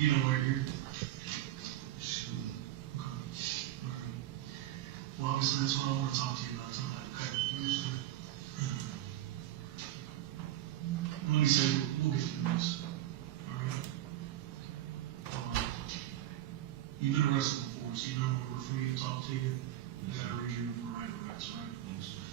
You know where you're? Sure. Okay. All right. Well, obviously that's what I want to talk to you about tonight, okay? Yes, sir. Let me say, we'll get through this. All right? You've been arrested before, so you know in order for me to talk to you, I gotta read your Miranda rights, right? Yes, sir.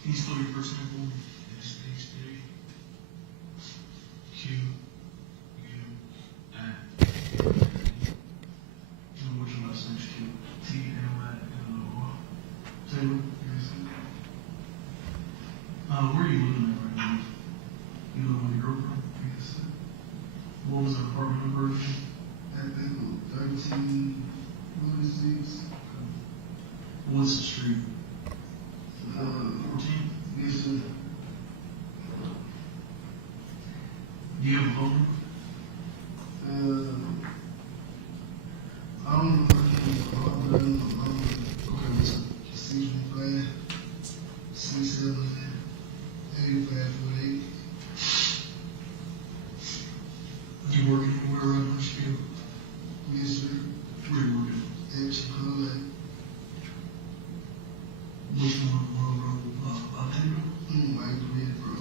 Can you spell your first name for me? S-H-A Q. U-I. And what's your last name, Q? T-L-I-L-O-R. Taylor? Yes, sir. Where are you living at right now? You living with your girlfriend? Yes, sir. What was that apartment number again? I think it was 1346. What's the street? 14? Yes, sir. Do you have a phone number? I don't know if I can call, but I know my mom. Okay, what's up? 615 679 8548. You working anywhere around Nashville? Yes, sir. Where are you working? At Chipotle. Which one? Potato? White bread, bro.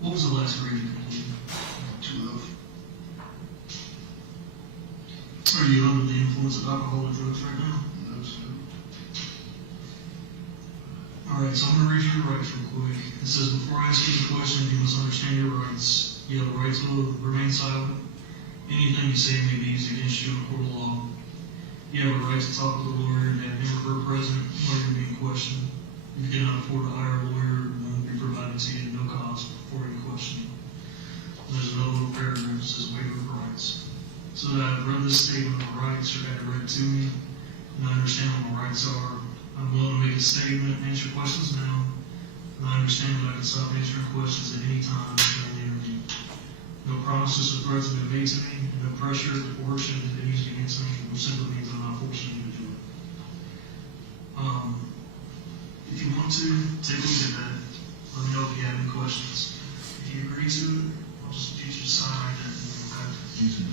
What was the last grade you completed? 12. Are you under the influence of alcohol or drugs right now? No, sir. Alright, so I'm going to read you your rights real quick. It says, before I ask you the question, you must understand your rights. You have the right to remain silent. Anything you say may be used against you in a court of law. You have a right to talk with a lawyer and have him or her present while you're being questioned. If you cannot afford to hire a lawyer, one will be provided to you at no cost before any questioning. There's another little paragraph that says waiver of rights. So that I've read this statement of rights or had it read to me, and I understand what my rights are. I'm willing to make a statement and answer questions now, and I understand that I can stop answering questions at any time during the interview. No promises or threats have been made to me, and no pressure or coercion has been used against me, which simply means I'm not forcing you to do it. If you want to, take a look at that. Let me know if you have any questions. If you agree to it, I'll just get you to sign right there. Okay? Yes, sir.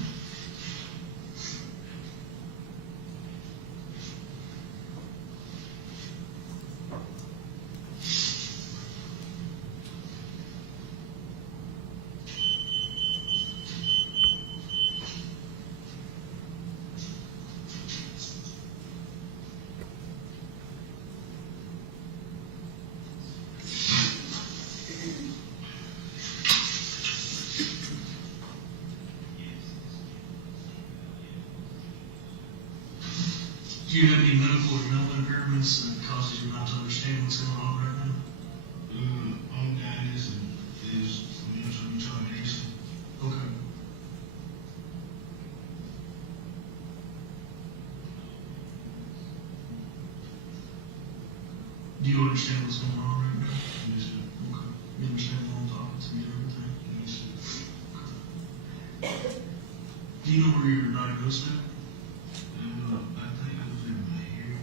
Do you have any medical or mental impairments that causes you not to understand what's going on right now? On guidance is mental retardation. Okay. Do you understand what's going on right now? Yes, sir. Okay. You understand what I'm talking to me and everything? Yes, sir. Okay. Do you know where you're diagnosed at? I think it was in my ear.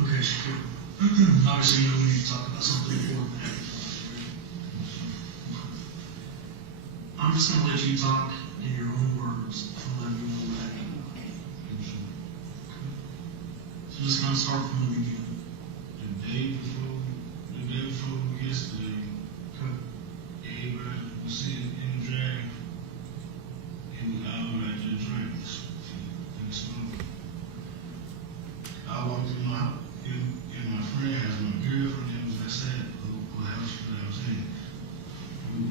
Okay, Shaquille. Obviously, you know we need to talk about something important. I'm just going to let you talk in your own words and let me know what happened. So just going to start from the beginning. The day before yesterday, Okay. everybody was sitting in the drive, and we all right there drinking and smoking. I walked in my friend house, my girlfriend that was outside, who house that I was in.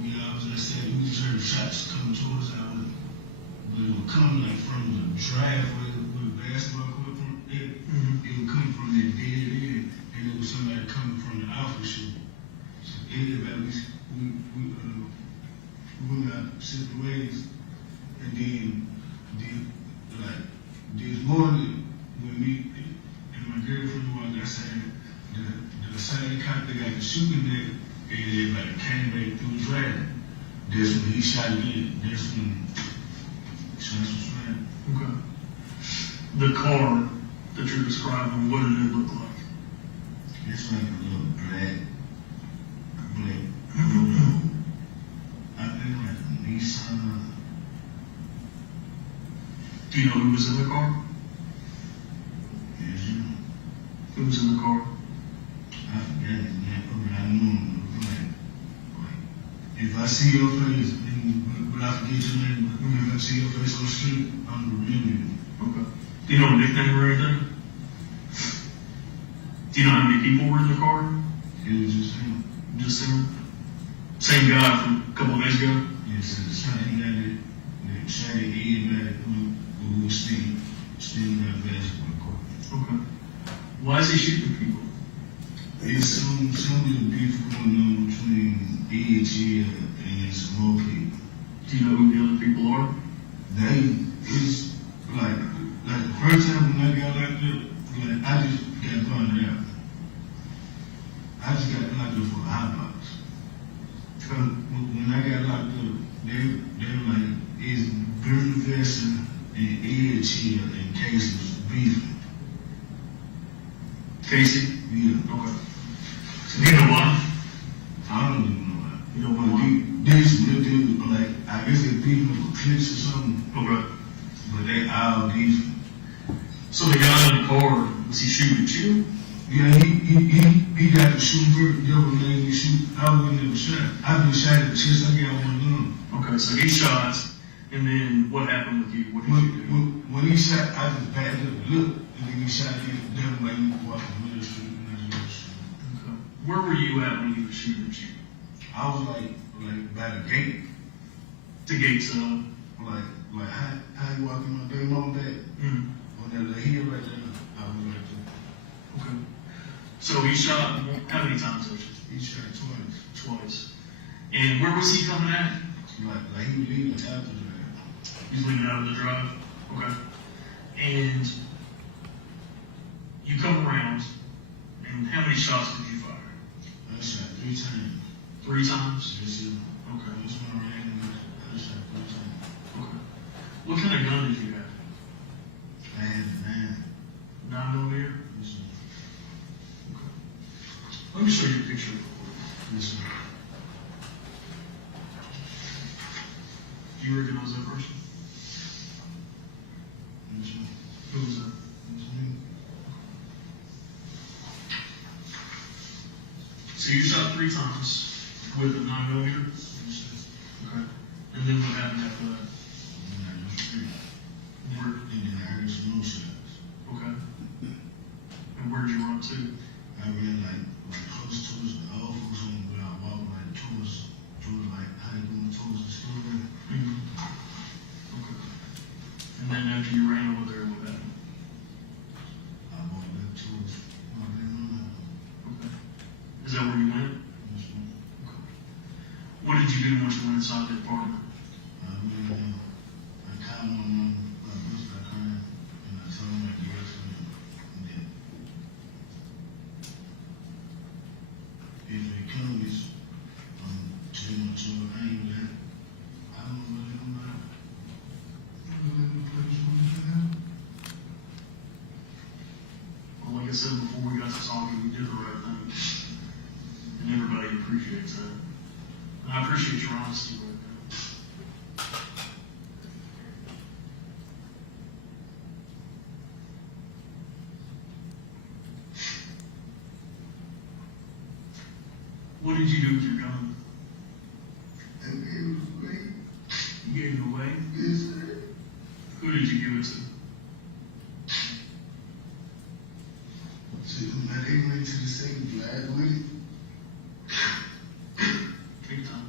We all was outside, we just heard shots coming towards our way. But it would come like from the driveway where the basketball court from it. It would come from the did that. We went out separate ways, and then this morning when me and my girlfriend was outside, the same cop that got the shooting there, and like came back through driving. That's when he shot again. That's when shots was fired. Okay. The car that you're describing, what did it look like? It's like a little black. I think like a Nissan. Do you know who was in the car? Yes, you know. Who was in the car? I forgot his name, but I knew him. Like, if I see your face, but I forget your name, but if I see your face on the street, I'm gonna remember you. Okay. Do you know a nickname or anything? Do you know how many people were in the car? It was just him. Just him? Same guy from a couple of days ago? Yes, the same guy that shot at everybody who was still got basketball court. Okay. Why is he shooting people? It's some little beef going on between Edge here and some more people. Do you know who the other people are? It's like the first time when I got locked up, like I just got burned out. I just got locked up for a hot box. When I got locked up, they were like, it's Bernie Vesta and Edge here and Casey was beefing. Casey? Yeah. Okay. So do you know why? I don't even know why. You don't know why? This dude, like, I guess they beefing over clips or something. Okay. But they all beefing. So the guy in the car, was he shooting at you? Yeah, he got the shooting first. Yo, when they shoot, I was never shot. I've been shot at the chest. I got one gun. Okay, so he shot, and then what happened with you? What did you do? When he shot, I just backed up, look, and then he shot again. Then like he walked the middle street, and then he shot. Okay. Where were you at when he was shooting at you? I was like by the gate. The gates Like how you walking my Belmont back? Mm-hmm. On that little hill right there, I was right there. Okay. So he shot how many times? He shot twice. Twice. And where was he coming at? Like he was leaving after that. He's leaving out of the drive. Okay. And you come around, and how many shots did you fire? I shot 3 times. 3 times? Yes, sir. Okay. This one right here, I shot 3 times. Okay. What kind of gun did you have? I had a 9. 9mm? Yes, sir. Okay. Let me show you a picture. Yes, sir. Do you recognize that person? Yes, sir. Who was that? That's me. So you shot 3 times with a 9mm? Yes, sir. Okay. And then what happened after that? And then I just street. Where? And then I heard some more shots. Okay. And where did you run to? I ran like close towards the office and I walked like towards like how you going towards the store. Mm-hmm. Okay. And then after you ran over there, what happened? I walked back towards my bedroom. Okay. Is that where you went? Yes, sir. Okay. What did you do once you went inside the apartment? I called my bus got coming and I told him my direction and then if it comes, too much of I ain't let I don't know what I'm about. I don't know what place Well, like I said before we got to talking, you did the right thing. And everybody appreciates that. And I appreciate your honesty right now. What did you do with your gun? I gave it away. You gave it away? Yes, sir. Who did you give it to? So now they went to the same flag with it. Take your time.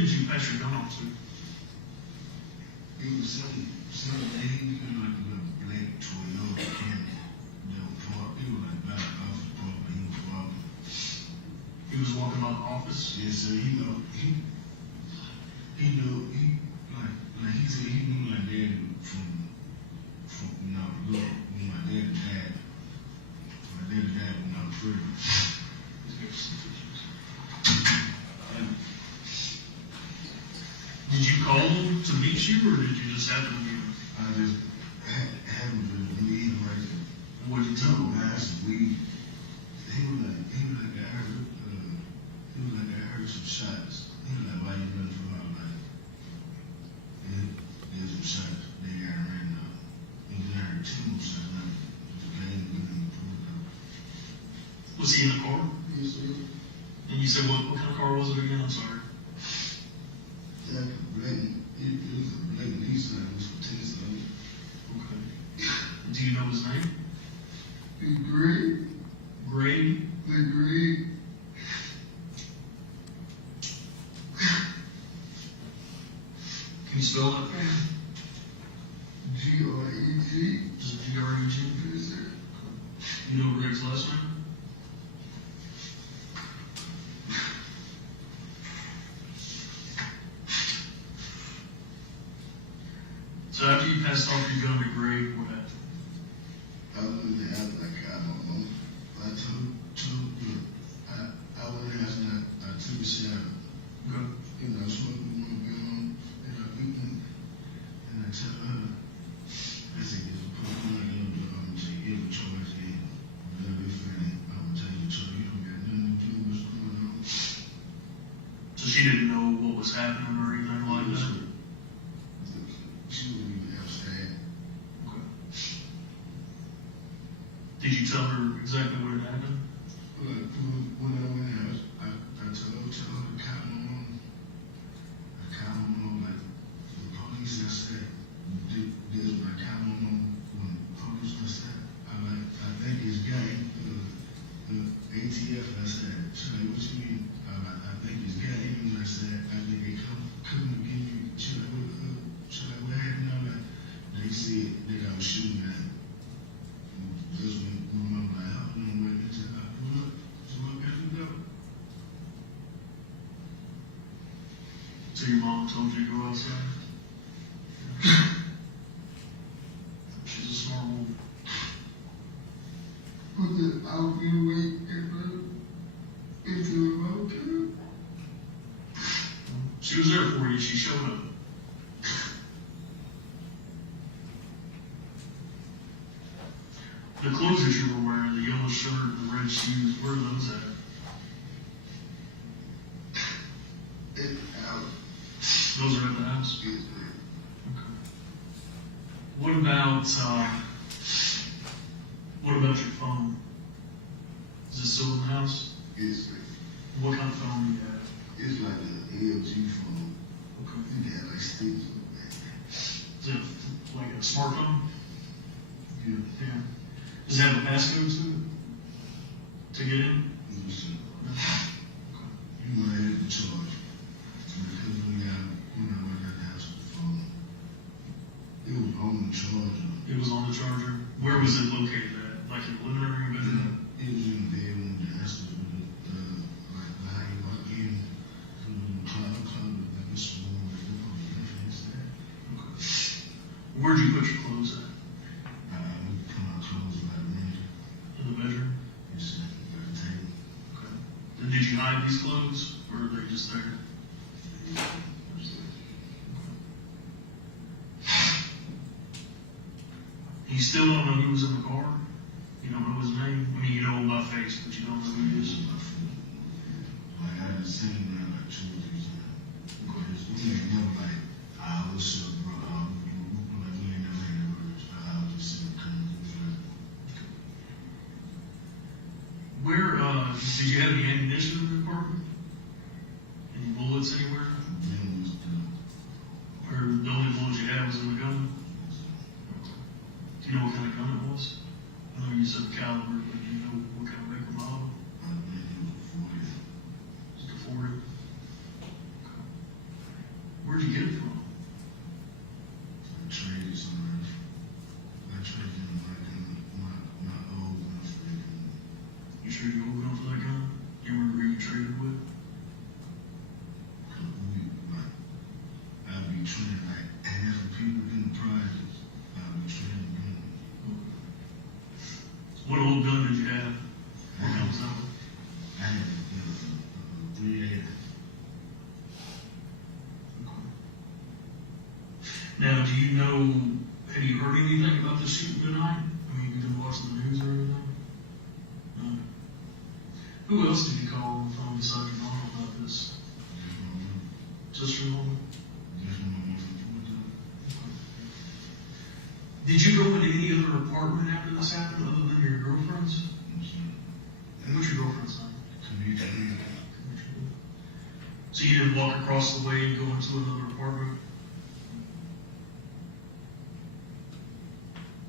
did you pass your gun off to? It was some lady, like a little black Toyota Camry that was parked. It was like by the office park, but he was walking. He was walking by the office? Yeah, so he knew, like he said, he knew my dad from look, when my dad died. My dad died when I was pregnant. Did you call him to meet you, or did you just happen to meet him? I just happened to meet him right there. What did you tell him? I asked him, he was like, I heard some shots. He was like, why you running from my life? There's some shots. They got right now. He was heard two shots. Like, the game being pulled up. Was he in the car? Yes, sir. And you said, what kind of car was it again? I'm sorry. Like a black, it was a black Nissan. It was for Tesla. Okay. Do you know his name? Greg. Greg? Greg. Can you spell that? G-R-E-G. Just G-R-E-G? Yes, sir. You know Greg's last name? So after you passed off your gun to Greg, what happened? I was in the house, like, I don't know. I told you, I went in the house and I took a shower. Okay. You know, smoking one gun, and I eating, and I tell her, I said, if you put one gun, I'm going to take every choice in. Whatever you think, I'm going to tell you, so you don't got nothing to do with what's going on. So she didn't know what was happening or anything like that? She wasn't even outside. Okay. Did you tell her exactly what had happened? But when I went in the house, I told her to call my mom. I called my mom, like, the police, I said, this is when I called my mom, when the police was said, I think it's gang, ATF, I said, she's like, what you mean? I think it's gang, and I said, I think they couldn't give you, she's like, what happened? I'm like, they said that I was shooting at him. That's when my mom like, I don't know what it is. I pulled up, so I got to go. So your mom told you to go outside? She's a smart woman. Put the outfit away into the motel. She was there for you. She showed up. The clothes that you were wearing, the yellow shirt, the red shoes, where are those at? Those are at the house? Yes, ma'am. Okay. What about your phone? Is it still in the house? Yes, ma'am. What kind of phone do you have? It's like an LG phone. Okay. You got like sticks on the back. Is it like a smartphone? Yeah. Yeah. Does it have a passcode to get in? Listen, Okay. you might have to charge. Because when I went at the house with the phone, it was on the charger. It was on the charger. Where was it located at? Like in the living room or bedroom? It was in the bedroom, the answer to like how you walk in, the cloud, like this room, like the entrance there. Okay. Where'd you put your clothes at? We put our clothes by the window. In the bedroom? It's by the table. Okay. And did you hide these clothes, or are they just there? You still don't know who was in the car? You don't know his name? I mean, you know him by face, but you don't know who he is? Like, I haven't seen him around like 2 or 3 times. Because we ain't never like, what's up, bro? Like, we ain't never had any words. I was just sitting coming. Where, did you have any ammunition in the apartment? Any bullets anywhere? Then was Or the only bullet you had was in the gun? Do you know what kind of gun it was? I know you said the caliber, but do you know what kind of make or model? I think it was 40. Just a 40? sure you hold on for that gun? You remember who you traded with? I'll be training like half the people in the projects. I'll be training them. What old gun did you have? What gun was that? I had a 380. Now, do you know, have you heard anything about this shooting tonight? I mean, you been watching the news or anything? No. Who else did you call on the phone besides your mom about this? Just your mom? Did you go into any other apartment after this happened other than your girlfriend's? And what's your girlfriend's name? So you didn't walk across the way and go into another apartment?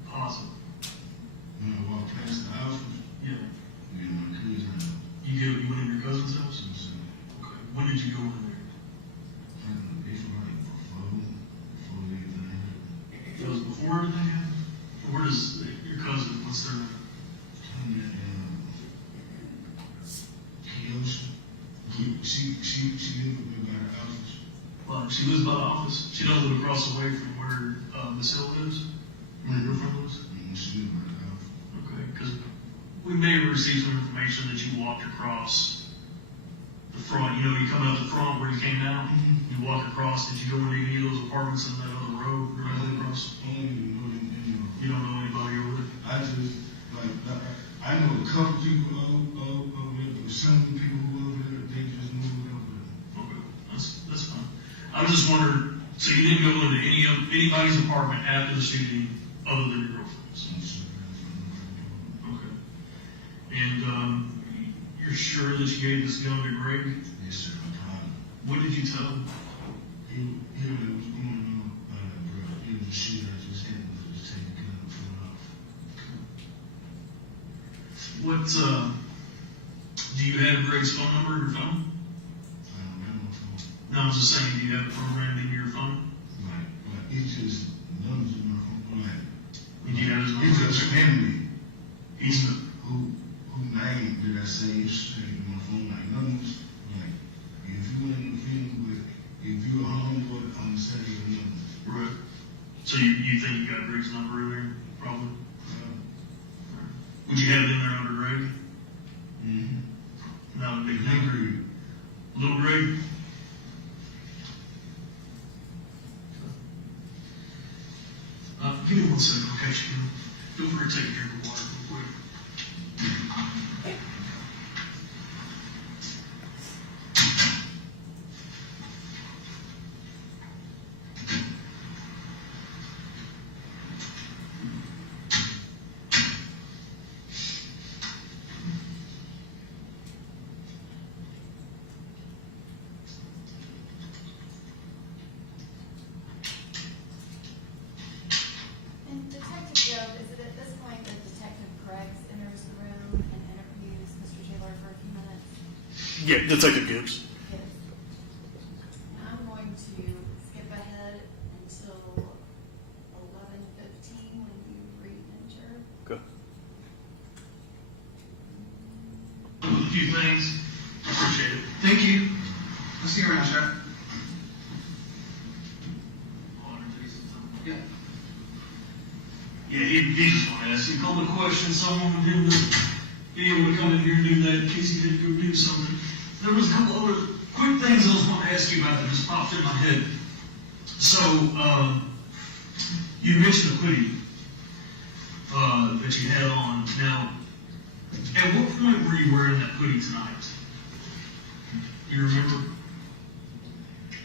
Positive. When I walked past the house, Yeah. me and my cousin, You went in your cousin's house? Okay. When did you go in there? it's like before everything. It was before everything happened? Where does your cousin, what's their name? She lived with me by the office. Well, she lives by the office. She don't live across the way from where Miss Hill lives? Where your girlfriend lives? She lived by the office. Okay, because we may have received some information that you walked across the front. You know, you come out the front where you came down, you walk across. Did you go into any of those apartments in that other road directly across? I don't even know them anymore. You don't know anybody over there? I just, like, I know a couple people over there, but some people who over there, they just moved over there. Okay, that's fine. I was just wondering, so you didn't go into anybody's apartment after the shooting other than your girlfriend's? Okay. And you're sure that you gave this gun to Greg? Yes, sir, no problem. What did you tell him? He was going on, bro, it was shit I just had to just take the gun and pull it off. What, do you have Greg's phone number in your phone? I don't have my phone. No, I was just saying, do you have it programmed into your phone? Like, it's just numbers in my phone, like, Do you have his number? it's just family. He's the, Who name did I say is saved in my phone? Like numbers. Like if you went in the film, but if you a homeboy, I'm gonna say your numbers. right. So you think you got Greg's number in there, probably? Would you have it in there under Greg? Not a big number. Little Greg? Give me 1 second, okay? Feel free to take a drink of water real quick. And Detective Joe, is it at this point that Detective Craig enters the room and interviews Mr. Taylor for a few minutes? Yeah, Detective Gibbs. Yes. I'm going to skip ahead until 11:15 when you re-enter. Okay. A few things. Appreciate it. Thank you. I'll see you around, Sheriff. Yeah. Yeah, he just want to ask you a couple of questions. Someone would him to be able to come in here and do that in case he did go do something. There was a couple other quick things I was going to ask you about that just popped in my head. So, you mentioned the hoodie that you had on. Now, at what point were you wearing that hoodie tonight? You remember?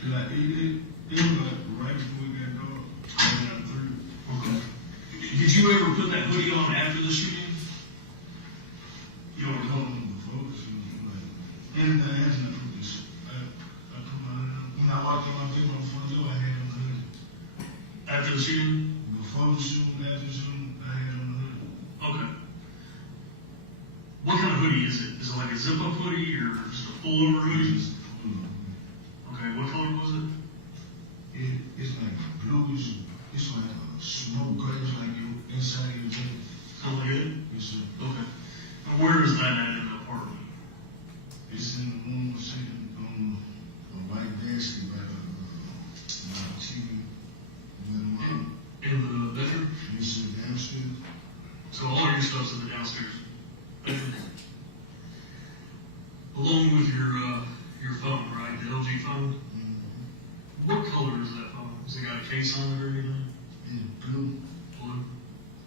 Like it was like right before we got dark. Around 3. Okay. Did you ever put that hoodie on after the shooting? You don't recall? Before the shooting, like anything happened, I put this. I put my when I walked in my bed on the front door, I had on the hood. After the shooting? Before the shooting, after the shooting, I had on the hood. Okay. What kind of hoodie is it? Is it like a zip-up hoodie or just a pullover hoodie? Okay, what color was it? It's like bluish. It's like a smoke gray. It's like you inside your jacket. Something like it? Yes, sir. Okay. And where is that at in the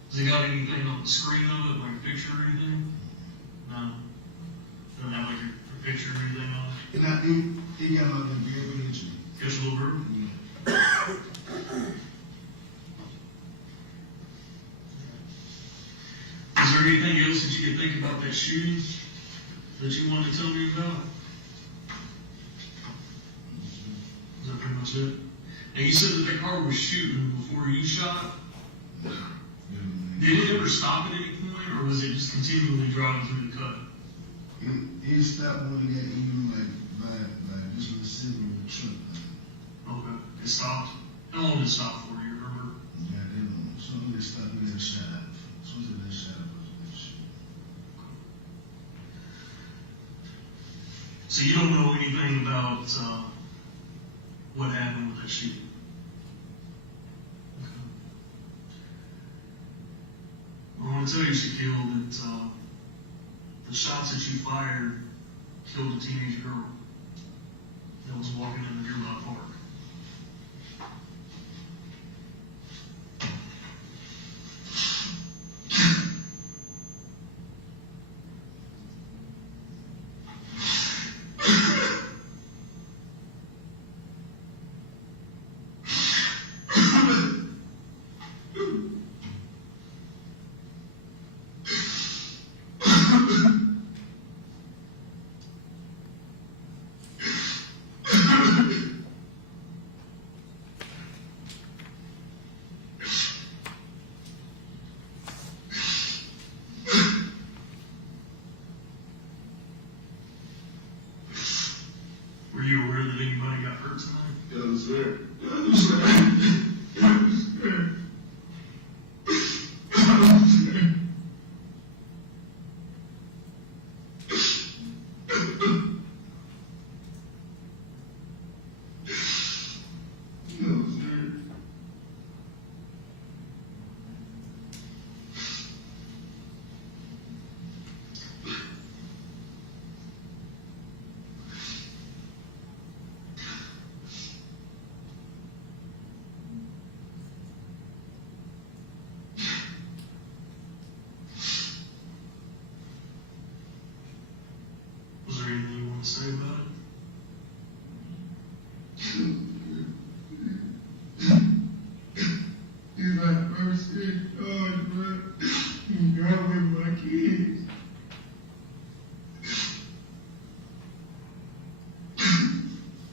Has it got anything on the screen of it, like a picture or anything? No. Doesn't have like a picture or anything on it? And I think it got like a very picture. Catch a little bird? Is there anything else that you could think about that shooting that you wanted to tell me about? Is that pretty much it? And you said that car was shooting before you shot. Did it ever stop at any point, or was it just continually driving through the cut? It stopped when it got even like by just a silver truck. Okay. It stopped. How long did it stop for? You remember? Yeah, they don't. Something that stopped me that shot. Something that shot was that shit. So you don't know anything about what happened with that shooting? Okay. Well, I want to tell you, Shaquille, that the shots that you fired killed a teenage girl that was walking in the nearby park. Were you aware that anybody got hurt tonight? Yes, sir. Yes, sir. Yes, sir. Was there anything you want to say about it? He's like, first thing, bro. You got with my kids.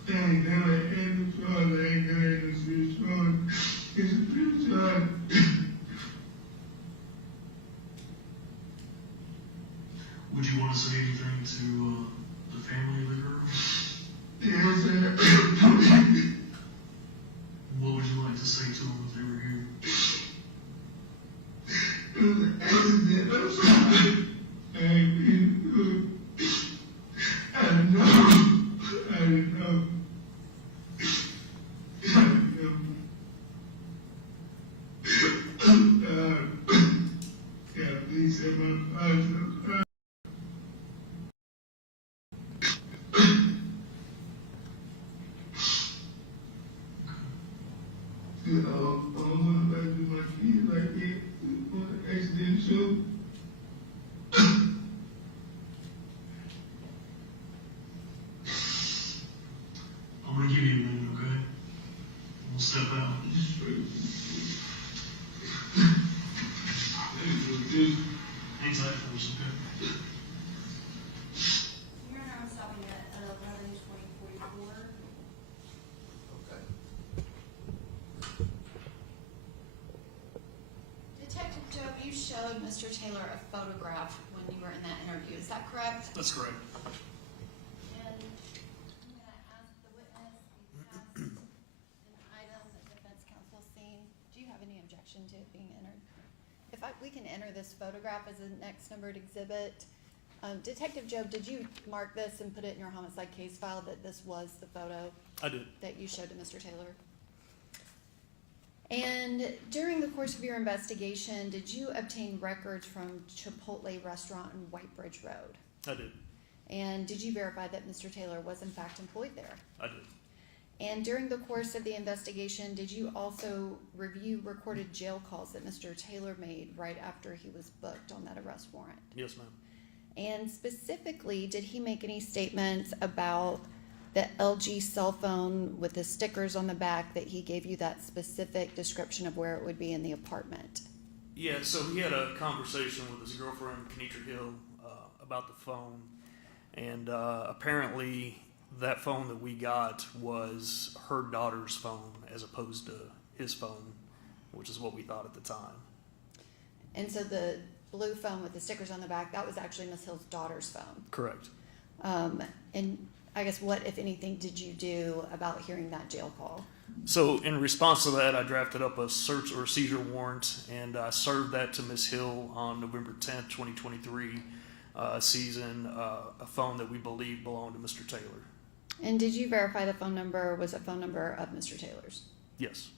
Dang, now I end the fraud, I ain't gonna end the street fraud. It's a pretty fraud. Would you want to say anything to the family of the girl? Yes, sir. What would you like to say to them if they were here? It was an accident. I'm sorry. I ain't been good. I didn't know. I didn't know. I didn't know. Yeah, please say my father. You know, I don't want to do my kids like that. On an accident show. I'm going to give you a minute, okay? We'll step out. Hang tight for us, okay? Your Honor, I'm stopping at 11:20:44. Detective Joe, you showed Mr. Taylor a photograph when you were in that interview. Is that correct? That's correct. And I'm going to ask the witness, if you have an item that defense counsel seen. Do you have any objection to it being entered? We can enter this photograph as a next numbered exhibit. Detective Joe, did you mark this and put it in your homicide case file that this was the photo I did. that you showed to Mr. Taylor? And during the course of your investigation, did you obtain records from Chipotle Restaurant on White Bridge Road? I did. And did you verify that Mr. Taylor was in fact employed there? I did. And during the course of the investigation, did you also review recorded jail calls that Mr. Taylor made right after he was booked on that arrest warrant? Yes, ma'am. And specifically, did he make any statements about the LG cell phone with the stickers on the back that he gave you that specific description of where it would be in the apartment? Yeah, so he had a conversation with his girlfriend, Kenitra Hill, about the phone. And apparently that phone that we got was her daughter's phone as opposed to his phone, which is what we thought at the time. And so the blue phone with the stickers on the back, that was actually Miss Hill's daughter's phone. Correct. And I guess what, if anything, did you do about hearing that jail call? So in response to that, I drafted up a search or seizure warrant, and I served that to Miss Hill on November 10th, 2023, seizing a phone that we believe belonged to Mr. Taylor. And did you verify the phone number was a phone number of Mr. Taylor's? Yes.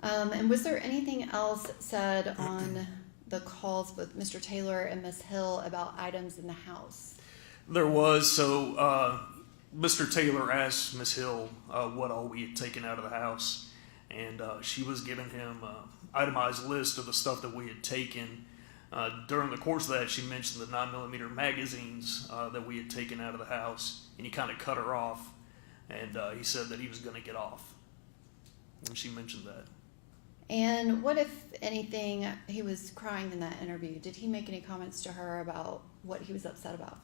And was there anything else said on the calls with Mr. Taylor and Miss Hill about items in the house? There was. So Mr. Taylor asked Miss Hill what all we had taken out of the house, and she was giving him an itemized list of the stuff that we had taken. During the course of that, she mentioned the 9mm magazines that we had taken out of the house, and he kind of cut her off, and he said that he was going to get off when she mentioned that. And what, if anything, he was crying in that interview? Did he make any comments to her about what he was upset about?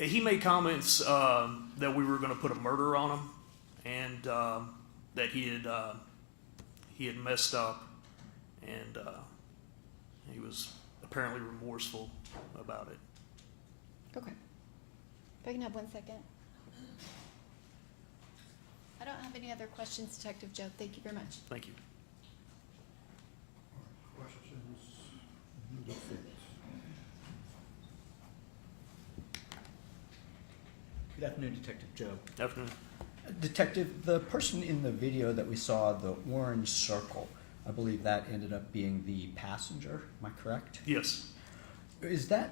He made comments that we were going to put a murder on him, and that he had messed up, and he was apparently remorseful about it. Okay. If I can have 1 second. I don't have any other questions, Detective Joe. Thank you very much. Thank you. Questions? Good afternoon, Detective Joe. Afternoon. Detective, the person in the video that we saw, the orange circle, I believe that ended up being the passenger. Am I correct? Yes. Is that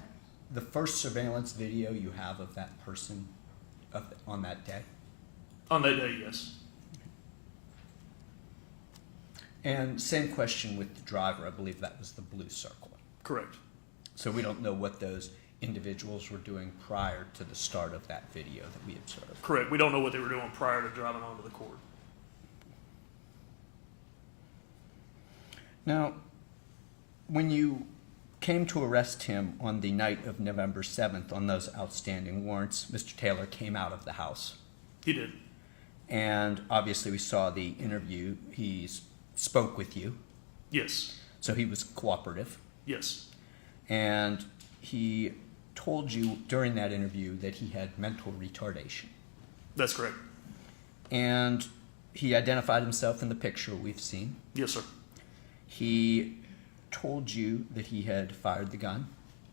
the first surveillance video you have of that person on that day? On that day, yes. And same question with the driver. I believe that was the blue circle. Correct. So we don't know what those individuals were doing prior to the start of that video that we observed. Correct. We don't know what they were doing prior to driving onto the court. Now, when you came to arrest him on the night of November 7th on those outstanding warrants, Mr. Taylor came out of the house. He did. And obviously we saw the interview. He spoke with you. Yes. So he was cooperative. Yes. And he told you during that interview that he had mental retardation. That's correct. And he identified himself in the picture we've seen. Yes, sir. He told you that he had fired the gun.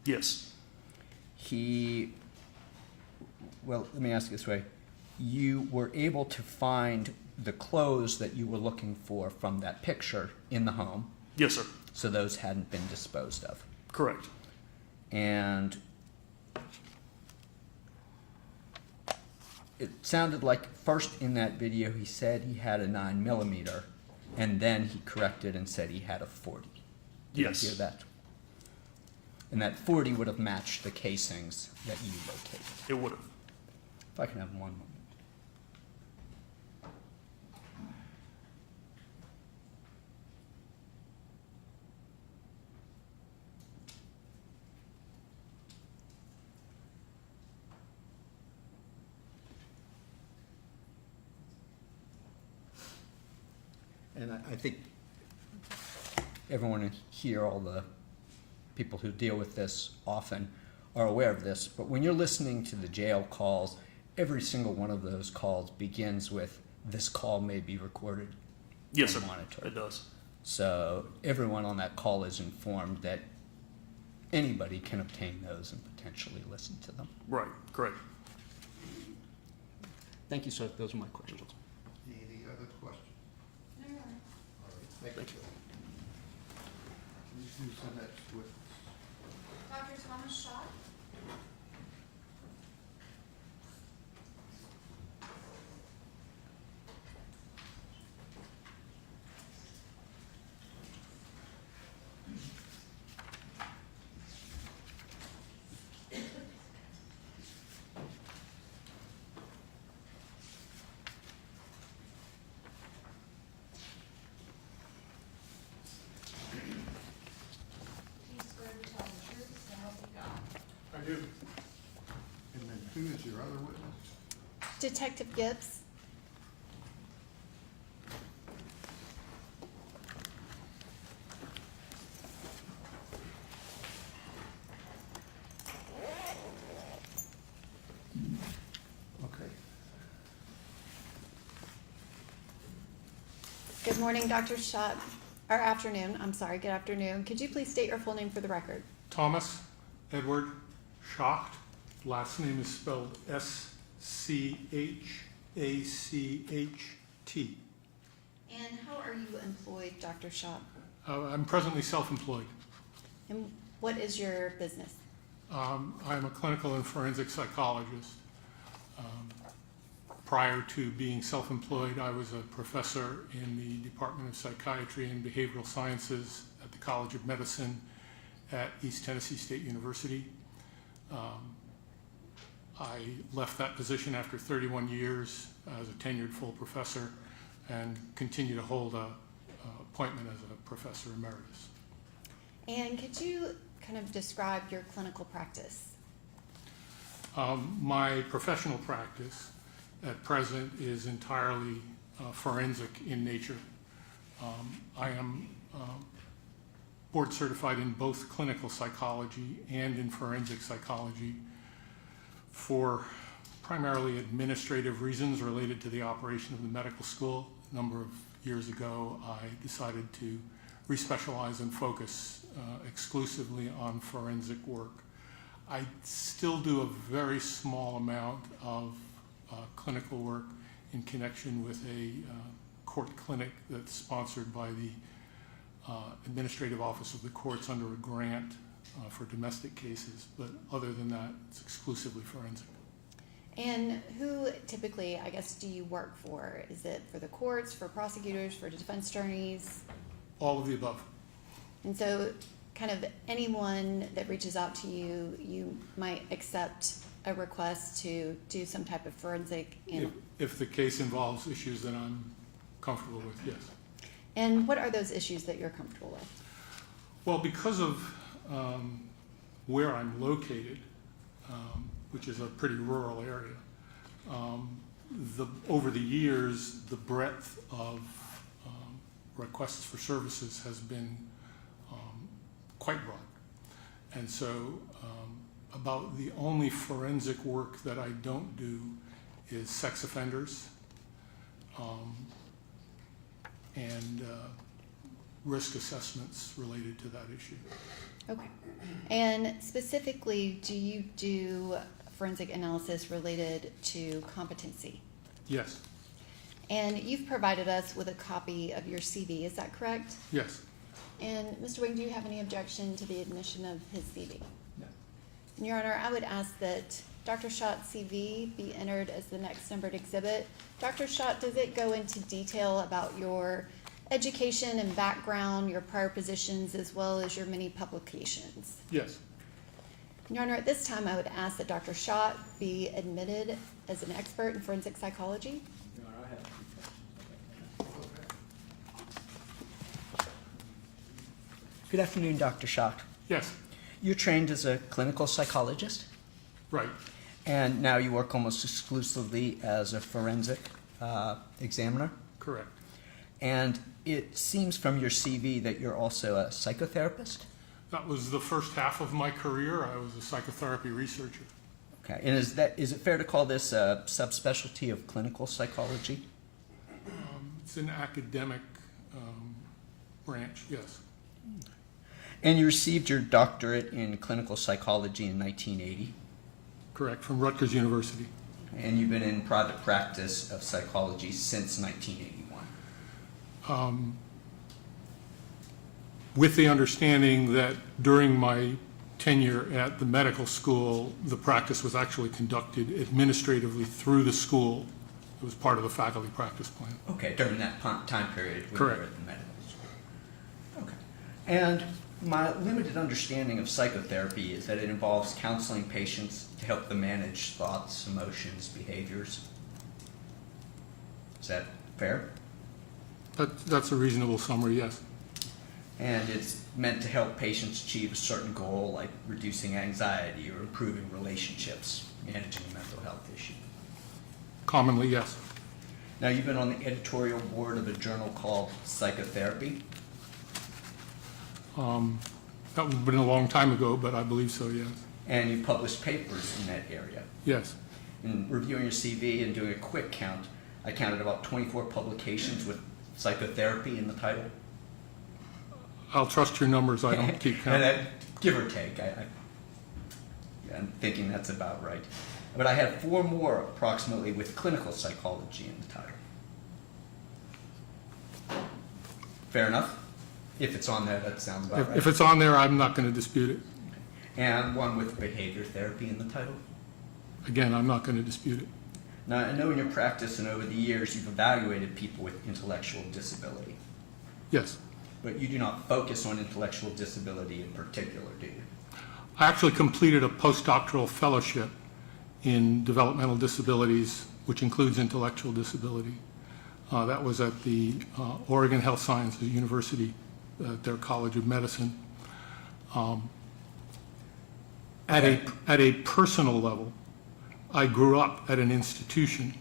Yes. Well, let me ask it this way. You were able to find the clothes that you were looking for from that picture in the home. Yes, sir. So those hadn't been disposed of. Correct. And it sounded like first in that video he said he had a 9mm, and then he corrected and said he had a 40. Did Yes. you hear that? And that 40 would have matched the casings that you located. It would have. If I can have 1 moment. And I think everyone here, all the people who deal with this often, are aware of this. But when you're listening to the jail calls, every single one of those calls begins with, "This call may be recorded Yes, and sir. monitored." It does. So everyone on that call is informed that anybody can obtain those and potentially listen to them. Right. Correct. Thank you, sir. Those are my questions. Any other questions? No, Your Honor. All right, thank you. Who's the next witness? Dr. Thomas Shaw? your other witness? Detective Gibbs. Okay. Good morning, Dr. Schott, or afternoon, I'm sorry, good afternoon. Could you please state your full name for the record? Thomas Edward Schacht. Last name is spelled S-C-H-A-C-H-T. And how are you employed, Dr. Schott? I'm presently self-employed. And what is your business? I'm a clinical and forensic psychologist. Prior to being self-employed, I was a professor in the Department of Psychiatry and Behavioral Sciences at the College of Medicine at East Tennessee State University. I left that position after 31 years as a tenured full professor and continue to hold a appointment as a professor emeritus. And could you kind of describe your clinical practice? My professional practice at present is entirely forensic in nature. I am board certified in both clinical psychology and in forensic psychology for primarily administrative reasons related to the operation of the medical school. A number of years ago, I decided to respecialize and focus exclusively on forensic work. I still do a very small amount of clinical work in connection with a court clinic that's sponsored by the Administrative Office of the Courts under a grant for domestic cases, but other than that, it's exclusively forensic. And who typically, I guess, do you work for? Is it for the courts, for prosecutors, for defense attorneys? All of the above. And so kind of anyone that reaches out to you, you might accept a request to do some type of forensic. If the case involves issues that I'm comfortable with, yes. And what are those issues that you're comfortable with? Well, because of where I'm located, which is a pretty rural area, over the years, the breadth of requests for services has been quite broad. And so about the only forensic work that I don't do is sex offenders and risk assessments related to that issue. Okay. And specifically, do you do forensic analysis related to competency? Yes. And you've provided us with a copy of your CV, is that correct? Yes. And Mr. Wing, do you have any objection to the admission of his CV? No. And Your Honor, I would ask that Dr. Schott's CV be entered as the next numbered exhibit. Dr. Schott, does it go into detail about your education and background, your prior positions, as well as your many publications? Yes. Your Honor, at this time, I would ask that Dr. Schott be admitted as an expert in forensic psychology. Your Honor, I have a few questions. Good afternoon, Dr. Schott. Yes. You're trained as a clinical psychologist, Right. and now you work almost exclusively as a forensic examiner. Correct. And it seems from your CV that you're also a psychotherapist. That was the first half of my career. I was a psychotherapy researcher. Okay, and is it fair to call this a subspecialty of clinical psychology? It's an academic branch, yes. And you received your doctorate in clinical psychology in 1980, Correct, from Rutgers University. and you've been in private practice of psychology since 1981. With the understanding that during my tenure at the medical school, the practice was actually conducted administratively through the school. It was part of the faculty practice plan. Okay, during that time period when Correct. you were at the medical school. Okay. And my limited understanding of psychotherapy is that it involves counseling patients to help them manage thoughts, emotions, behaviors. Is that fair? That's a reasonable summary, yes. And it's meant to help patients achieve a certain goal, like reducing anxiety or improving relationships, managing a mental health issue. Commonly, yes. Now, you've been on the editorial board of a journal called Psychotherapy. That would have been a long time ago, but I believe so, yes. And you published papers in that area. Yes. In reviewing your CV and doing a quick count, I counted about 24 publications with psychotherapy in the title. I'll trust your numbers. I don't keep count. And that, give or take, I'm thinking that's about right. But I had 4 more approximately with clinical psychology in the title. Fair enough? If it's on there, that sounds about right. If it's on there, I'm not going to dispute it. And one with behavior therapy in the title. Again, I'm not going to dispute it. Now, I know in your practice and over the years you've evaluated people with intellectual disability, Yes. but you do not focus on intellectual disability in particular, do you? I actually completed a postdoctoral fellowship in developmental disabilities, which includes intellectual disability. That was at the Oregon Health Sciences University, their College of Medicine. At a personal level, I grew up at an institution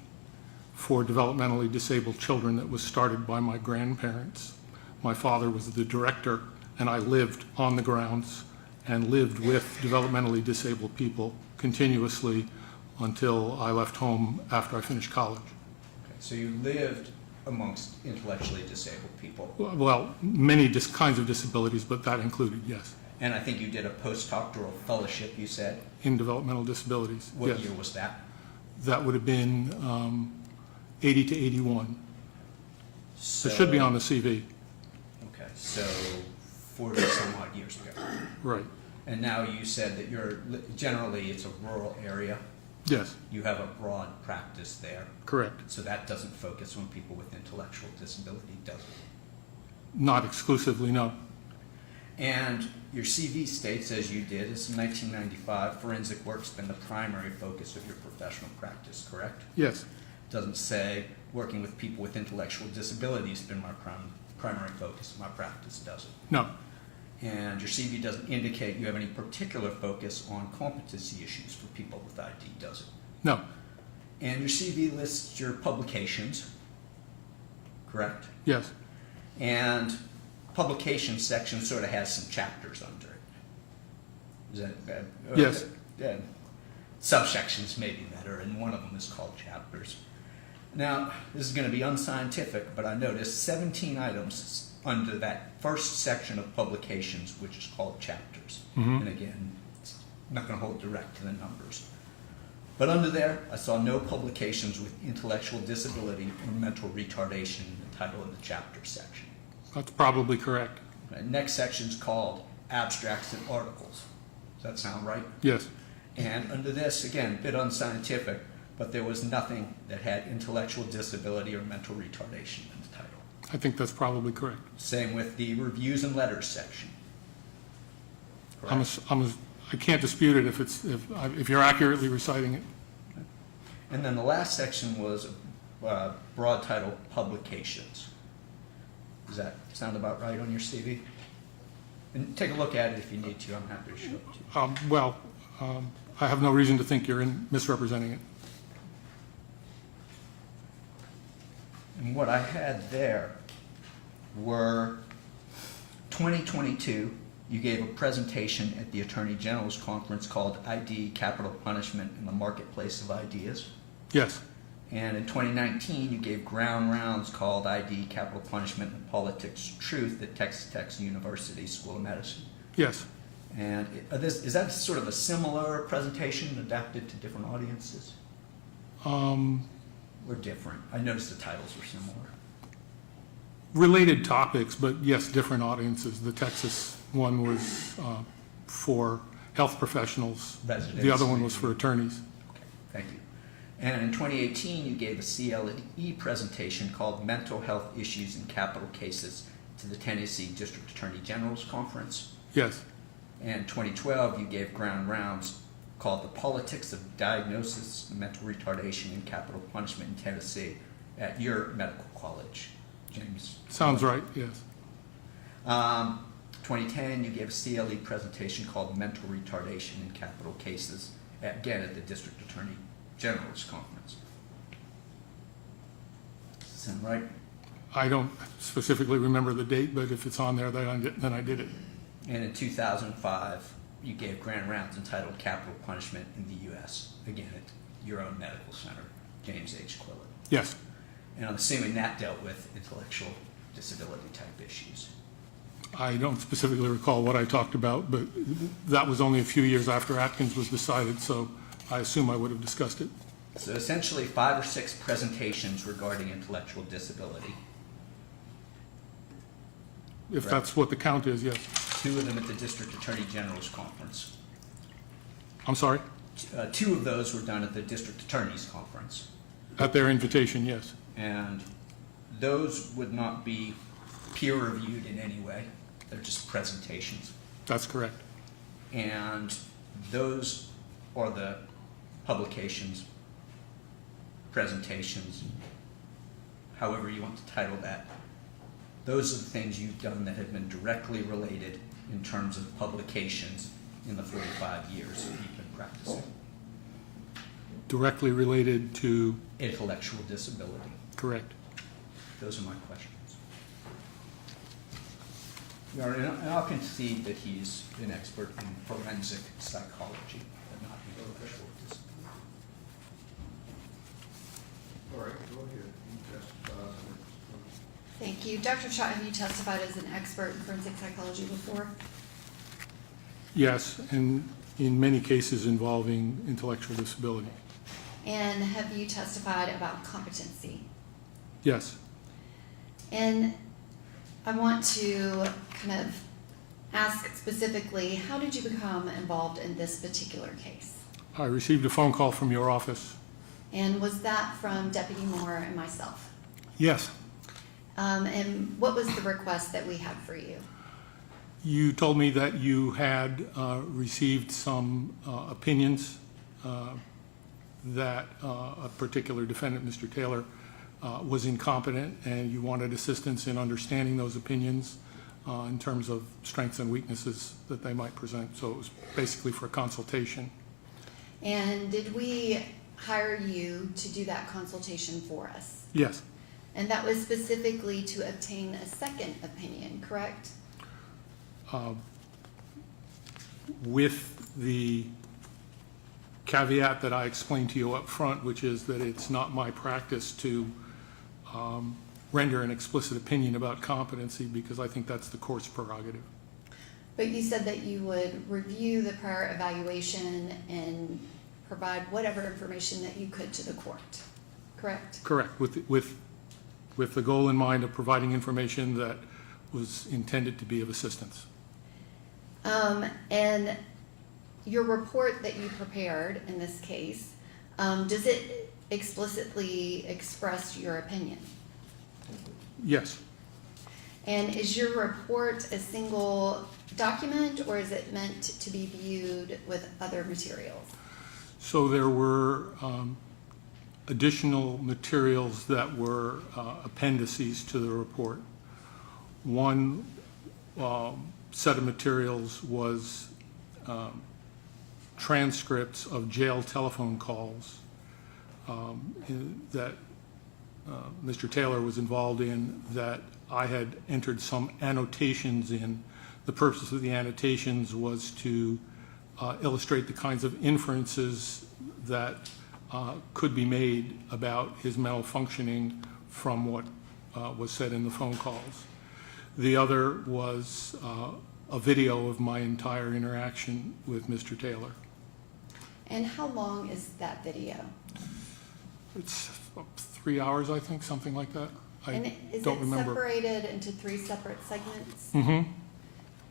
for developmentally disabled children that was started by my grandparents. My father was the director, and I lived on the grounds and lived with developmentally disabled people continuously until I left home after I finished college. Okay, so you lived amongst intellectually disabled people, Well, many kinds of disabilities, but that included, yes, and I think you did a postdoctoral fellowship, you said. in developmental disabilities. What Yes. year was that? That would have been 80 to 81. So, It should be on the CV. Okay, so 40 some odd years ago. Right. And now you said that generally it's a rural area. Yes, You have a broad practice there. correct. So that doesn't focus on people with intellectual disability, does it? Not exclusively, no. And your CV states, as you did, is 1995, forensic work's been the primary focus of your professional practice, correct? Yes, Doesn't say working with people with intellectual disabilities has been my primary focus of my practice, does it? no, And your CV doesn't indicate you have any particular focus on competency issues for people with ID, does it? no, And your CV lists your publications, correct? yes, And publication section sort of has some chapters under it. Is that Yes. Subsections may be better, and one of them is called chapters. Now, this is going to be unscientific, but I noticed 17 items under that first section of publications, which is called chapters. Mhm. And again, it's not going to hold direct to the numbers. But under there, I saw no publications with intellectual disability or mental retardation in the title of the chapter section. that's probably correct. The next section is called abstracts and articles. Does that sound right? Yes, And under this, again, a bit unscientific, but there was nothing that had intellectual disability or mental retardation in the title. I think that's probably correct. Same with the reviews and letters section. Correct? I can't dispute it if you're accurately reciting it. And then the last section was broad title, publications. Does that sound about right on your CV? And take a look at it if you need to. I'm happy to show it to you. I have no reason to think you're misrepresenting it. And what I had there were 2022, you gave a presentation at the Attorney General's conference called ID, Capital Punishment in the Marketplace of Ideas. Yes, And in 2019, you gave ground rounds called ID, Capital Punishment and Politics Truth at Texas Tech University School of Medicine. yes. And is that sort of a similar presentation adapted to different audiences? Or different? I noticed the titles were similar. Related topics, but yes, different audiences. The Texas one was for health professionals. Residents. The other one was for attorneys. Okay, thank you. And in 2018, you gave a CLE presentation called Mental Health Issues in Capital Cases to the Tennessee District Attorney General's Conference. Yes, And 2012, you gave ground rounds called The Politics of Diagnosis, Mental Retardation, and Capital Punishment in Tennessee at your medical college, James. sounds right, yes. 2010, you gave a CLE presentation called Mental Retardation in Capital Cases again, at the District Attorney General's conference. Does that sound right? I don't specifically remember the date, but if it's on there, then I did it. And in 2005, you gave grand rounds entitled Capital Punishment in the U.S., again, at your own medical center, James H. Quillett. Yes. And I'm assuming that dealt with intellectual disability type issues. I don't specifically recall what I talked about, but that was only a few years after Atkins was decided, so I assume I would have discussed it. So essentially 5 or 6 presentations regarding intellectual disability. If Right. that's what the count is, yes. 2 of them at the District Attorney General's conference. I'm sorry? 2 of those were done at the District Attorney's conference. At their invitation, yes. And those would not be peer-reviewed in any way. They're just presentations. That's correct. And those are the publications, presentations, however you want to title that. Those are the things you've done that have been directly related in terms of publications in the 45 years that you've been practicing. Directly related to, Intellectual disability. correct. Those are my questions. And I'll concede that he's an expert in forensic psychology, but not intellectual disability. All right, go ahead. You testify. Thank you. Dr. Schott, have you testified as an expert in forensic psychology before? Yes, and in many cases involving intellectual disability. And have you testified about competency? Yes. And I want to kind of ask specifically, how did you become involved in this particular case? I received a phone call from your office. And was that from Deputy Moore and myself? Yes. And what was the request that we had for you? You told me that you had received some opinions that a particular defendant, Mr. Taylor, was incompetent, and you wanted assistance in understanding those opinions in terms of strengths and weaknesses that they might present. So it was basically for a consultation. And did we hire you to do that consultation for us? Yes. And that was specifically to obtain a second opinion, correct? With the caveat that I explained to you up front, which is that it's not my practice to render an explicit opinion about competency, because I think that's the court's prerogative. But you said that you would review the prior evaluation and provide whatever information that you could to the court, correct? Correct, with the goal in mind of providing information that was intended to be of assistance. And your report that you prepared in this case, does it explicitly express your opinion? Yes. And is your report a single document, or is it meant to be viewed with other materials? So there were additional materials that were appendices to the report. One set of materials was transcripts of jail telephone calls that Mr. Taylor was involved in, that I had entered some annotations in. The purpose of the annotations was to illustrate the kinds of inferences that could be made about his mental functioning from what was said in the phone calls. The other was a video of my entire interaction with Mr. Taylor. And how long is that video? It's 3 hours, I think, something like that. And is don't it remember. separated into 3 separate segments? Mm-hmm.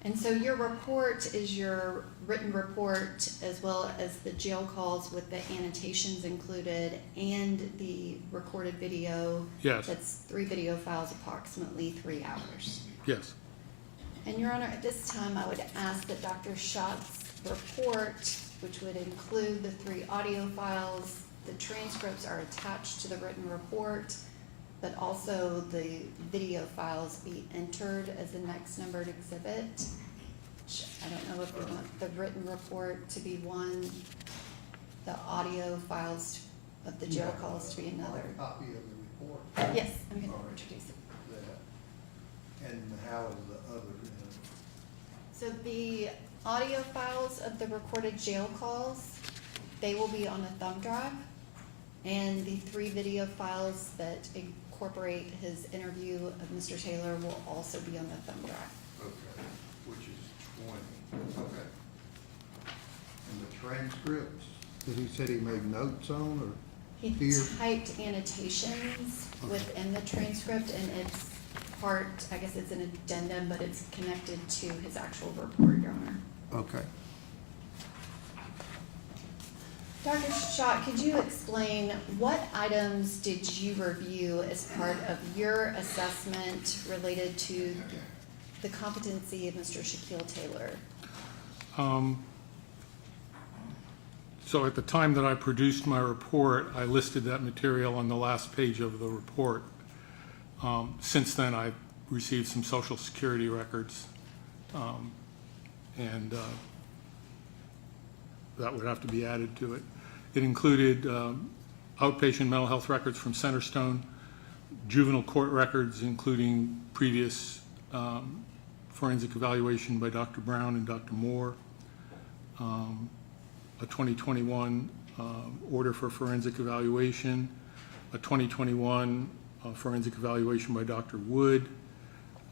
And so your report is your written report, as well as the jail calls with the annotations included and the recorded video. Yes. That's 3 video files, approximately 3 hours. Yes. And Your Honor, at this time, I would ask that Dr. Schott's report, which would include the 3 audio files, the transcripts are attached to the written report, but also the video files be entered as the next numbered exhibit. I don't know if you want the written report to be one the audio files of the jail calls to be another. A copy of the report. Yes, I'm gonna All right. introduce it. That. And how is the other, So the audio files of the recorded jail calls, they will be on a thumb drive. And the 3 video files that incorporate his interview of Mr. Taylor will also be on the thumb drive. okay, which is 20, okay. And the transcripts that he said he made notes on, or? He Here. typed annotations within the transcript, and it's part, I guess it's an addendum, but it's connected to his actual report, Your Honor. Okay. Dr. Schott, could you explain what items did you review as part of your assessment related to the competency of Mr. Shaquille Taylor? So at the time that I produced my report, I listed that material on the last page of the report. Since then, I've received some Social Security records, and that would have to be added to it. It included outpatient mental health records from Centerstone, juvenile court records, including previous forensic evaluation by Dr. Brown and Dr. Moore, a 2021 order for forensic evaluation, a 2021 forensic evaluation by Dr. Wood,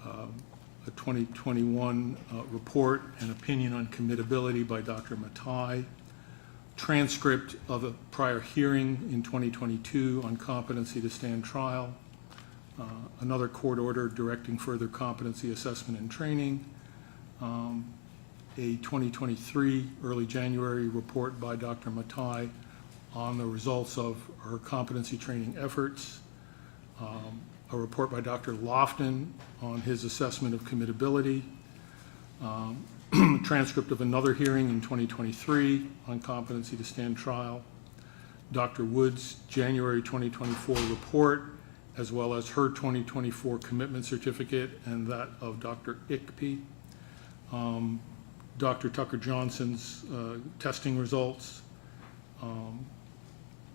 a 2021 report and opinion on committability by Dr. Matai, transcript of a prior hearing in 2022 on competency to stand trial, another court order directing further competency assessment and training, a 2023 early January report by Dr. Matai on the results of her competency training efforts, a report by Dr. Lofton on his assessment of committability, transcript of another hearing in 2023 on competency to stand trial, Dr. Wood's January 2024 report, as well as her 2024 commitment certificate and that of Dr. Ickpe, Dr. Tucker Johnson's testing results,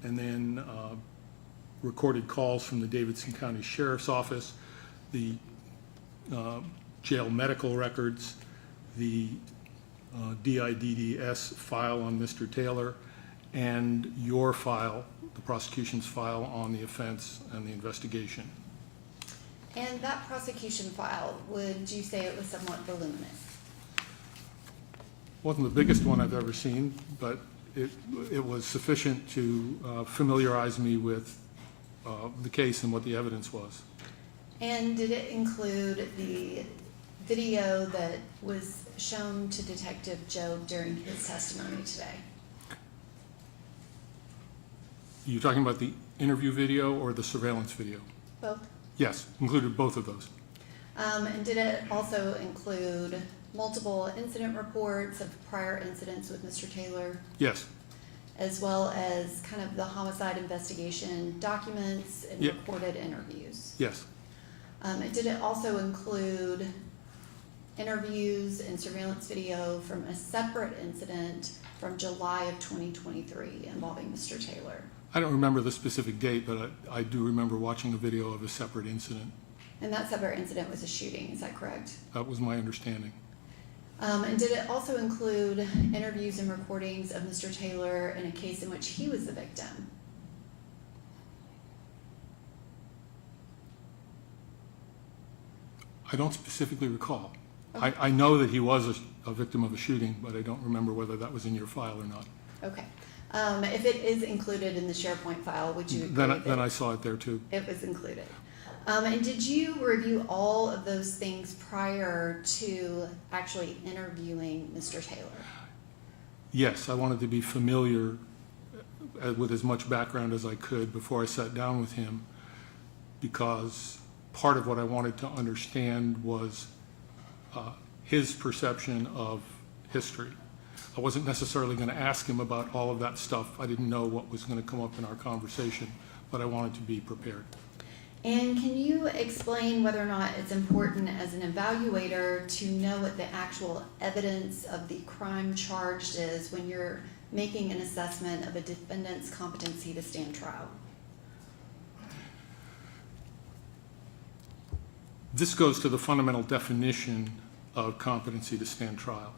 and then recorded calls from the Davidson County Sheriff's Office, the jail medical records, the DIDDS file on Mr. Taylor, and your file, the prosecution's file on the offense and the investigation. And that prosecution file, would you say it was somewhat voluminous? Wasn't the biggest one I've ever seen, but it was sufficient to familiarize me with the case and what the evidence was. And did it include the video that was shown to Detective Joe during his testimony today? You're talking about the interview video or the surveillance video? Both. Yes, included both of those. And did it also include multiple incident reports of prior incidents with Mr. Taylor, Yes, as well as kind of the homicide investigation documents and Yeah. recorded interviews? yes, Did it also include interviews and surveillance video from a separate incident from July of 2023 involving Mr. Taylor? I don't remember the specific date, but I do remember watching a video of a separate incident. And that separate incident was a shooting, is that correct? That was my understanding. And did it also include interviews and recordings of Mr. Taylor in a case in which he was the victim? I don't specifically recall. Okay. I know that he was a victim of a shooting, but I don't remember whether that was in your file or not. Okay. If it is included in the SharePoint file, would you agree Then that I saw it there too. it was included? And did you review all of those things prior to actually interviewing Mr. Taylor? Yes, I wanted to be familiar with as much background as I could before I sat down with him, because part of what I wanted to understand was his perception of history. I wasn't necessarily going to ask him about all of that stuff. I didn't know what was going to come up in our conversation, but I wanted to be prepared. And can you explain whether or not it's important as an evaluator to know what the actual evidence of the crime charged is when you're making an assessment of a defendant's competency to stand trial? This goes to the fundamental definition of competency to stand trial.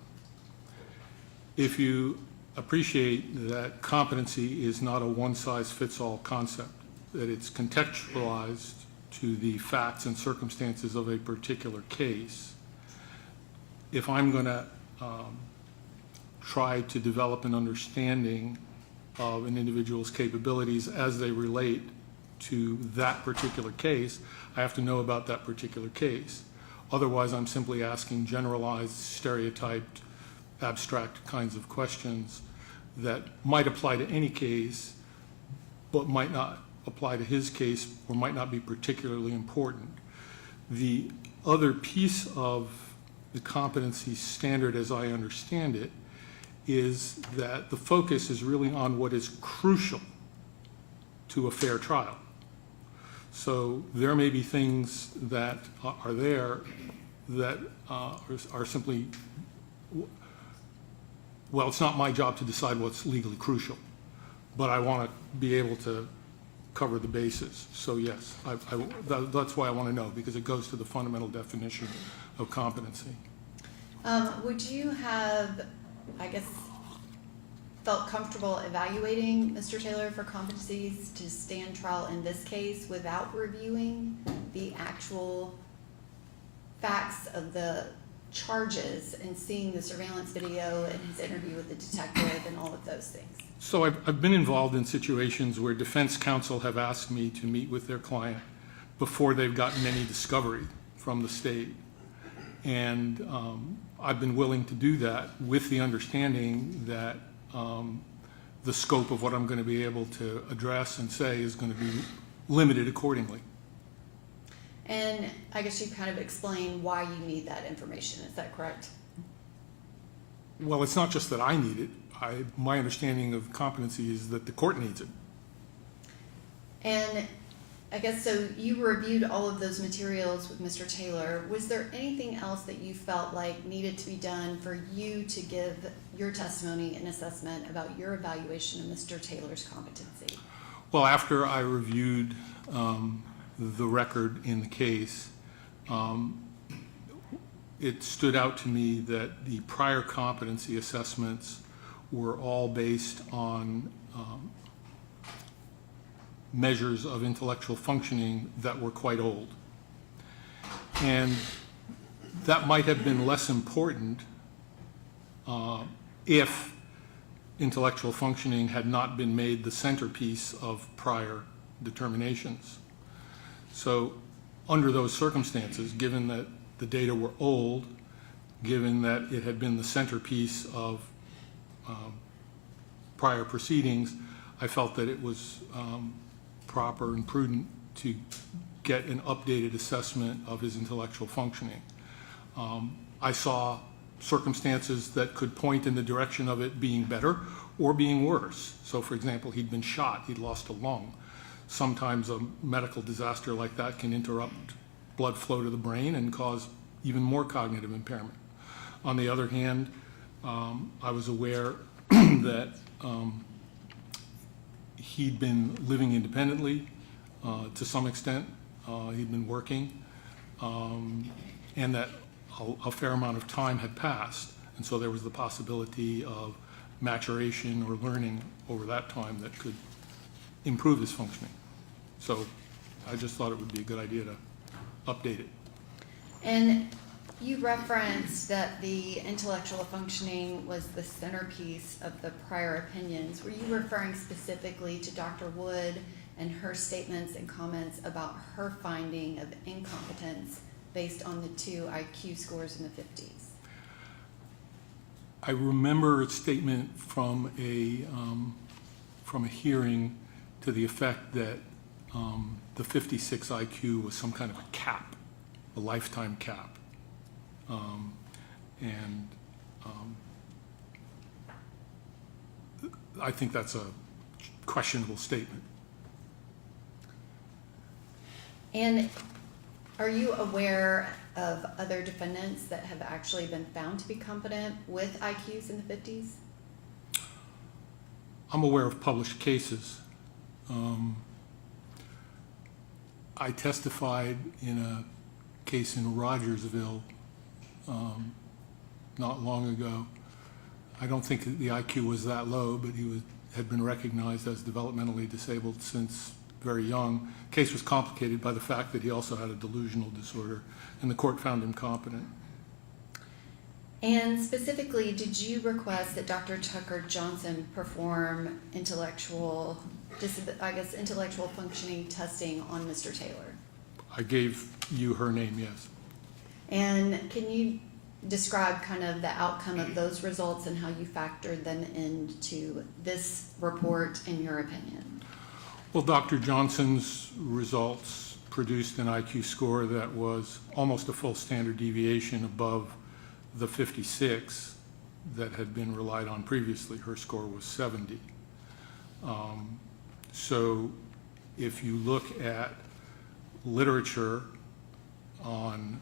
If you appreciate that competency is not a one-size-fits-all concept, that it's contextualized to the facts and circumstances of a particular case, if I'm going to try to develop an understanding of an individual's capabilities as they relate to that particular case, I have to know about that particular case. Otherwise, I'm simply asking generalized, stereotyped, abstract kinds of questions that might apply to any case, but might not apply to his case or might not be particularly important. The other piece of the competency standard, as I understand it, is that the focus is really on what is crucial to a fair trial. So there may be things that are there that are simply, well, it's not my job to decide what's legally crucial, but I want to be able to cover the bases. So yes, that's why I want to know, because it goes to the fundamental definition of competency. Would you have, I guess, felt comfortable evaluating Mr. Taylor for competencies to stand trial in this case without reviewing the actual facts of the charges and seeing the surveillance video and his interview with the detective and all of those things? So I've been involved in situations where defense counsel have asked me to meet with their client before they've gotten any discovery from the state. And I've been willing to do that with the understanding that the scope of what I'm going to be able to address and say is going to be limited accordingly. And I guess you kind of explain why you need that information. Is that correct? Well, it's not just that I need it. My understanding of competency is that the court needs it. And I guess so you reviewed all of those materials with Mr. Taylor. Was there anything else that you felt like needed to be done for you to give your testimony and assessment about your evaluation of Mr. Taylor's competency? Well, after I reviewed the record in the case, it stood out to me that the prior competency assessments were all based on measures of intellectual functioning that were quite old. And that might have been less important if intellectual functioning had not been made the centerpiece of prior determinations. So under those circumstances, given that the data were old, given that it had been the centerpiece of prior proceedings, I felt that it was proper and prudent to get an updated assessment of his intellectual functioning. I saw circumstances that could point in the direction of it being better or being worse. So for example, he'd been shot, he'd lost a lung. Sometimes a medical disaster like that can interrupt blood flow to the brain and cause even more cognitive impairment. On the other hand, I was aware that he'd been living independently to some extent. He'd been working, and that a fair amount of time had passed, and so there was the possibility of maturation or learning over that time that could improve his functioning. So I just thought it would be a good idea to update it. And you referenced that the intellectual functioning was the centerpiece of the prior opinions. Were you referring specifically to Dr. Wood and her statements and comments about her finding of incompetence based on the 2 IQ scores in the 50s? I remember a statement from a hearing to the effect that the 56 IQ was some kind of a cap, a lifetime cap. I think that's a questionable statement. And are you aware of other defendants that have actually been found to be competent with IQs in the 50s? I'm aware of published cases. I testified in a case in Rogersville not long ago. I don't think that the IQ was that low, but had been recognized as developmentally disabled since very young. The case was complicated by the fact that he also had a delusional disorder, and the court found him competent. And specifically, did you request that Dr. Tucker Johnson perform intellectual functioning testing on Mr. Taylor? I gave you her name, yes. And can you describe kind of the outcome of those results and how you factored them into this report, in your opinion? Well, Dr. Johnson's results produced an IQ score that was almost a full standard deviation above the 56 that had been relied on previously. Her score was 70. So if you look at literature on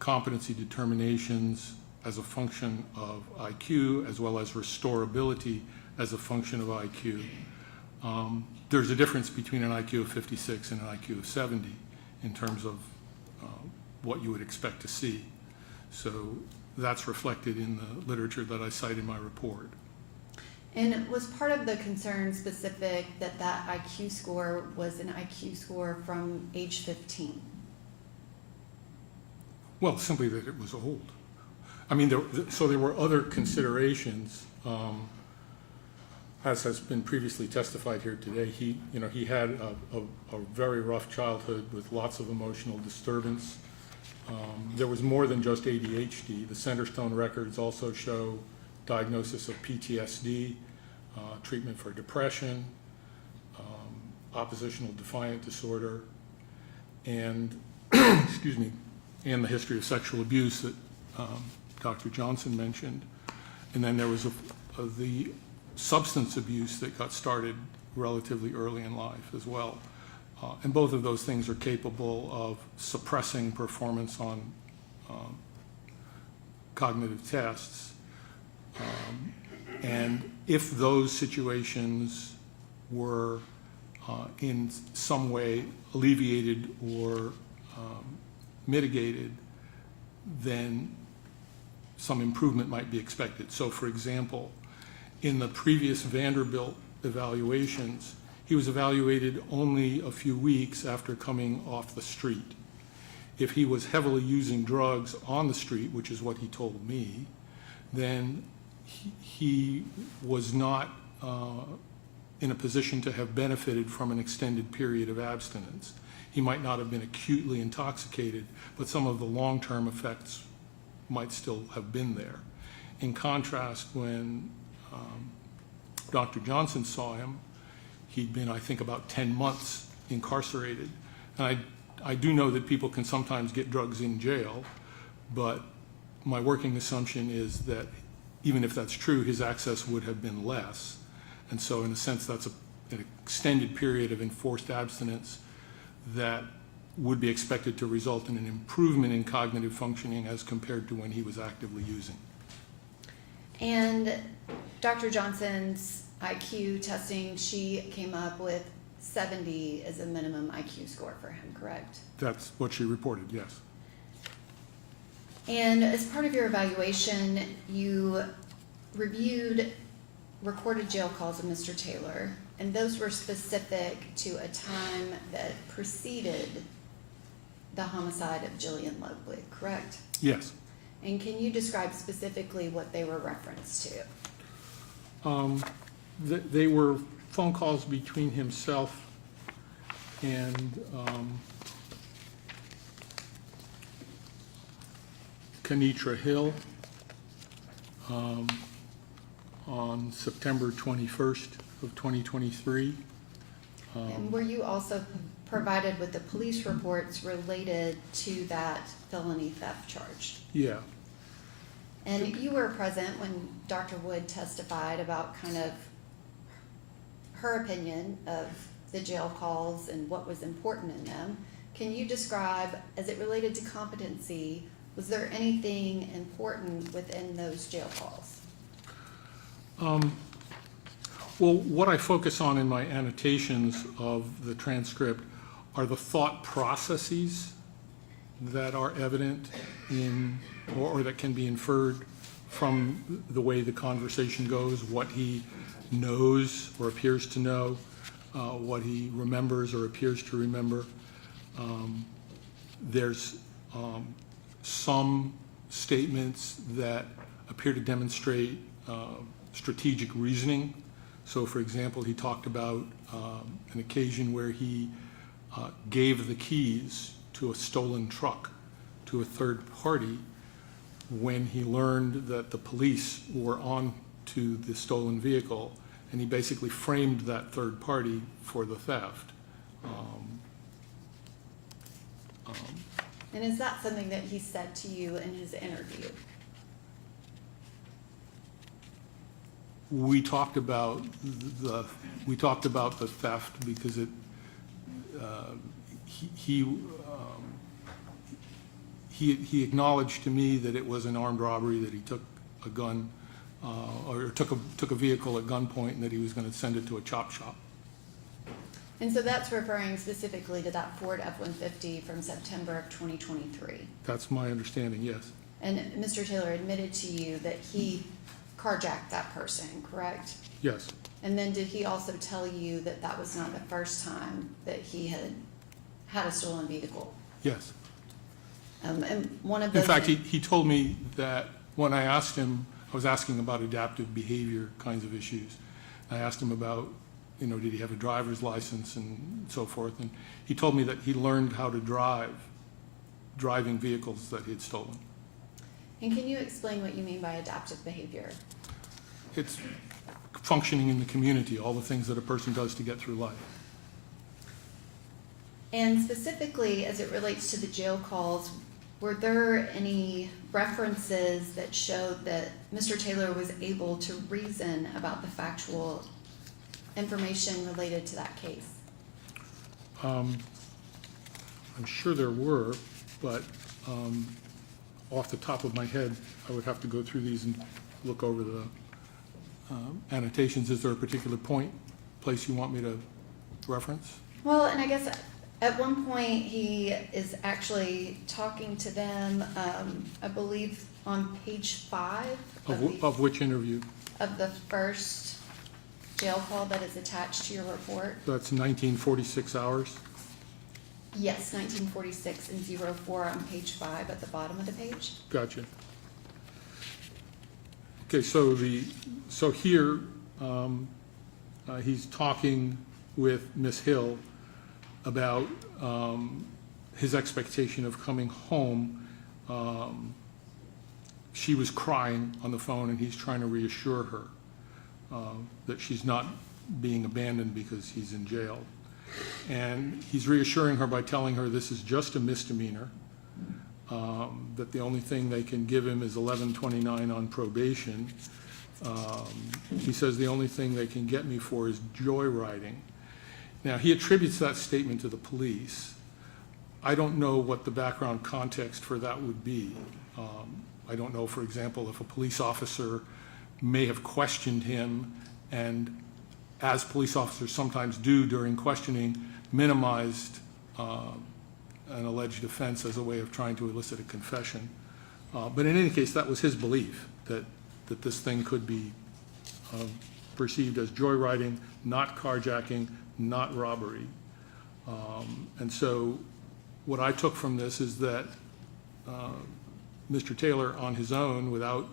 competency determinations as a function of IQ, as well as restorability as a function of IQ, there's a difference between an IQ of 56 and an IQ of 70 in terms of what you would expect to see. So that's reflected in the literature that I cite in my report. And was part of the concern specific that IQ score was an IQ score from age 15? Well, simply that it was old. I mean, there were other considerations, as has been previously testified here today. He had a very rough childhood with lots of emotional disturbance. There was more than just ADHD. The Centerstone records also show diagnosis of PTSD, treatment for depression, oppositional defiant disorder, and excuse me, and the history of sexual abuse that Dr. Johnson mentioned. And then there was the substance abuse that got started relatively early in life as well. And both of those things are capable of suppressing performance on cognitive tests. And if those situations were in some way alleviated or mitigated, then some improvement might be expected. So, for example, in the previous Vanderbilt evaluations, he was evaluated only a few weeks after coming off the street. If he was heavily using drugs on the street, which is what he told me, then he was not in a position to have benefited from an extended period of abstinence. He might not have been acutely intoxicated, but some of the long-term effects might still have been there. In contrast, when Dr. Johnson saw him, he'd been, I think, about 10 months incarcerated. And I do know that people can sometimes get drugs in jail, but my working assumption is that even if that's true, his access would have been less. And so in a sense, that's an extended period of enforced abstinence that would be expected to result in an improvement in cognitive functioning as compared to when he was actively using. And Dr. Johnson's IQ testing, she came up with 70 as a minimum IQ score for him, correct? That's what she reported, yes. And as part of your evaluation, you reviewed recorded jail calls of Mr. Taylor, and those were specific to a time that preceded the homicide of Jillian Ludwig, correct? Yes. And can you describe specifically what they were referenced to? They were phone calls between himself and Kenitra Hill on September 21st of 2023. And were you also provided with the police reports related to that felony theft charge? Yeah. And you were present when Dr. Wood testified about kind of her opinion of the jail calls and what was important in them. Can you describe, as it related to competency, was there anything important within those jail calls? Well, what I focus on in my annotations of the transcript are the thought processes that are evident in, or that can be inferred from the way the conversation goes, what he knows or appears to know, what he remembers or appears to remember. There's some statements that appear to demonstrate strategic reasoning. So, for example, he talked about an occasion where he gave the keys to a stolen truck to a third party when he learned that the police were on to the stolen vehicle, and he basically framed that third party for the theft. And is that something that he said to you in his interview? We talked about the theft because it he acknowledged to me that it was an armed robbery, that he took a gun or took a vehicle at gunpoint, and that he was going to send it to a chop shop. And so that's referring specifically to that Ford F-150 from September of 2023. That's my understanding, yes. And Mr. Taylor admitted to you that he carjacked that person, correct? Yes. And then did he also tell you that that was not the first time that he had a stolen vehicle? Yes. And one of In those. fact, he told me that when I asked him, I was asking about adaptive behavior kinds of issues. I asked him about, did he have a driver's license and so forth, and he told me that he learned how to driving vehicles that he had stolen. And can you explain what you mean by adaptive behavior? It's functioning in the community, all the things that a person does to get through life. And specifically, as it relates to the jail calls, were there any references that showed that Mr. Taylor was able to reason about the factual information related to that case? I'm sure there were, but off the top of my head, I would have to go through these and look over the annotations. Is there a particular place you want me to reference? Well, and I guess at one point he is actually talking to them, I believe on page 5 Of which interview? of the first jail call that is attached to your report. That's 1946 hours. Yes, 1946 and 04 on page 5 at the bottom of the page. Gotcha. Okay, so here he's talking with Miss Hill about his expectation of coming home. She was crying on the phone, and he's trying to reassure her that she's not being abandoned because he's in jail. And he's reassuring her by telling her this is just a misdemeanor, that the only thing they can give him is 1129 on probation. He says the only thing they can get me for is joyriding. Now, he attributes that statement to the police. I don't know what the background context for that would be. I don't know, for example, if a police officer may have questioned him and, as police officers sometimes do during questioning, minimized an alleged offense as a way of trying to elicit a confession. But in any case, that was his belief, that this thing could be perceived as joyriding, not carjacking, not robbery. And so what I took from this is that Mr. Taylor, on his own, without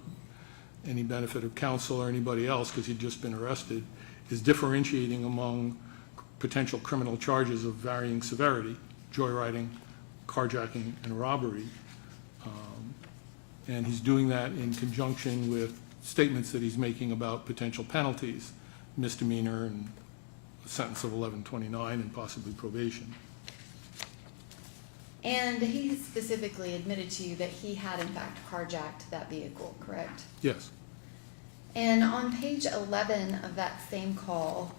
any benefit of counsel or anybody else, because he'd just been arrested, is differentiating among potential criminal charges of varying severity: joyriding, carjacking, and robbery. And he's doing that in conjunction with statements that he's making about potential penalties, misdemeanor and a sentence of 1129 and possibly probation. And he specifically admitted to you that he had in fact carjacked that vehicle, correct? Yes. And on page 11 of that same call,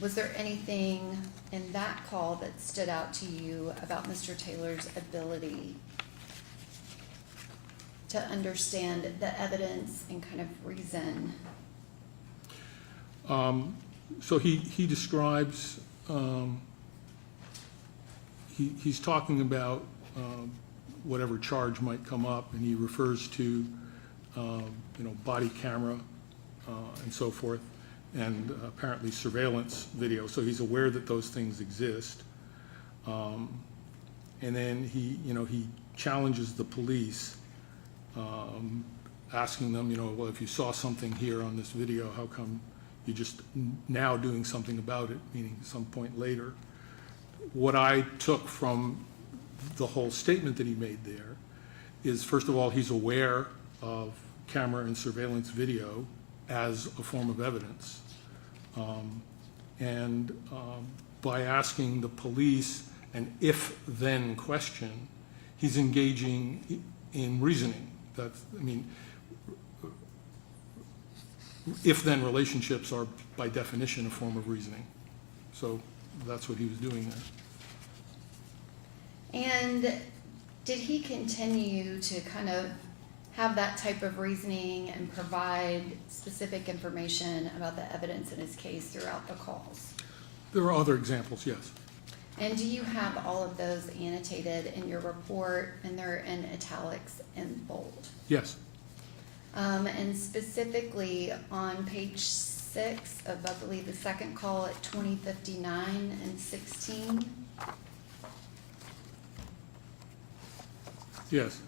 was there anything in that call that stood out to you about Mr. Taylor's ability to understand the evidence and kind of reason? So he describes, he's talking about whatever charge might come up, and he refers to, body camera and so forth, and apparently surveillance video. So he's aware that those things exist. And then he challenges the police, asking them, well, if you saw something here on this video, how come you're just now doing something about it, meaning some point later. What I took from the whole statement that he made there is, first of all, he's aware of camera and surveillance video as a form of evidence. By asking the police an if-then question, he's engaging in reasoning. If-then relationships are, by definition, a form of reasoning. So that's what he was doing there. And did he continue to kind of have that type of reasoning and provide specific information about the evidence in his case throughout the calls? There are other examples, yes. And do you have all of those annotated in your report, and they're in italics and bold? Yes. And specifically on page 6 of, I believe, the second call at 20:59 and 16. Yes.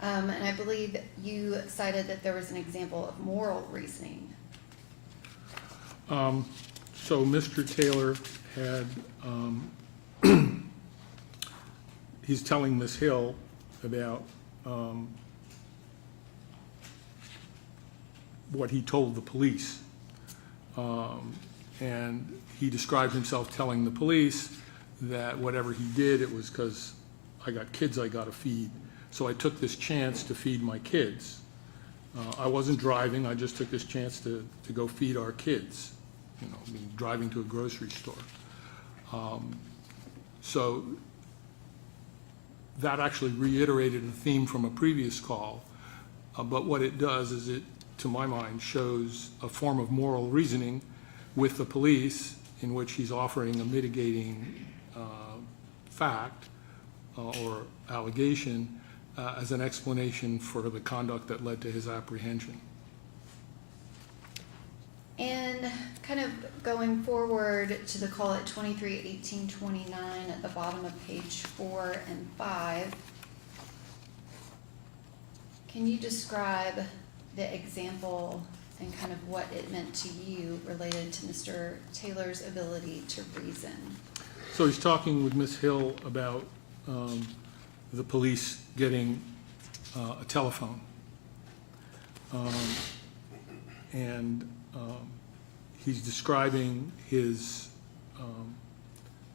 And I believe you cited that there was an example of moral reasoning. So Mr. Taylor had, he's telling Ms. Hill about what he told the police. And he described himself telling the police that whatever he did, it was because I got kids I got to feed. So I took this chance to feed my kids. I wasn't driving, I just took this chance to go feed our kids, driving to a grocery store. So that actually reiterated a theme from a previous call, but what it does is it, to my mind, shows a form of moral reasoning with the police in which he's offering a mitigating fact or allegation as an explanation for the conduct that led to his apprehension. And kind of going forward to the call at 23:18:29 at the bottom of page 4 and 5, can you describe the example and kind of what it meant to you related to Mr. Taylor's ability to reason? So he's talking with Ms. Hill about the police getting a telephone. He's describing his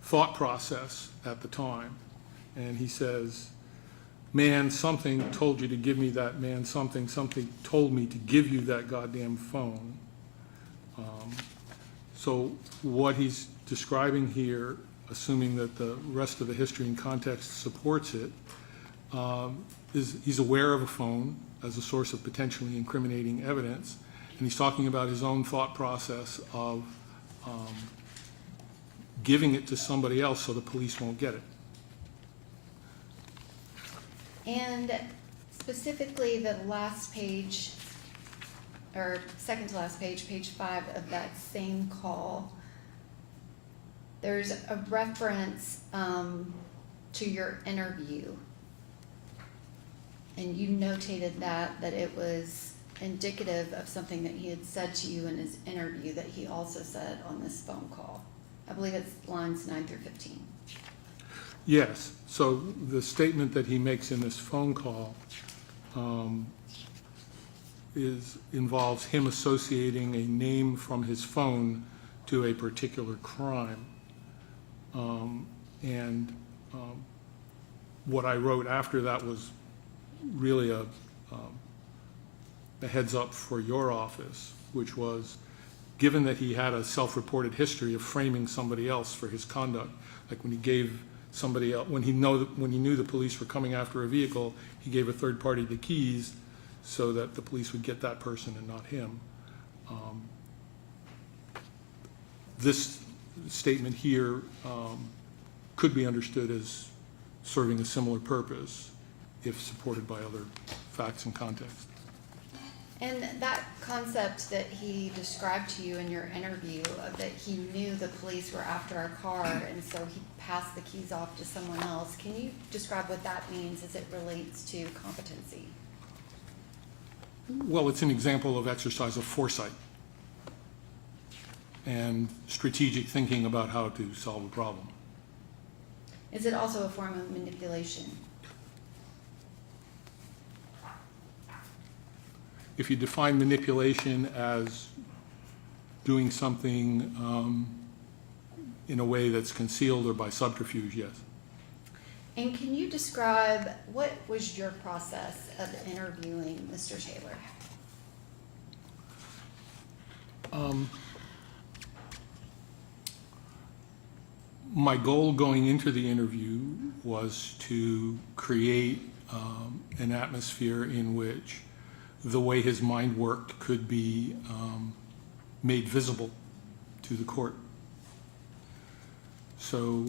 thought process at the time. And he says, man, something told you to give me that, man, something told me to give you that goddamn phone. So what he's describing here, assuming that the rest of the history and context supports it, is he's aware of a phone as a source of potentially incriminating evidence, and he's talking about his own thought process of giving it to somebody else so the police won't get it. And specifically the last page, or second to last page, page 5 of that same call, there's a reference to your interview. And you notated that it was indicative of something that he had said to you in his interview that he also said on this phone call. I believe it's lines 9 through 15. Yes, so the statement that he makes in this phone call involves him associating a name from his phone to a particular crime. What I wrote after that was really a heads up for your office, which was, given that he had a self-reported history of framing somebody else for his conduct, like when he gave somebody else, when he knew the police were coming after a vehicle, he gave a third party the keys so that the police would get that person and not him. This statement here could be understood as serving a similar purpose if supported by other facts and context. And that concept that he described to you in your interview of that he knew the police were after our car and so he passed the keys off to someone else, can you describe what that means as it relates to competency? Well, it's an example of exercise of foresight and strategic thinking about how to solve a problem. Is it also a form of manipulation? If you define manipulation as doing something in a way that's concealed or by subterfuge, yes. And can you describe what was your process of interviewing Mr. Taylor? My goal going into the interview was to create an atmosphere in which the way his mind worked could be made visible to the court. So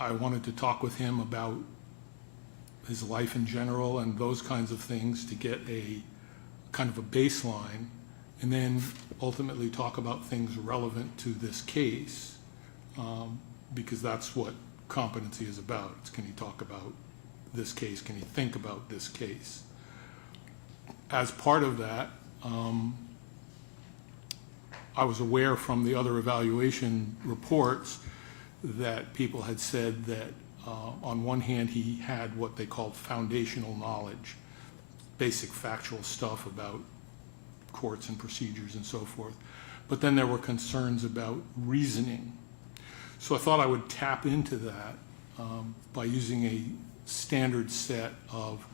I wanted to talk with him about his life in general and those kinds of things to get a kind of a baseline, and then ultimately talk about things relevant to this case, because that's what competency is about. It's can he talk about this case? Can he think about this case? As part of that, I was aware from the other evaluation reports that people had said that on one hand he had what they called foundational knowledge, basic factual stuff about courts and procedures and so forth, but then there were concerns about reasoning. So I thought I would tap into that by using a standard set of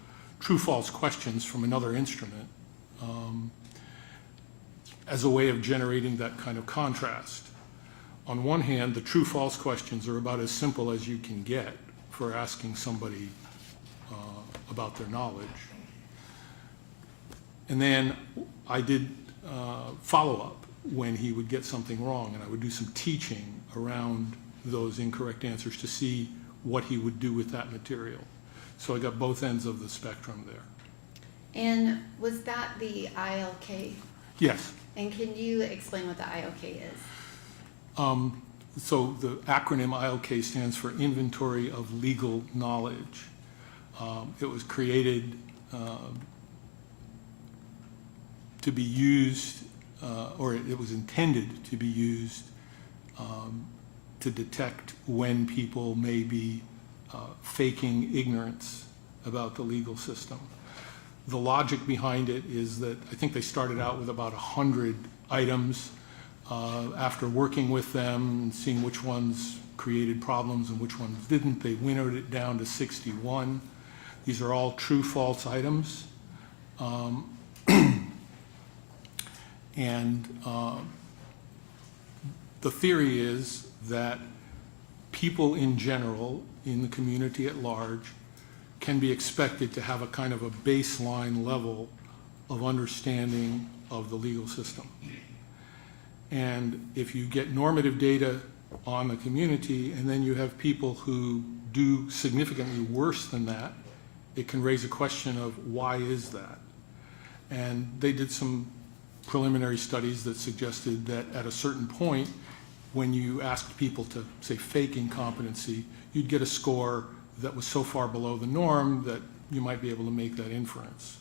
true-false questions from another instrument as a way of generating that kind of contrast. On one hand, the true-false questions are about as simple as you can get for asking somebody about their knowledge. And then I did follow-up when he would get something wrong, and I would do some teaching around those incorrect answers to see what he would do with that material. So I got both ends of the spectrum there. And was that the ILK? Yes. And can you explain what the ILK is? So the acronym ILK stands for Inventory of Legal Knowledge. It was created to be used, or it was intended to be used to detect when people may be faking ignorance about the legal system. The logic behind it is that I think they started out with about 100 items. After working with them and seeing which ones created problems and which ones didn't, they winnowed it down to 61. These are all true-false items. The theory is that people in general in the community at large can be expected to have a kind of a baseline level of understanding of the legal system. And if you get normative data on the community and then you have people who do significantly worse than that, it can raise a question of why is that? And they did some preliminary studies that suggested that at a certain point, when you asked people to, say, fake incompetency, you'd get a score that was so far below the norm that you might be able to make that inference.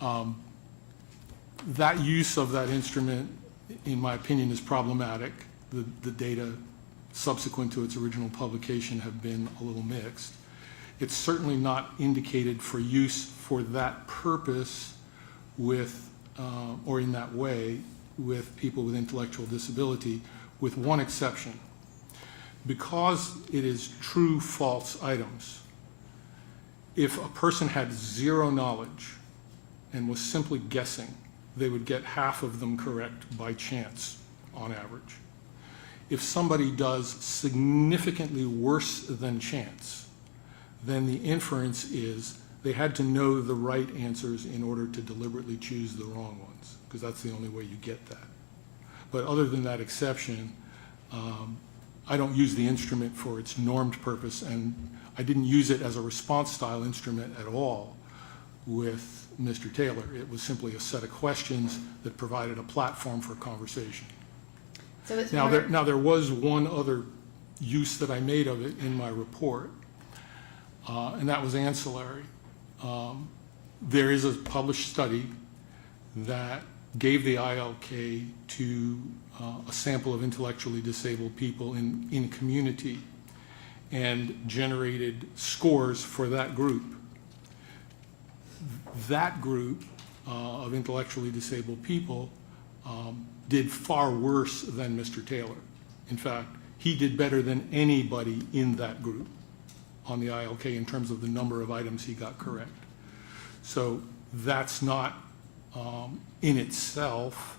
That use of that instrument, in my opinion, is problematic. The data subsequent to its original publication have been a little mixed. It's certainly not indicated for use for that purpose with, or in that way, with people with intellectual disability, with one exception. Because it is true-false items, if a person had zero knowledge and was simply guessing, they would get half of them correct by chance on average. If somebody does significantly worse than chance, then the inference is they had to know the right answers in order to deliberately choose the wrong ones, because that's the only way you get that. But other than that exception, I don't use the instrument for its normed purpose, and I didn't use it as a response style instrument at all with Mr. Taylor. It was simply a set of questions that provided a platform for conversation. So it's Now, more, there was one other use that I made of it in my report, and that was ancillary. There is a published study that gave the ILK to a sample of intellectually disabled people in community and generated scores for that group. That group of intellectually disabled people did far worse than Mr. Taylor. In fact, he did better than anybody in that group on the ILK in terms of the number of items he got correct. So that's not in itself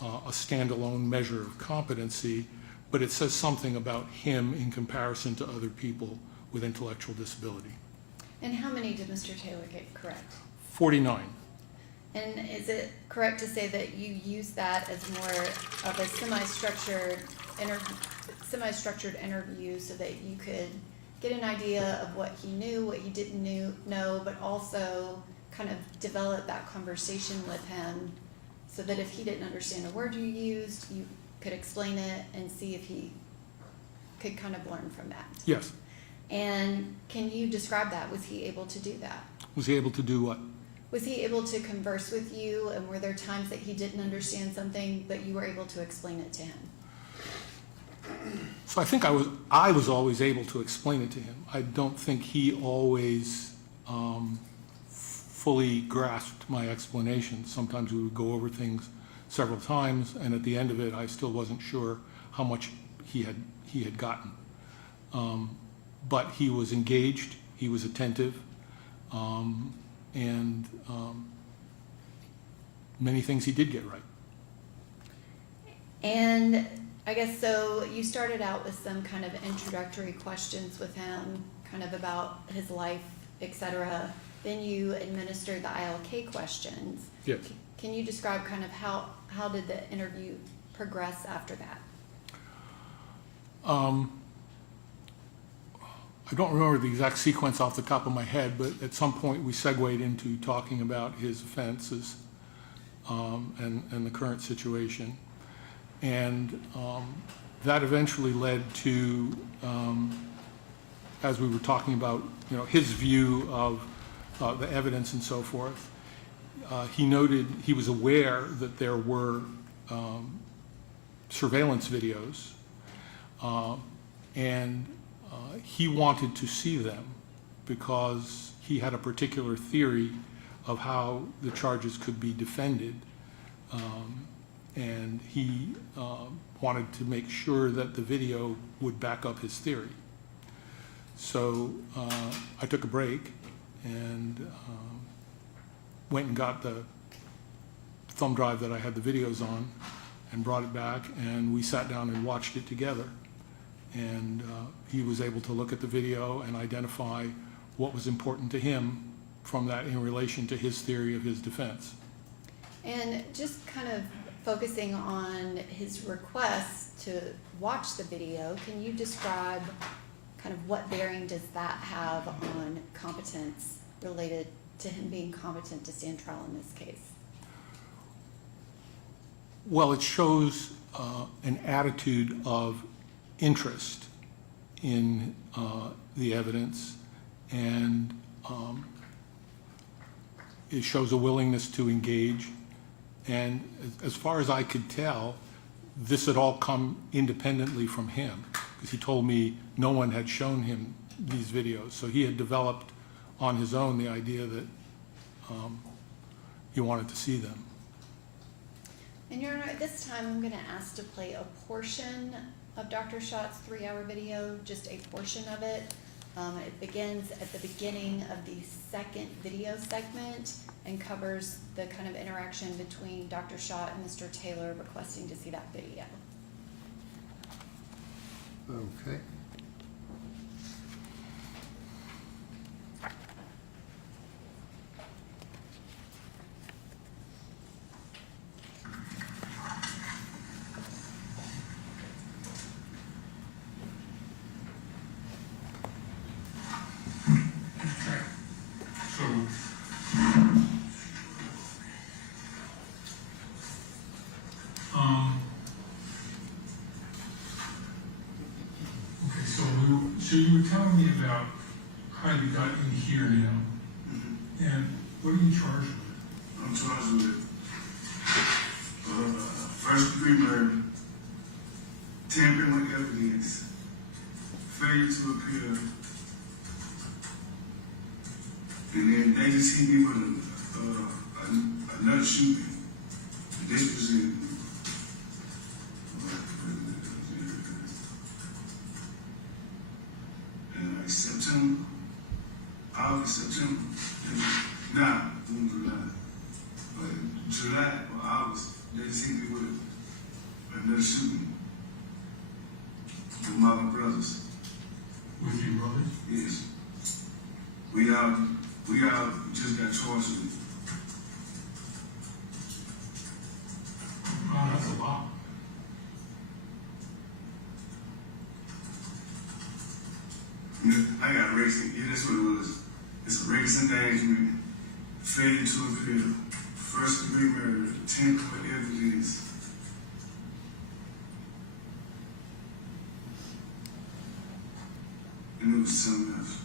a standalone measure of competency, but it says something about him in comparison to other people with intellectual disability. and how many did Mr. Taylor get correct? 49. And is it correct to say that you use that as more of a semi-structured interview so that you could get an idea of what he knew, what he didn't know, but also kind of develop that conversation with him so that if he didn't understand a word you used, you could explain it and see if he could kind of learn from that? Yes. And can you describe that? Was he able to do that? Was he able to do what? Was he able to converse with you, and were there times that he didn't understand something, but you were able to explain it to him? So I think I was always able to explain it to him. I don't think he always fully grasped my explanation. Sometimes we would go over things several times, and at the end of it, I still wasn't sure how much he had gotten. But he was engaged, he was attentive, and many things he did get right. And I guess so you started out with some kind of introductory questions with him, kind of about his life, etc. Then you administered the ILK questions. Yes. Can you describe kind of how did the interview progress after that? I don't remember the exact sequence off the top of my head, but at some point we segued into talking about his offenses and the current situation. And that eventually led to, as we were talking about, his view of the evidence and so forth. He was aware that there were surveillance videos, and he wanted to see them because he had a particular theory of how the charges could be defended, and he wanted to make sure that the video would back up his theory. So I took a break and went and got the thumb drive that I had the videos on and brought it back, and we sat down and watched it together. And he was able to look at the video and identify what was important to him from that in relation to his theory of his defense. And just kind of focusing on his request to watch the video, can you describe kind of what bearing does that have on competence related to him being competent to stand trial in this case? Well, it shows an attitude of interest in the evidence, and it shows a willingness to engage. And as far as I could tell, this had all come independently from him, because he told me no one had shown him these videos. So he had developed on his own the idea that he wanted to see them. And Your Honor, at this time, I'm going to ask to play a portion of Dr. Schott's 3-hour video, just a portion of it. It begins at the beginning of the second video segment and covers the kind of interaction between Dr. Schott and Mr. Taylor requesting to see that video. Okay. telling me about how you got in here now, and what are you charged with? I'm charged with first degree murder, tampering with evidence, failure to appear, and then they just hit me with another shooting. This was in September, August, September. Nah, July. But July or August, they just hit me with another shooting with my brothers. With your brothers? Yes. We all just got charged with it. Oh, that's a lot. I got racing. Yeah, that's what it was. It's a reckless endangerment, failure to appear, first degree murder, tampering with evidence. And it was something else.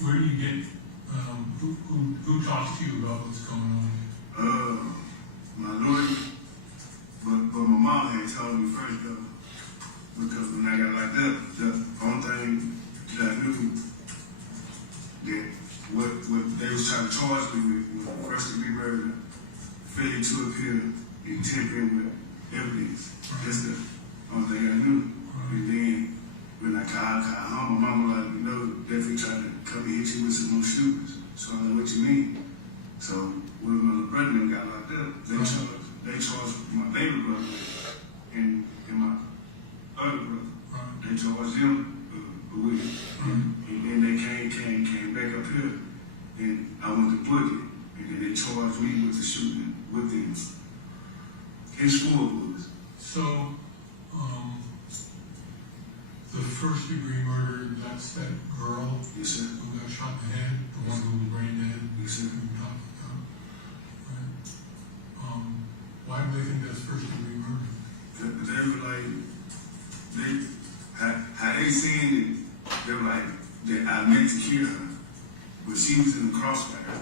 Where do you get, who talks to you about what's going on? My lawyer, but my mom had told me first though, because when I got locked up, the only thing that I knew that what they was trying to charge me with first degree murder, failure to appear, and tampering with evidence. That's the only thing I knew. And then when I called home, my mama let me know definitely tried to come and hit you with some more shooters. So I'm like, what you mean? So when my little brother and them got locked up, they charged my baby brother and my other brother. They charged them with it. And then they came back up here, and I went to Boogie, and then they charged me with the shooting with them. His four bullets. So, the first degree murder, that's that girl Yes, sir. who got shot in the head, the one who was brain dead. Yes, sir. We were talking about, right? Why do they think that's first degree murder? They were like, how they saying it, they were like, that I meant to kill her, but she was in the crossfire.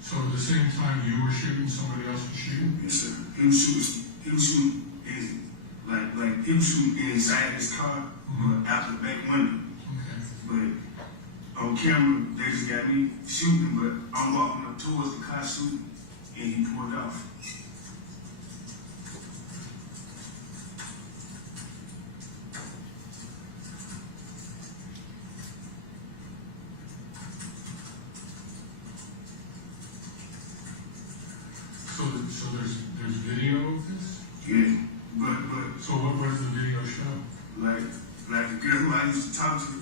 So at the same time you were shooting, somebody else was shooting? Yes, sir. He was shooting inside his car, but out the back window. Okay. But on camera, they just got me shooting, but I'm walking up towards the car shooting, and he pulled off. So there's video of this? Yeah, but So what does the video show? like the girl who I used to talk to,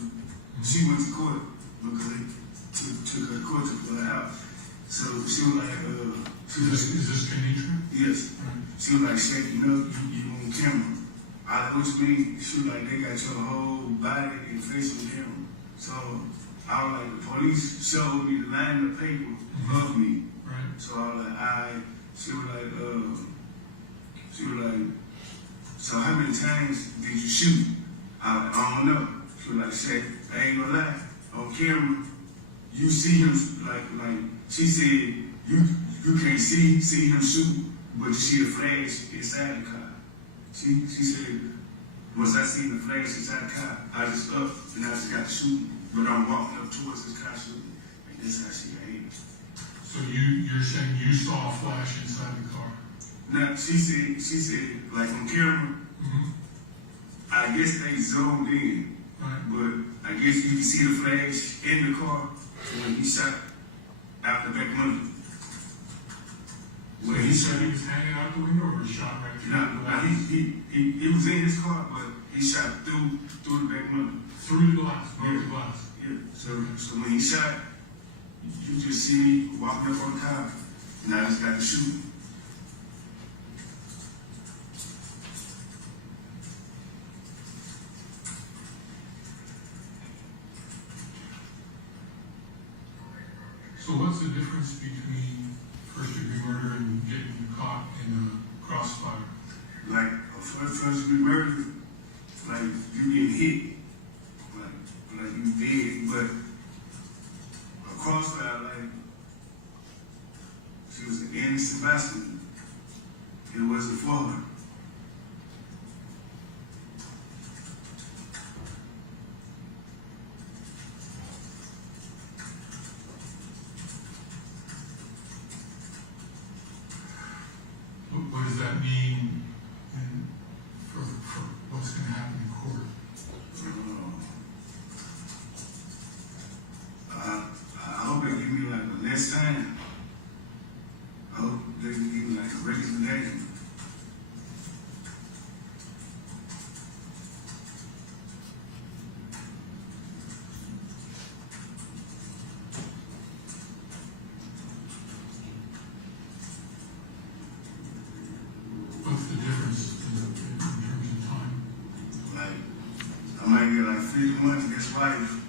she went to court because they took her to court to pull her out. So she was like, Is this Kenitra? yes. Right. She was like, Shaq, you know, you on camera. I like, what you mean? She was like, they got your whole body and face on camera. So I was like, the police showed me the line of paper of me. Right. So I was like, she was like, so how many times did you shoot? I don't know. She was like, Shaq, I ain't gonna lie. On camera, you see him, like she said, you can't see him shoot, but you see the flash inside the car. She said, once I see the flash inside the car, I just up and I just got to shoot. But I'm walking up towards this car shooting, and this is how she got hit. So you're saying you saw a flash inside the car? Now she said, like on camera, I guess they zoomed in, Right. but I guess you can see the flash in the car when he shot out the back window. So he said he was hanging out the window or he shot right through the glass? He was in his car, but he shot through the back window. Through the glass, broke the glass. Yeah. So when he shot, you just see me walking up on the car, and I just got to shoot. an innocent bystander. It wasn't for her. What does that mean for what's going to happen in court? I hope they give me like the next time. I hope they give me like a recommendation. What's the difference in terms of time? Like, I might get like 50 months in this life,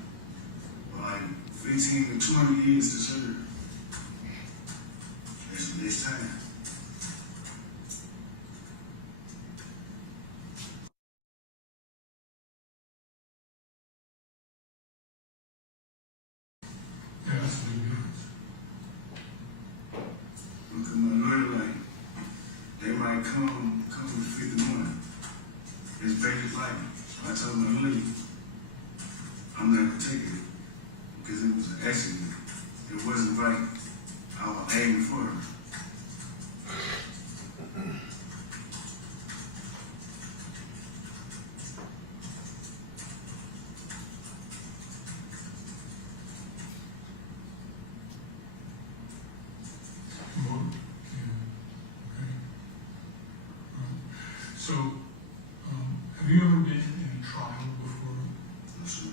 or like 15 to 20 years to serve. That's this time. Yeah, that's a big difference. Because my lawyer, like, they might come with 51. It's vacant life. I told my lawyer, I'm not gonna take it because it was an accident. It wasn't like I was aiming for her. More, yeah, okay. So, have you ever been in a trial before? No, sir.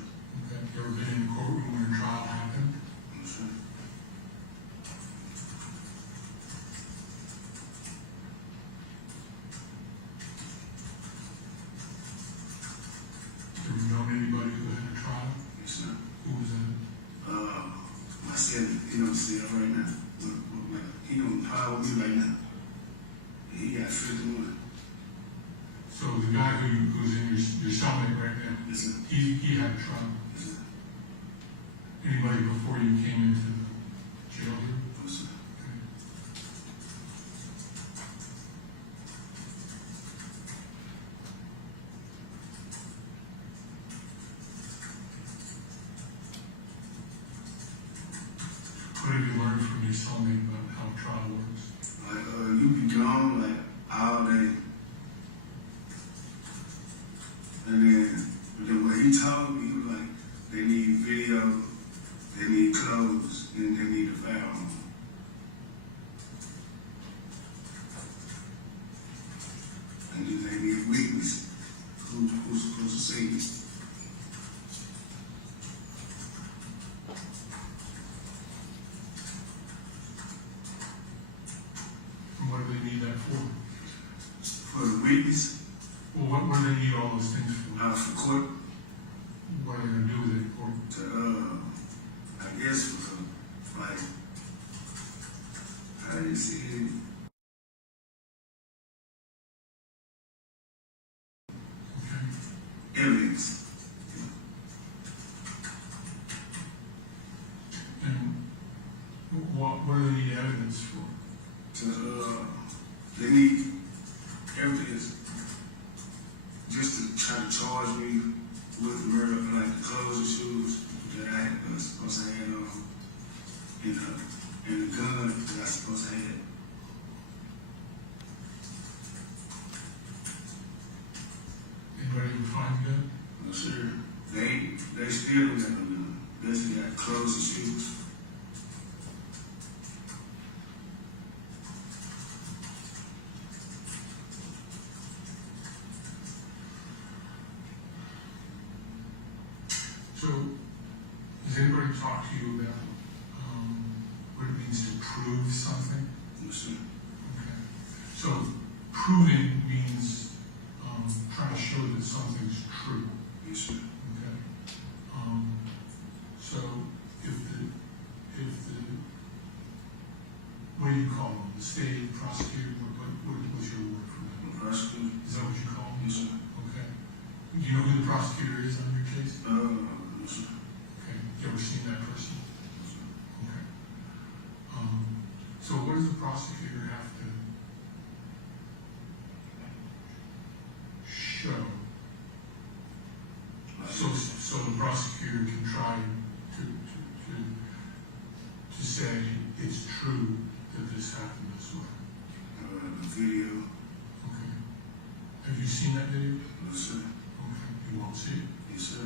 Okay. You ever been in a courtroom where a trial happened? No, sir. Have you known anybody who had a trial? Yes, sir. Who was that? My son, he don't see it right now. He don't power me right now. He got 51. So the guy who's in your cellmate right now, Yes, sir. he had a trial. Yes, sir. Anybody before you came into the jail here? No, sir. Okay. What have you learned from your cellmate about how trial works? Like, you be gone like all day. And then what he told me, he was like, they need video, they need clothes, and they need a firearm. And then they need a witness who's supposed to see me. And what do they need that for? For the witness, Well, what do they need all those things for? for court, What are they gonna do with it? Or to, I guess for like, how do you see it? okay. Evidence. And what do they need evidence for? They need evidence just to try to charge me with murder, like the clothes and shoes that I was supposed to have on, and the gun that I was supposed to have. Anybody who find good? No, sir. They still don't have a gun. They just got clothes and shoes. So, has anybody talked to you about what it means to prove something? No, sir. Okay. So, proving means trying to show that something's true. Yes, sir. Okay. So, if the what do you call them? The state prosecutor. What's your word for that? The prosecutor. Is that what you call them? Yes, sir. Okay. Do you know who the prosecutor is on your case? No, sir. Okay. You ever seen that person? No, sir. Okay. So what does the prosecutor have to show? So the prosecutor can try to say it's true that this happened this way. The video. Okay. Have you seen that video? No, sir. Okay. You won't see it? Yes, sir.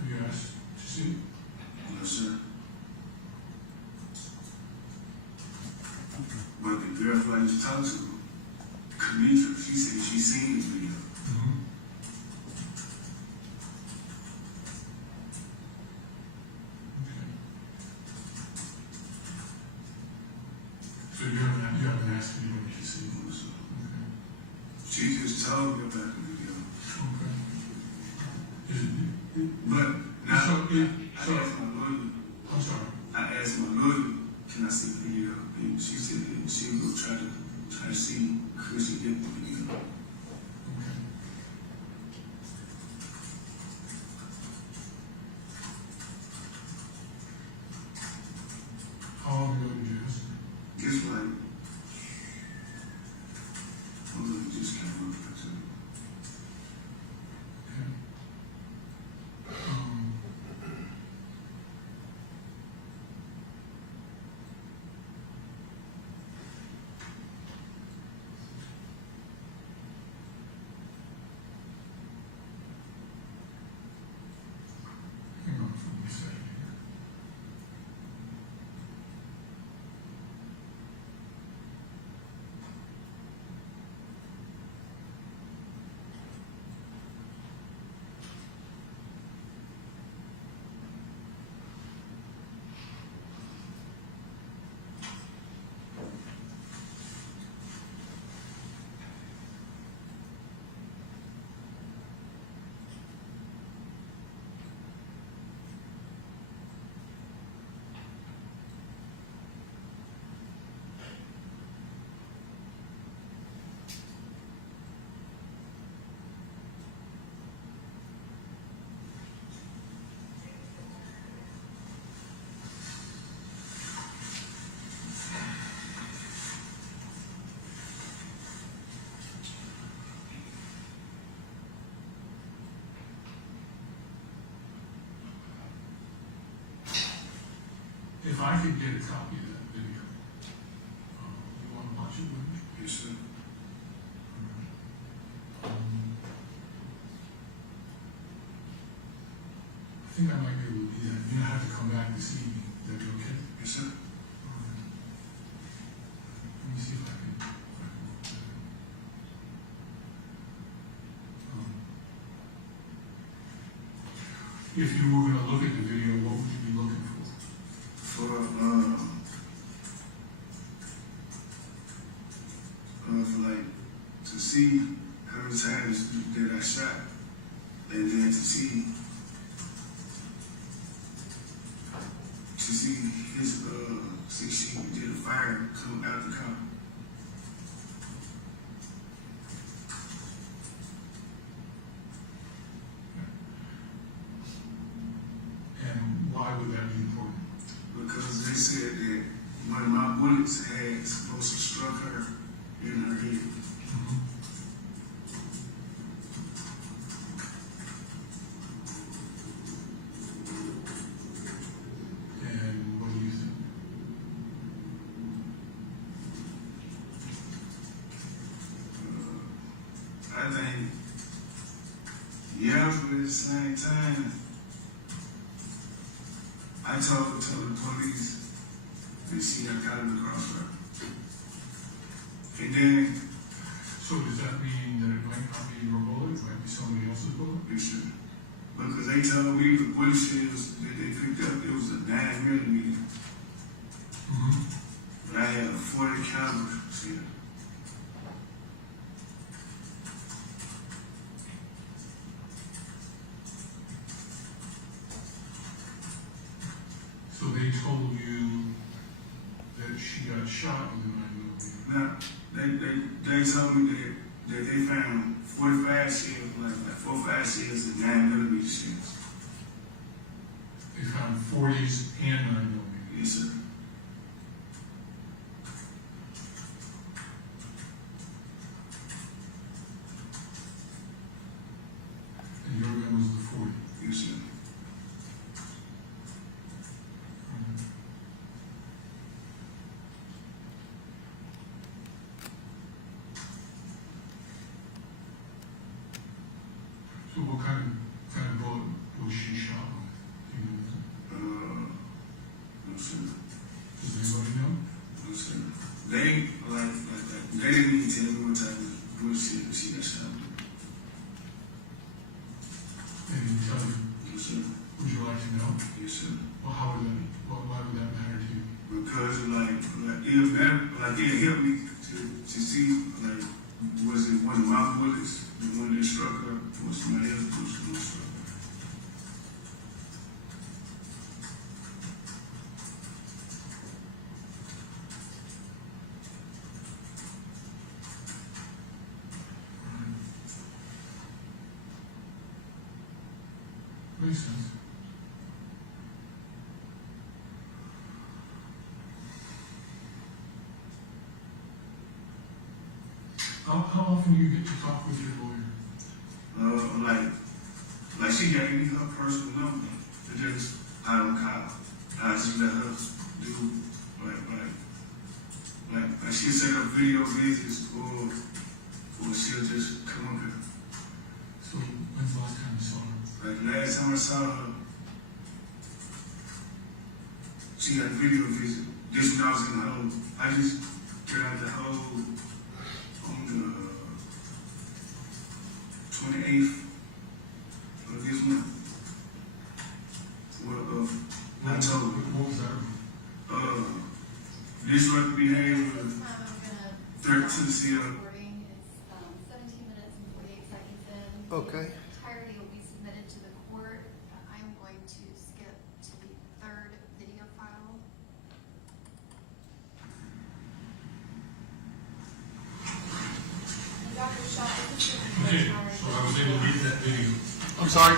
Have you asked to see it? No, sir. But the girl who I used to talk to, Kamitra, she said she seen the video. Mm-hmm. Okay. So you haven't asked anybody to see it? No, sir. Okay. She just told me about the video. Okay. But now, So, I asked my lawyer, I'm sorry. I asked my lawyer, can I see the video? And she said that she will try to see could she get the video. Okay. How long ago did you ask? It's like, hold on, it just came up. Okay. Hang on for a second here. If I could get a copy of that video, you want to watch it with me? Yes, sir. I think I might be able to do that. You don't have to come back this evening. Is that okay? Yes, sir. Let me see if I can. If you were going to look at the video, what would you be looking for? For like, to see how many times that I shot, and then to see his, see she did a fire come out the car. And why would that be important? Because they said that one of my bullets had supposed to struck her in her head. And what do you think? I think, yeah, but at the same time, I told the police that she got caught in the crossfire. And then, So does that mean that it might not be your bullet, it might be somebody else's bullet? they should, because they told me the bullet shells that they picked up, it was a 9mm. But I had a 40 caliber shell. So they told you that she got shot with a 9mm. Now, they told me that they found 45 shells, like 4 or 5 shells and 9mm shells. 40s and 9mm. Yes, sir. And your gun was the 40. Yes, sir. So what kind of bullet was she shot with? Do you know? No, sir. Does anybody know? No, sir. They, they didn't even tell me what type of bullshit she got shot with. They didn't tell you. No, sir. Would you like to know? Yes, sir. Well, how would that, why would that matter to you? Because it'll matter, it'll help me to see, was it one of my bullets, the one that struck her, or somebody else's bullet that struck her? Makes sense. How often do you get to talk with your lawyer? Like she gave me her personal number. It just, I don't call. I just let her do, like she'll set up video visits or she'll just come up here. So when's the last time you saw her? Like last time I saw her, she had a video visit. Just when I was in the hole, I just got out the hole on the 28th of this month. October. What was that? Disruptive behavior, This time I'm gonna. threat to the CL. Recording is, 17 minutes and 48 seconds in. Okay. The entirety will be submitted to the court. I'm going to skip to the third video file. And Dr. Shaw, this is the Okay, first so I was able to read that video. I'm sorry?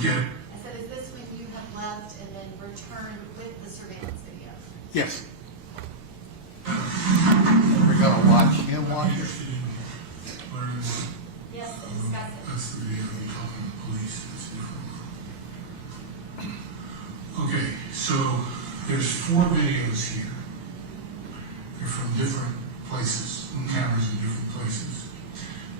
Okay. I said, is this when you have left and then returned with the surveillance video? Yes. We're gonna watch him I'm watch it. interested in learning what. Yes, and discuss it. That's the video you're talking to the police. That's different. Okay, so there's 4 videos here. They're from different places, cameras in different places.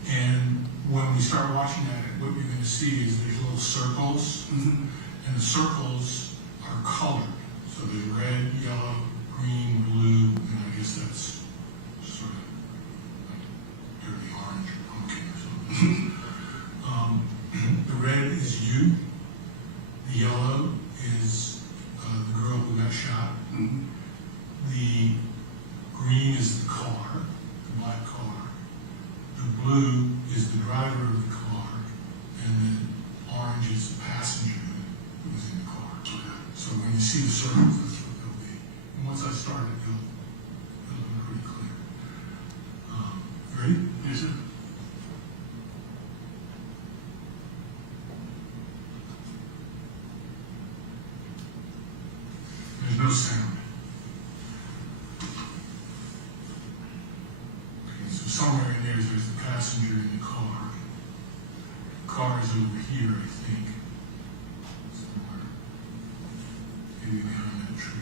And when we start watching at it, what you're going to see is there's little circles, and the circles are colored. So there's red, yellow, green, blue, and I guess that's sort of like dirty orange or pumpkin or something. The red is you. The yellow is the girl who got shot. The green is the car, the black car. The blue is the driver of the car, and then orange is the passenger who was in the car. So when you see the circles, that's what they'll be. And once I start it, it'll be pretty clear. Ready? Yes, sir. There's no sound. Okay, so somewhere in there's the passenger in the car. The car is over here, I think. Somewhere. Maybe behind that tree.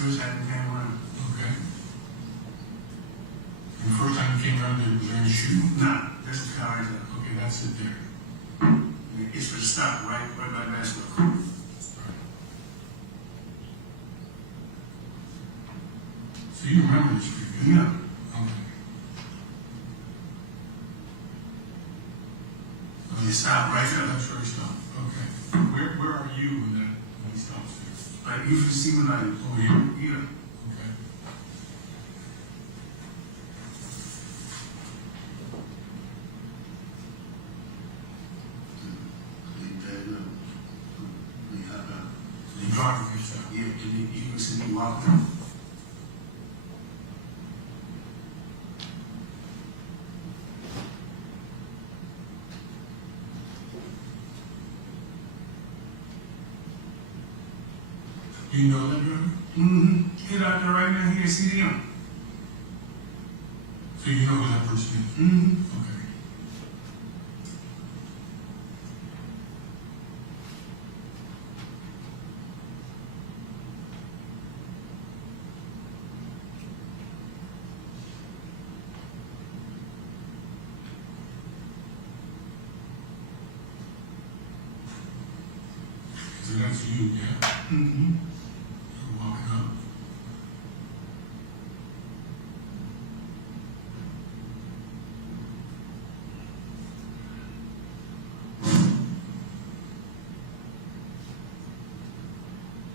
first time he came around. Okay. And the first time you came around, was there any shooting? Nah, that's the car right there. Okay, that's it there. It's for the stop, right by the basketball court. So you remember this pretty good? Yeah. Okay. He stopped right there. That's where he stopped. Okay. Where are you when he stops there? Like, you can see me like, Over here? yeah. Okay. You driving yourself? Yeah, and you can see me walking out. Do you know that driver? Mm-hmm. Get out there right now, here, see him. So you know who that person is? Mm-hmm. Okay. So that's you, yeah? Mm-hmm. You're walking up.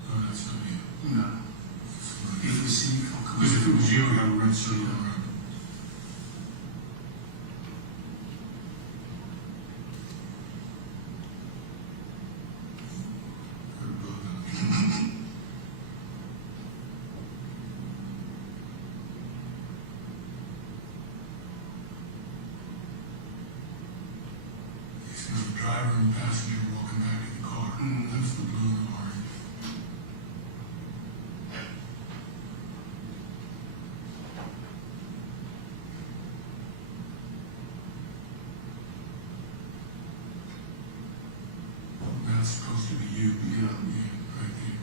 No, that's not you. No. If you see me from Because if it was you, I'd have red circle around. Put a bug on it. He's got the driver and the passenger walking back to the car. That's the blue and the orange. That's supposed to be you. Yeah. Right there.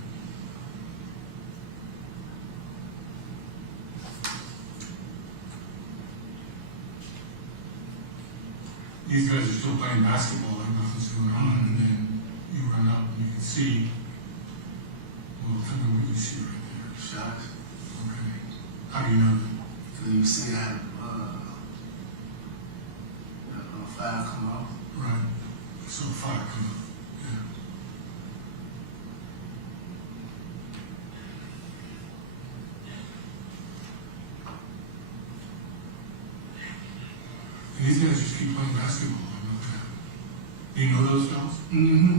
These guys are still playing basketball, like nothing's going on, and then you run up and you can see, well, tell me what you see right there. shots. Okay. How do you know that? So you see how fire come off. Right. So fire come up. Yeah. And these guys just keep playing basketball. I know that. Do you know those fellas? Mm-hmm.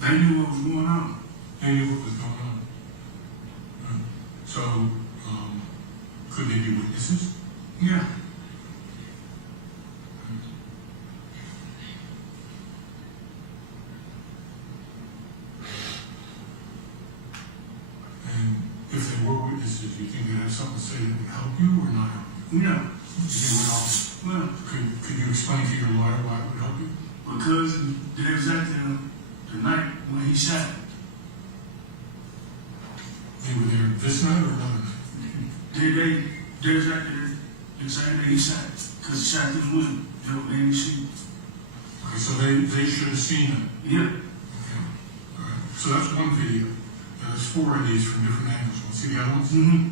They knew what was going on. They knew what was going on. Right. So, could they be witnesses? Yeah. And if they were witnesses, do you think they have something to say that would help you or not help you? Yeah. They would help you. Well, Could you explain to your lawyer why it would help you? because they was at the night when he shot. They were there this night or another night? They was at the same day he shot. Because he shot this one, they didn't shoot. Okay, so they should have seen it. Yeah. Okay. All right. So that's one video. Now, there's 4 of these from different angles. Want to see the other ones? Mm-hmm.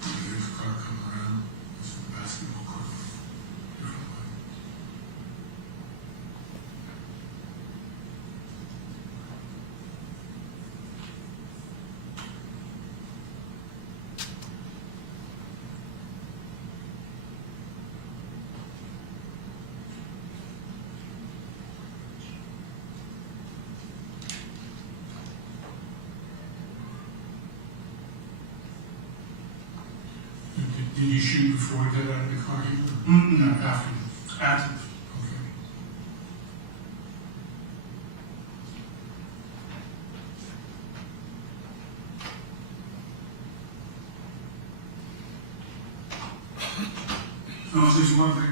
Here's a car coming around. This is the basketball court. Different way. Did you shoot before he got out of the car? Mm-mm. After? After. Okay. No, so you walk back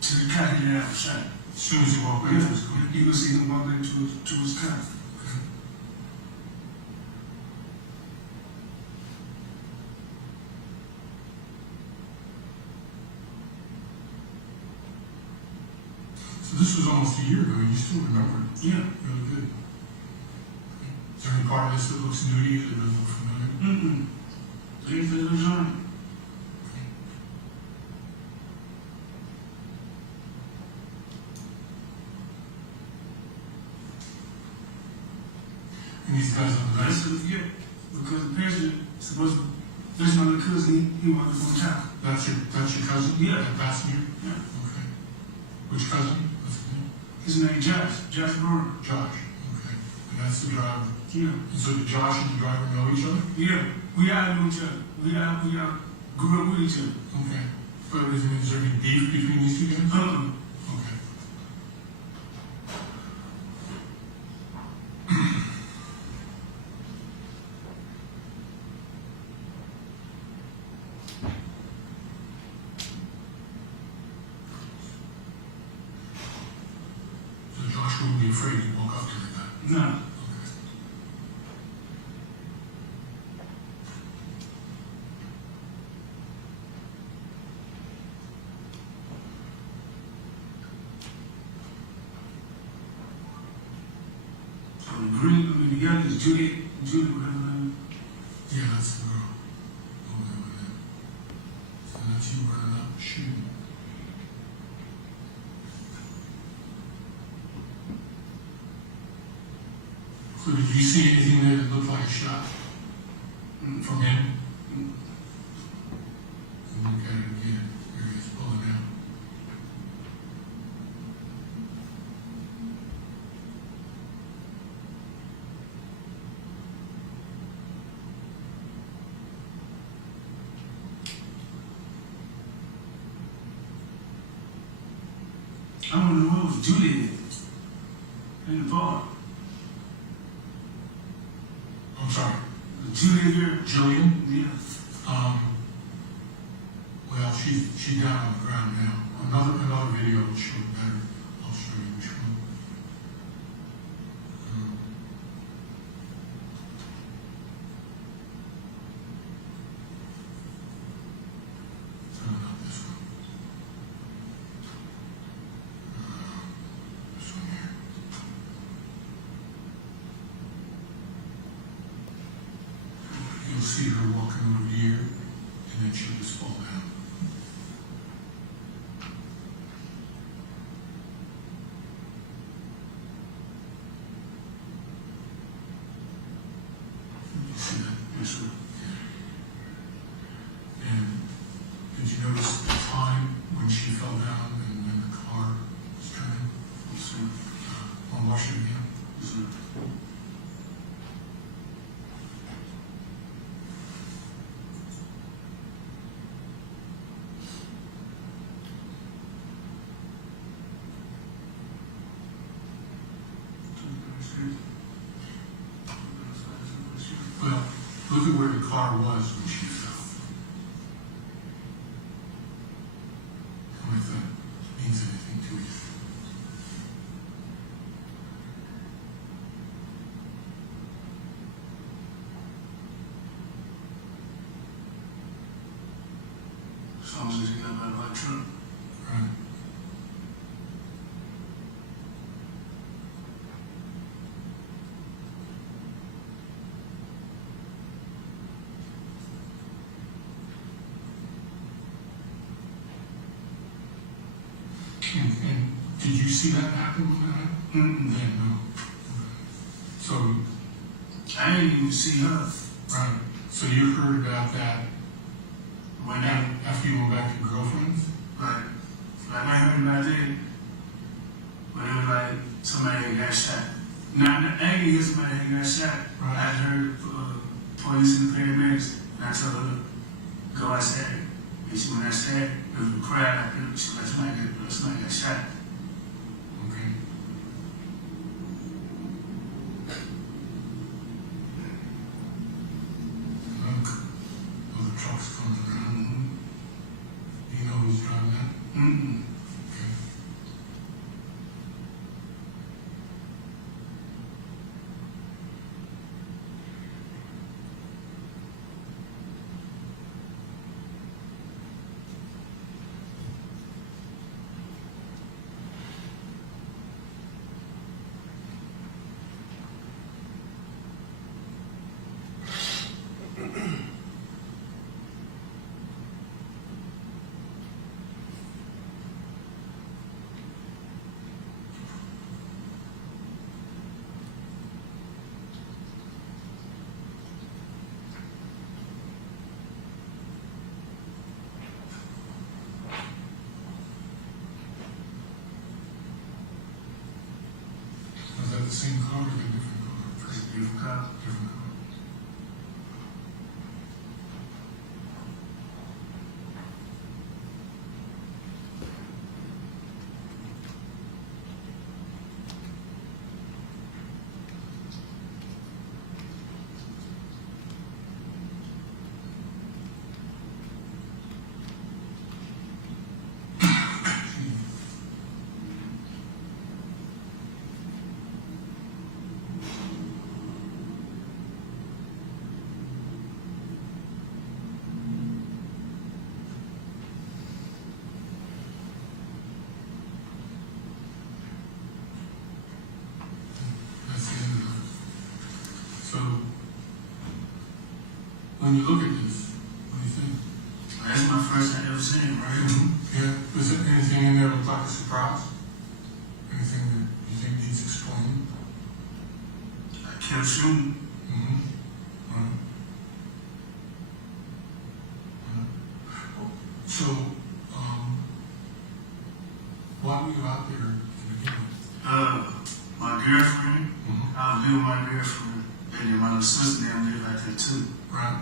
to the car, he had a shot. As soon as you walk back to his car. You can see him walk back to his car. Okay. So this was almost a year ago, you still remember it? Yeah. Really good. Is there any part of this that looks new to you, that doesn't look familiar? Mm-mm. Things that are done. And these guys on the back? Yeah, because the president is supposed to, that's my little cousin, he wanted to go to town. That's your cousin? Yeah. That passenger? Yeah. Okay. Which cousin? What's his name? His name Josh Brewer. Josh. Okay. And that's the driver. Yeah. And so did Josh and the driver know each other? Yeah, we all knew each other. We all grew up with each other. Okay. But is there any beef between these two guys? Okay. So Josh wouldn't be afraid to walk up to the guy? No. Okay. So the green, the young is Julie, whatever her name. Yeah, that's the girl. Okay, with that. So that's you running up shooting. So did you see anything there that looked like a shot from him? And look at it again. There he is pulling out. I don't know what was Julie in the bar. I'm sorry. Julie here. Jillian? Yeah. Well, she's down on the ground now. Another video will show it better. I'll show you which one. No, not this one. This one here. You'll see her walking over here, and then she'll just fall down. You see that? Yes, sir. And did you notice the time when she fell down and when the car was turning? Yes, sir. I'll watch it again. Yes, sir. Well, look at where the car was when she fell. Tell me if that means anything to you. So I was just getting up out of my truck. Right? And did you see that happen when that happened? Mm-mm. Yeah, no. So, I didn't even see her. right. So you heard about that When I, after you went back to your girlfriend's? like I heard about that, but it was like somebody had got shot. Now, I didn't hear somebody had got shot. Right. I heard police and paramedics, and I told her, go outside. And she went outside, there was a crowd out there, she was like, somebody got shot. Okay. Look, other trucks coming around. Mm-hmm. Do you know who's driving that? same color or different color? It's a different color. Different color. That's the end of it. So, when you look at this, what do you think? That's my first I ever seen, right? Yeah, is there anything in there that look like a surprise? Anything that you think needs explaining? I kept shooting. Right. So, why were you out there to begin with? My girlfriend, I was living with my girlfriend, and then my little sister and them lived out there too. Right.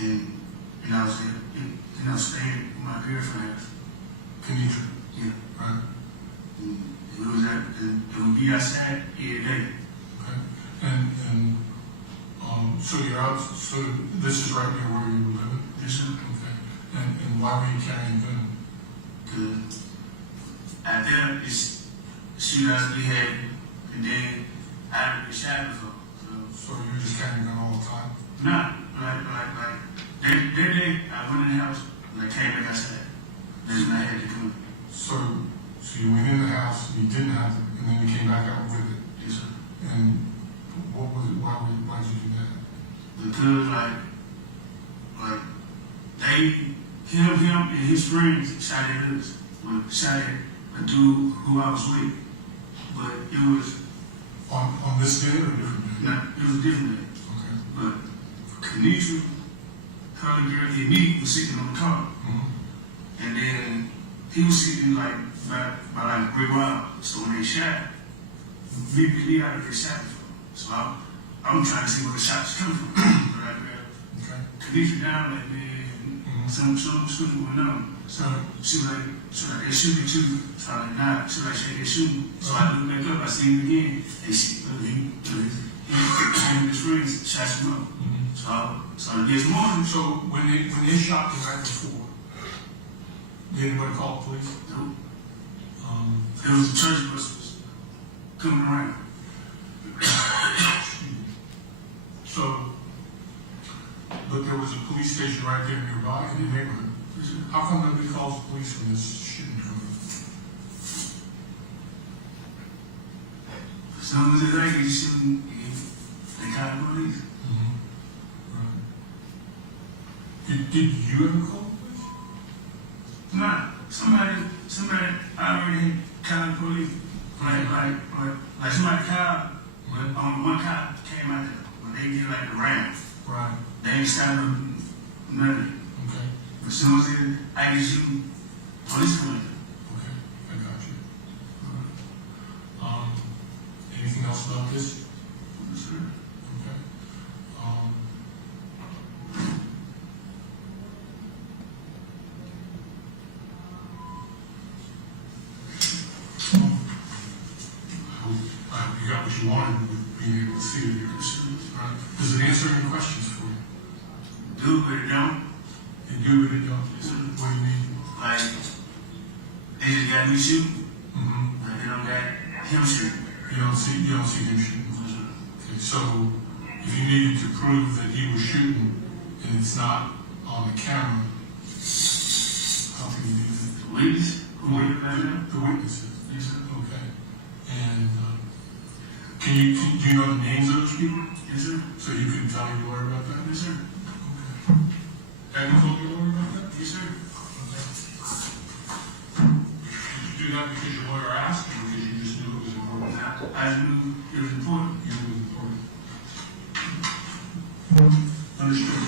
And I was there, and I was staying with my girlfriend house. Kenitra. Yeah. Right. And it was at, and we be outside every day. Okay. And so you're out, so this is right near where you were living? Yes, sir. Okay. And why were you carrying a gun? Cause out there, it's shootouts we had, and then I was shot before. So you were just carrying a gun all the time? Nah, like, that day, I went in the house, and I came back outside. That's when I had to come. So you went in the house, you didn't have it, and then you came back out with it. Yes, sir. And what was it, why did you do that? Because, him and his friends shot at us. Well, shot at a dude who I was with. But it was, On this day or a different day? it was different day. Okay. But Kenitra, her girl, and me was sitting on the car. And then he was sitting like by like a brick wall. So when they shot, me out of the shot before. So I'm trying to see where the shots come from. But I grabbed Okay. Kenitra down like, man, something went on. So she was like, they shoot me too. So I was like, nah. She was like, they shooting. So I looked back up, I seen him again. And he and his friends shot him up. So the next morning, So when they shot the night before, did anybody call the police? it was the church bus was coming around. So, but there was a police station right there nearby in the neighborhood. How come nobody calls the police when this shooting comes? As soon as it's like he's shooting, they call the police. Right. Did you ever call the police? Nah, somebody already called the police. Like somebody called, but one cop came out there when they get like the round. Right. They ain't stopped nothing. Okay. As soon as I get shooting, police come in. Okay. I got you. Anything else about this? Sure. Okay. I hope you got what you wanted with being able to see it here. Right. Does it answer any questions for you? Do but it don't. They do, but it don't. What do you mean? Like, they just got me shooting. Mm-hmm. Like, they don't got him shooting. You don't see him shooting. Okay, so if you needed to prove that he was shooting and it's not on the camera, how can you do that? The witness? Who witness right now? The witnesses. Yes, sir. Okay. And do you know the names of those people? Yes, sir. So you can tell your lawyer about that? Yes, sir. Okay. Have you told your lawyer about that? Yes, sir. Did you do that because your lawyer asked or because you just knew it was important? I knew it was important. You knew it was important. Understood.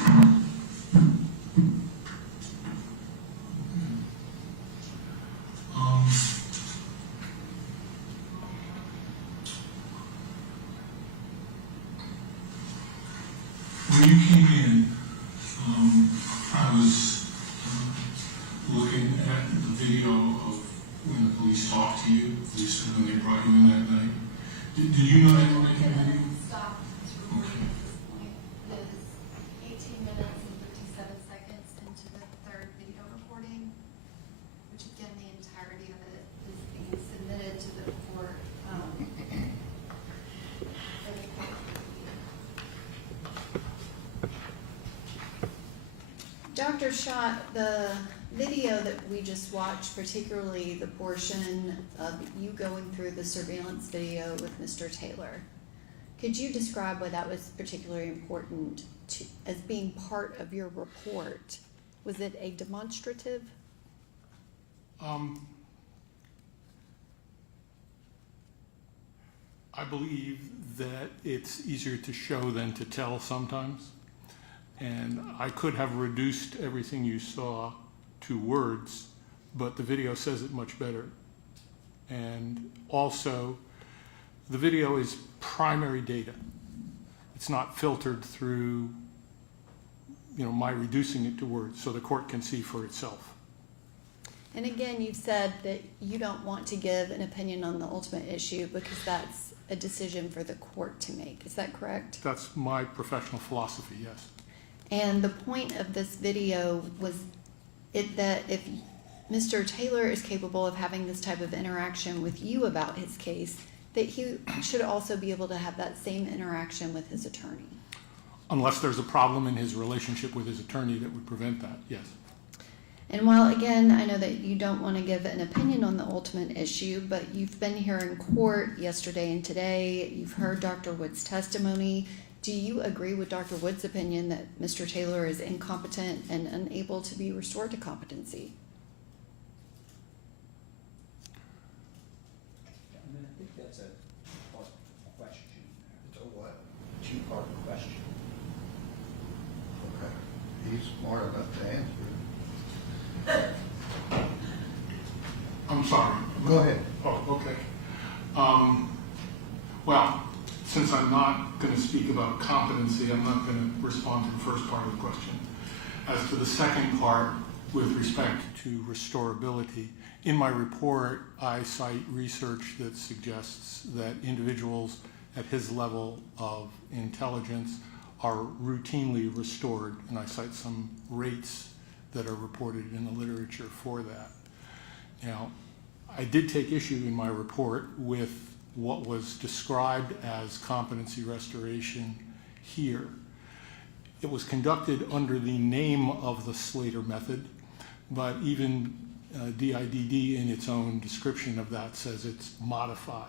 police talk to you, at least when they brought you in that night? Did you know they were making a video? Stop recording at this point. It is 18 minutes and 57 seconds into the third video recording, which again, the entirety of it is being submitted to the court. Dr. Schott, the video that we just watched, particularly the portion of you going through the surveillance video with Mr. Taylor, could you describe why that was particularly important as being part of your report? Was it a demonstrative? I believe that it's easier to show than to tell sometimes. And I could have reduced everything you saw to words, but the video says it much better. And also, the video is primary data. It's not filtered through, my reducing it to words, so the court can see for itself. And again, you've said that you don't want to give an opinion on the ultimate issue because that's a decision for the court to make. Is that correct? That's my professional philosophy, yes. And the point of this video was that if Mr. Taylor is capable of having this type of interaction with you about his case, that he should also be able to have that same interaction with his attorney. Unless there's a problem in his relationship with his attorney that would prevent that, yes. And while, again, I know that you don't want to give an opinion on the ultimate issue, but you've been here in court yesterday and today. You've heard Dr. Wood's testimony. Do you agree with Dr. Wood's opinion that Mr. Taylor is incompetent and unable to be restored to competency? I think that's a question. It's a what? Two-part question. Okay. He's smart enough to answer it. I'm sorry. Go ahead. Oh, okay. Well, since I'm not going to speak about competency, I'm not going to respond to the first part of the question. As to the second part, with respect to restorability, in my report, I cite research that suggests that individuals at his level of intelligence are routinely restored, and I cite some rates that are reported in the literature for that. Now, I did take issue in my report with what was described as competency restoration here. It was conducted under the name of the Slater method, but even DIDD in its own description of that says it's modified.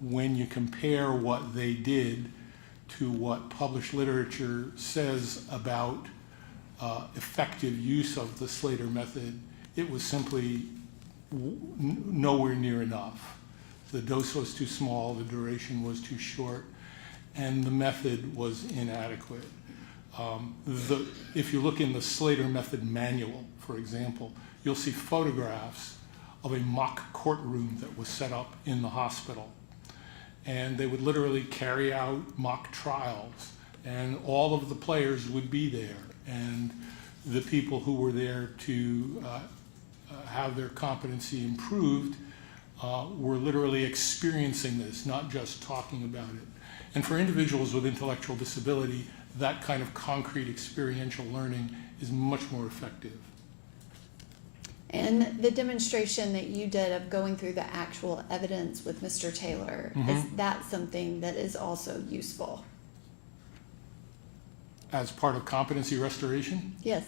When you compare what they did to what published literature says about effective use of the Slater method, it was simply nowhere near enough. The dose was too small, the duration was too short, and the method was inadequate. If you look in the Slater method manual, for example, you'll see photographs of a mock courtroom that was set up in the hospital. And they would literally carry out mock trials, and all of the players would be there. And the people who were there to have their competency improved were literally experiencing this, not just talking about it. And for individuals with intellectual disability, that kind of concrete experiential learning is much more effective. And the demonstration that you did of going through the actual evidence with Mr. Taylor, is that something that is also useful? As part of competency restoration? Yes.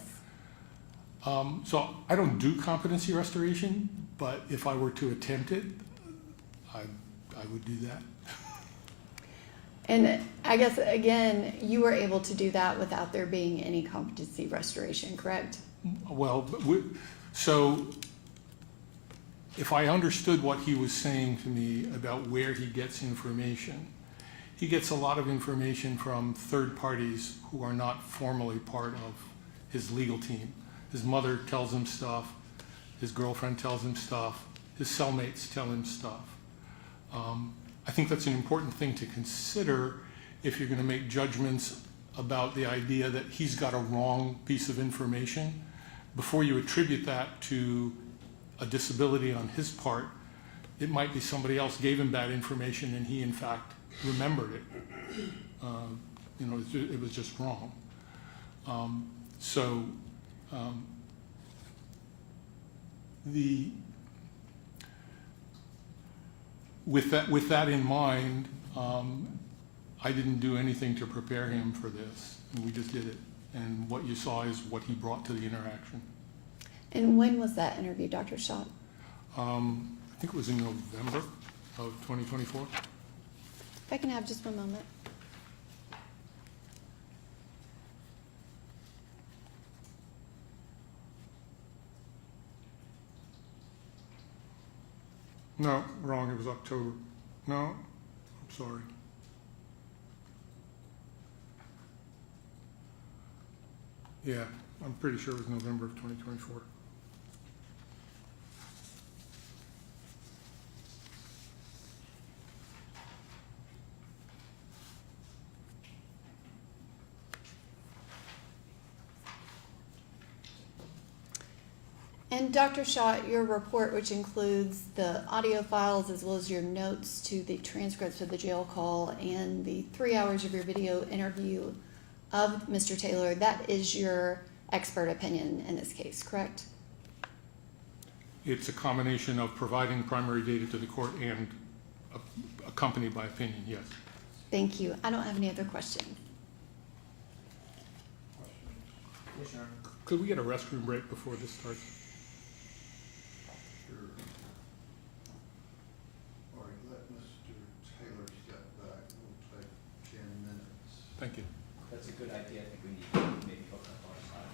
So I don't do competency restoration, but if I were to attempt it, I would do that. And I guess, again, you were able to do that without there being any competency restoration, correct? Well, so if I understood what he was saying to me about where he gets information, he gets a lot of information from third parties who are not formally part of his legal team. His mother tells him stuff, his girlfriend tells him stuff, his cellmates tell him stuff. I think that's an important thing to consider if you're going to make judgments about the idea that he's got a wrong piece of information. Before you attribute that to a disability on his part. It might be somebody else gave him bad information and he in fact remembered it. It was just wrong. With that in mind, I didn't do anything to prepare him for this, and we just did it. And what you saw is what he brought to the interaction. And when was that interview, Dr. Schott? I think it was in November of 2024. If I can have just one moment. No, wrong, it was October. No, I'm sorry. Yeah, I'm pretty sure it was November of 2024. And Dr. Schott, your report, which includes the audio files as well as your notes to the transcripts of the jail call and the 3 hours of your video interview of Mr. Taylor, that is your expert opinion in this case, correct? It's a combination of providing primary data to the court and accompanied by opinion, yes. Thank you. I don't have any other questions. Could we get a restroom break before this starts? Sure. All right, let Mr. Taylor step back. We'll take 10 minutes. Thank you. That's a good idea. I think we need to maybe hook up our side.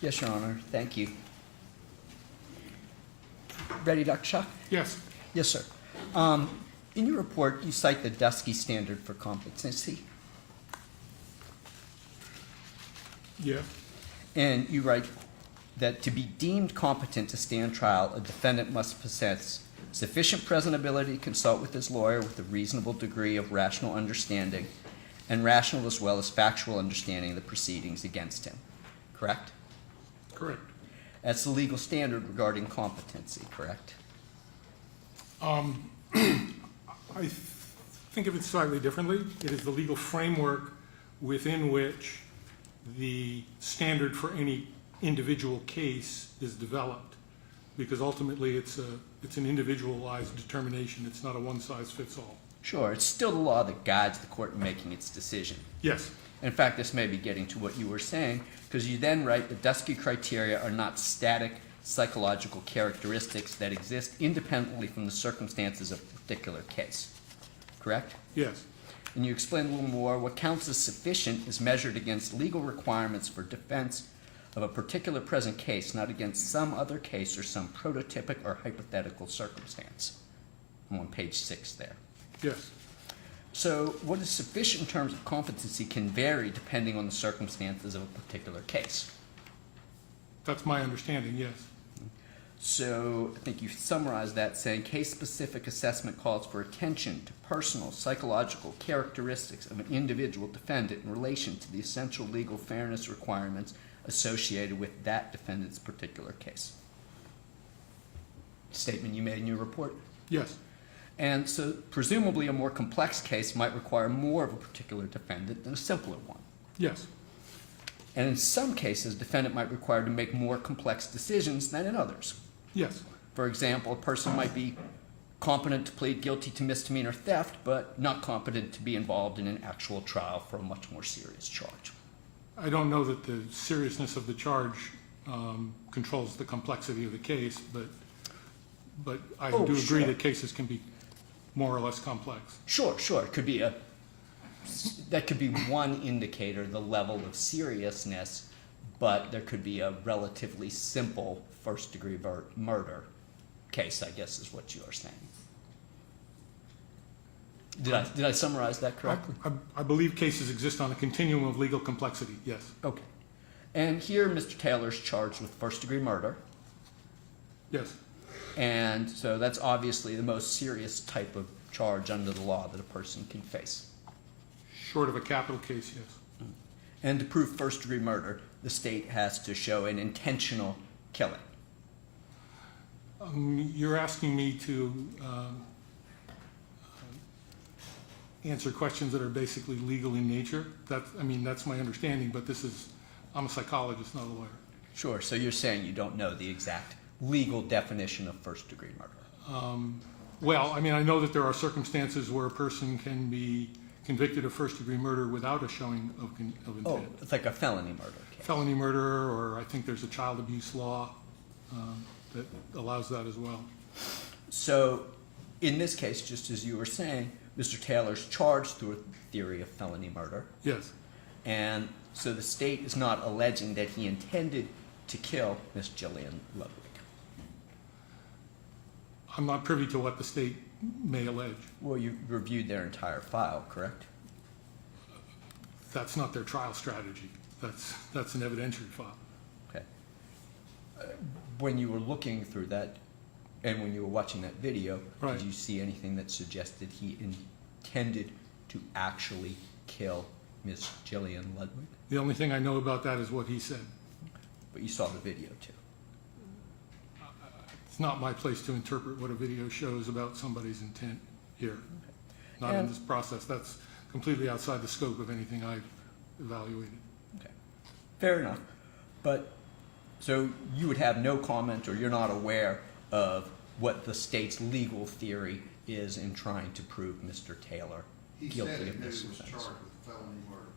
Yes, Your Honor. Thank you. Ready, Dr. Shaw? Yes. Yes, sir. In your report, you cite the Dusky standard for competency, Yes. and you write that to be deemed competent to stand trial, a defendant must possess sufficient present ability to consult with his lawyer with a reasonable degree of rational understanding and rational as well as factual understanding of the proceedings against him. Correct? Correct. That's the legal standard regarding competency, correct? I think of it slightly differently. It is the legal framework within which the standard for any individual case is developed, because ultimately it's an individualized determination. It's not a one-size-fits-all. Sure, it's still the law that guides the court in making its decision. Yes. In fact, this may be getting to what you were saying, because you then write the Dusky criteria are not static psychological characteristics that exist independently from the circumstances of a particular case. Correct? Yes. And you explain a little more. What counts as sufficient is measured against legal requirements for defense of a particular present case, not against some other case or some prototypic or hypothetical circumstance. I'm on page 6 there. Yes. So what is sufficient in terms of competency can vary depending on the circumstances of a particular case. That's my understanding, yes. So I think you summarized that saying case-specific assessment calls for attention to personal, psychological characteristics of an individual defendant in relation to the essential legal fairness requirements associated with that defendant's particular case. Statement you made in your report? Yes. And so presumably a more complex case might require more of a particular defendant than a simpler one. Yes. And in some cases, defendant might require to make more complex decisions than in others. Yes. For example, a person might be competent to plead guilty to misdemeanor theft, but not competent to be involved in an actual trial for a much more serious charge. I don't know that the seriousness of the charge controls the complexity of the case, but I do agree sure. that cases can be more or less complex. Sure. It could be that could be one indicator, the level of seriousness, but there could be a relatively simple first-degree murder case, I guess is what you are saying. Did I summarize that correctly? I believe cases exist on a continuum of legal complexity, yes. Okay. And here Mr. Taylor's charged with first-degree murder. Yes. And so that's obviously the most serious type of charge under the law that a person can face. Short of a capital case, yes. And to prove first-degree murder, the state has to show an intentional killing. You're asking me to answer questions that are basically legal in nature. That's my understanding, but I'm a psychologist, not a lawyer. Sure, so you're saying you don't know the exact legal definition of first-degree murder. Well, I know that there are circumstances where a person can be convicted of first-degree murder without a showing of intent. Oh, it's like a felony murder case. Felony murder, or I think there's a child abuse law that allows that as well. So, in this case, just as you were saying, Mr. Taylor's charged through a theory of felony murder. Yes. And so the state is not alleging that he intended to kill Miss Jillian Ludwig. I'm not privy to what the state may allege. Well, you reviewed their entire file, correct? That's not their trial strategy. That's an evidentiary file. Okay. When you were looking through that, and when you were watching that video, Right. Did you see anything that suggested he intended to actually kill Miss Jillian Ludwig? The only thing I know about that is what he said. But you saw the video too. It's not my place to interpret what a video shows about somebody's intent here. Not in And- this process. That's completely outside the scope of anything I've evaluated. Okay. Fair enough. But, so you would have no comment, or you're not aware of what the state's legal theory is in trying to prove Mr. Taylor guilty of this offense? with felony murder.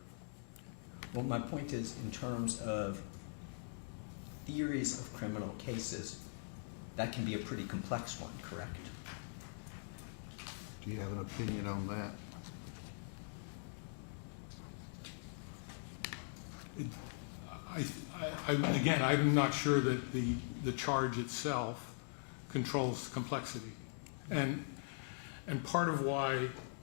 Well, my point is, in terms of theories of criminal cases, that can be a pretty complex one, correct? Do you have an opinion on that? Again, I'm not sure that the charge itself controls complexity. And part of why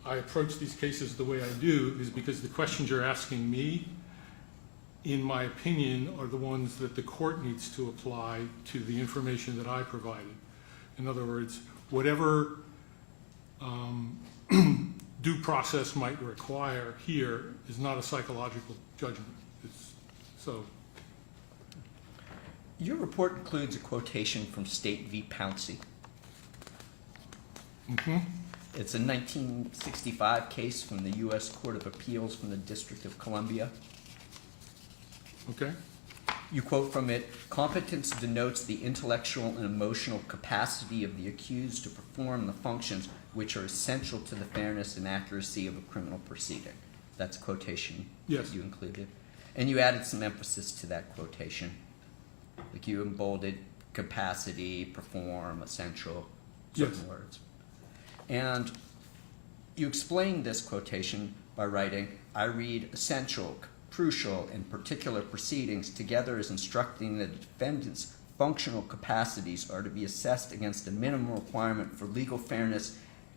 I approach these cases the way I do is because the questions you're asking me, in my opinion, are the ones that the court needs to apply to the information that I provided. In other words, whatever due process might require here is not a psychological judgment. So. Your report includes a quotation from State v. Pouncey. Mm-hmm. It's a 1965 case from the U.S. Court of Appeals from the District of Columbia. Okay. You quote from it, "Competence denotes the intellectual and emotional capacity of the accused to perform the functions which are essential to the fairness and accuracy of a criminal proceeding." That's a quotation Yes. that you included. And you added some emphasis to that quotation. Like you embolded capacity, perform, essential, certain Yes. words. And you explained this quotation by writing, "I read essential, crucial, and particular proceedings together as instructing that the defendant's functional capacities are to be assessed against a minimum requirement for legal fairness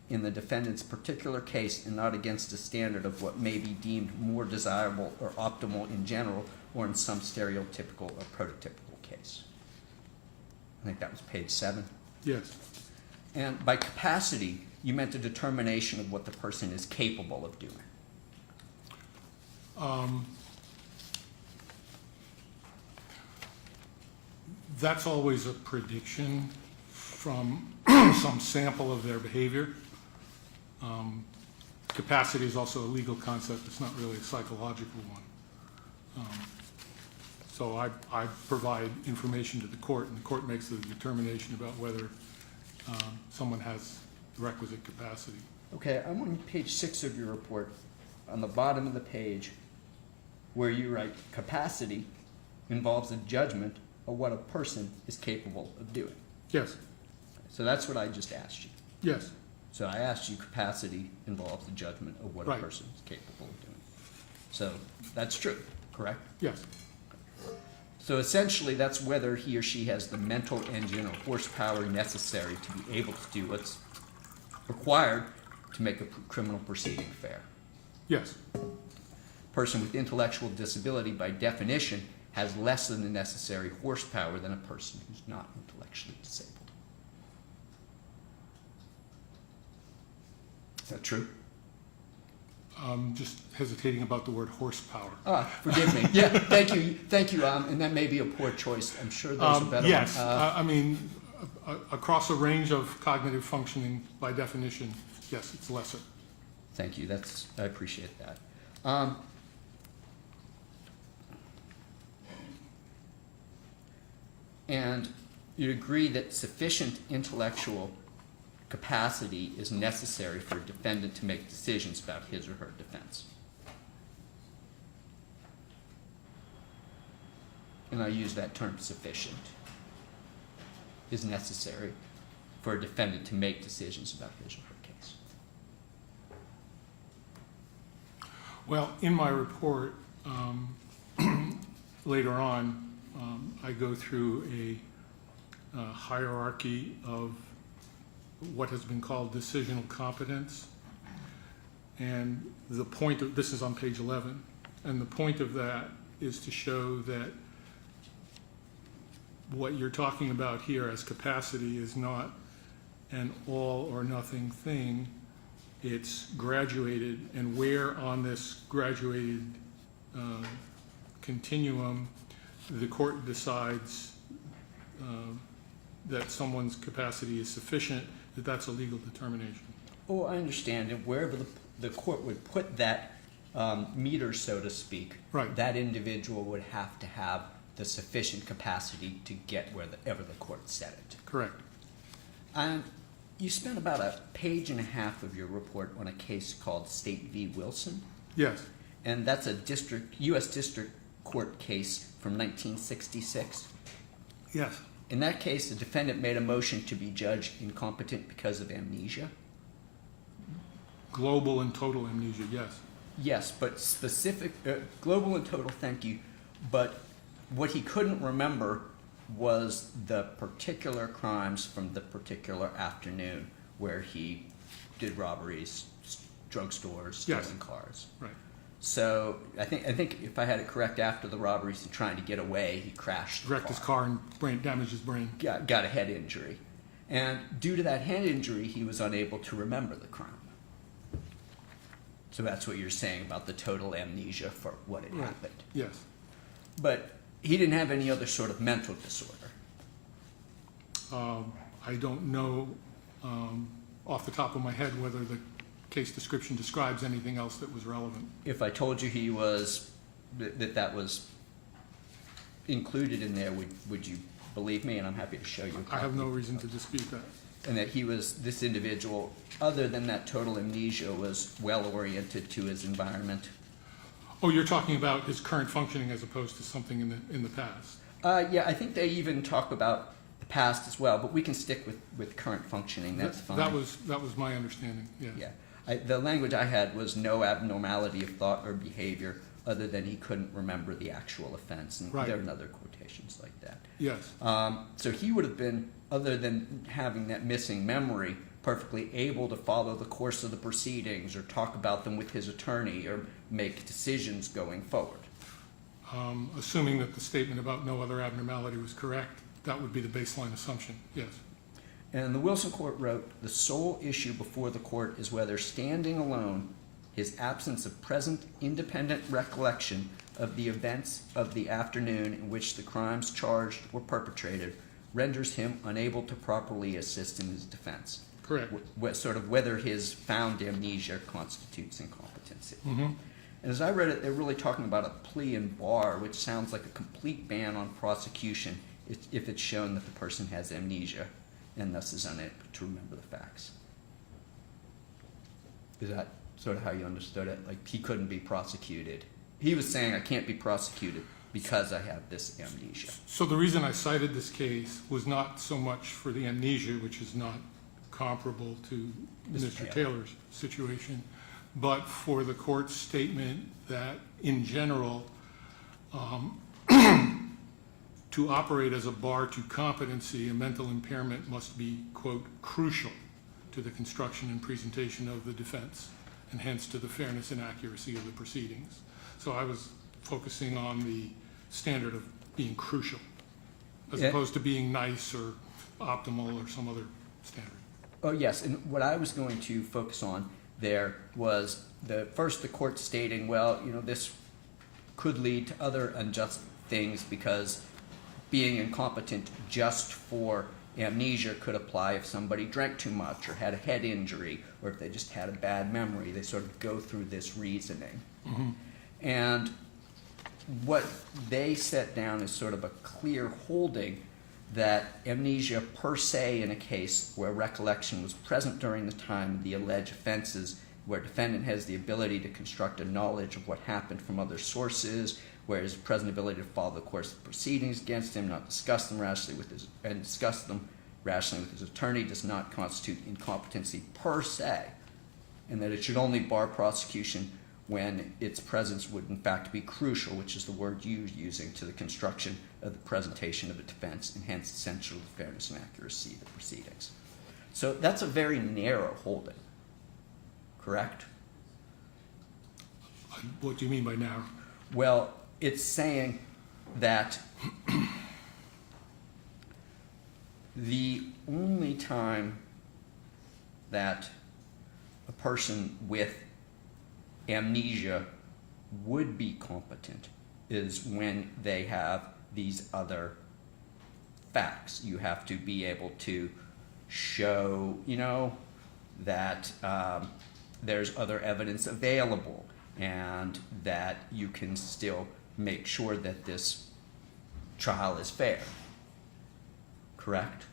in the defendant's particular case and not against a standard of what may be deemed more desirable or optimal in general or in some stereotypical or prototypical case." I think that was page 7. Yes. And by capacity, you meant a determination of what the person is capable of doing. That's always a prediction from some sample of their behavior. Capacity is also a legal concept. It's not really a psychological one. So I provide information to the court, and the court makes the determination about whether someone has the requisite capacity. Okay, I'm on page 6 of your report, on the bottom of the page, where you write, "Capacity involves a judgment of what a person is capable of doing." Yes. So that's what I just asked you. Yes. So I asked you, capacity involves the judgment of what Right. a person is capable of doing. So that's true, correct? Yes. So essentially, that's whether he or she has the mental engine or horsepower necessary to be able to do what's required to make a criminal proceeding fair. Yes. A person with intellectual disability, by definition, has less than the necessary horsepower than a person who's not intellectually disabled. Is that true? I'm just hesitating about the word horsepower. Forgive me. Yeah, thank you. And that may be a poor choice. I'm sure there's a better Yes. one. I mean, across a range of cognitive functioning, by definition, yes, it's lesser. Thank you. I appreciate that. And you agree that sufficient intellectual capacity is necessary for a defendant to make decisions about his or her defense. And I use that term, sufficient, is necessary for a defendant to make decisions about his or her case. Well, in my report, later on, I go through a hierarchy of what has been called decisional competence. And the point of, this is on page 11, and the point of that is to show that what you're talking about here as capacity is not an all or nothing thing. It's graduated, and where on this graduated continuum the court decides that someone's capacity is sufficient, that's a legal determination. Oh, I understand. And wherever the court would put that meter, so to speak, Right. that individual would have to have the sufficient capacity to get wherever the court set it. Correct. And you spent about a page and a half of your report on a case called State v. Wilson, Yes. and that's a U.S. District Court case from 1966. Yes. In that case, the defendant made a motion to be judged incompetent because of amnesia. Global and total amnesia, yes. Yes, but specific, global and total, thank you, but what he couldn't remember was the particular crimes from the particular afternoon where he did robberies, drugstores, stealing Yes. cars. Right. So I think if I had it correct, after the robberies and trying to get away, he crashed the Wrecked his car and damaged his brain. got a head injury. And due to that head injury, he was unable to remember the crime. So that's what you're saying about the total amnesia for what had Right. happened. Yes. But he didn't have any other sort of mental disorder. I don't know off the top of my head whether the case description describes anything else that was relevant. If I told you he was, that was included in there, would you believe me? And I'm happy to show you. A I have copy. no reason to dispute that. And that he was, this individual, other than that total amnesia, was well oriented to his environment. Oh, you're talking about his current functioning as opposed to something in the past. Yeah, I think they even talk about the past as well, but we can stick with current functioning. That's fine. That was my understanding. Yeah. Yeah. The language I had was no abnormality of thought or behavior other than he couldn't remember the actual offense. And Right. there are other quotations like that. Yes. So he would have been, other than having that missing memory, perfectly able to follow the course of the proceedings or talk about them with his attorney or make decisions going forward. Assuming that the statement about no other abnormality was correct, that would be the baseline assumption. Yes. And the Wilson court wrote, the sole issue before the court is whether standing alone, his absence of present independent recollection of the events of the afternoon in which the crimes charged were perpetrated renders him unable to properly assist in his defense. Correct. Sort of whether his found amnesia constitutes incompetency. Mm-hmm. And as I read it, they're really talking about a plea and bar, which sounds like a complete ban on prosecution if it's shown that the person has amnesia and thus is unable to remember the facts. Is that sort of how you understood it? Like he couldn't be prosecuted. He was saying, I can't be prosecuted because I have this amnesia. So the reason I cited this case was not so much for the amnesia, which is not comparable to Mr. Taylor's situation, but for the court's statement that, in general, to operate as a bar to competency, a mental impairment must be, quote, crucial to the construction and presentation of the defense, and hence to the fairness and accuracy of the proceedings. So I was focusing on the standard of being crucial, as opposed to being nice or optimal or some other standard. Oh, yes, and what I was going to focus on there was the court stating, well, this could lead to other unjust things because being incompetent just for amnesia could apply if somebody drank too much or had a head injury or if they just had a bad memory. They sort of go through this reasoning. Mm-hmm. And what they set down is sort of a clear holding that amnesia per se in a case where recollection was present during the time of the alleged offenses, where defendant has the ability to construct a knowledge of what happened from other sources, where his present ability to follow the course of proceedings against him, not discuss them rationally with his attorney, does not constitute incompetency per se, and that it should only bar prosecution when its presence would in fact be crucial, which is the word you're using, to the construction of the presentation of a defense, and hence essential to the fairness and accuracy of the proceedings. So that's a very narrow holding, correct? What do you mean by narrow? Well, it's saying that the only time that a person with amnesia would be competent is when they have these other facts. You have to be able to show, that there's other evidence available and that you can still make sure that this trial is fair. Correct?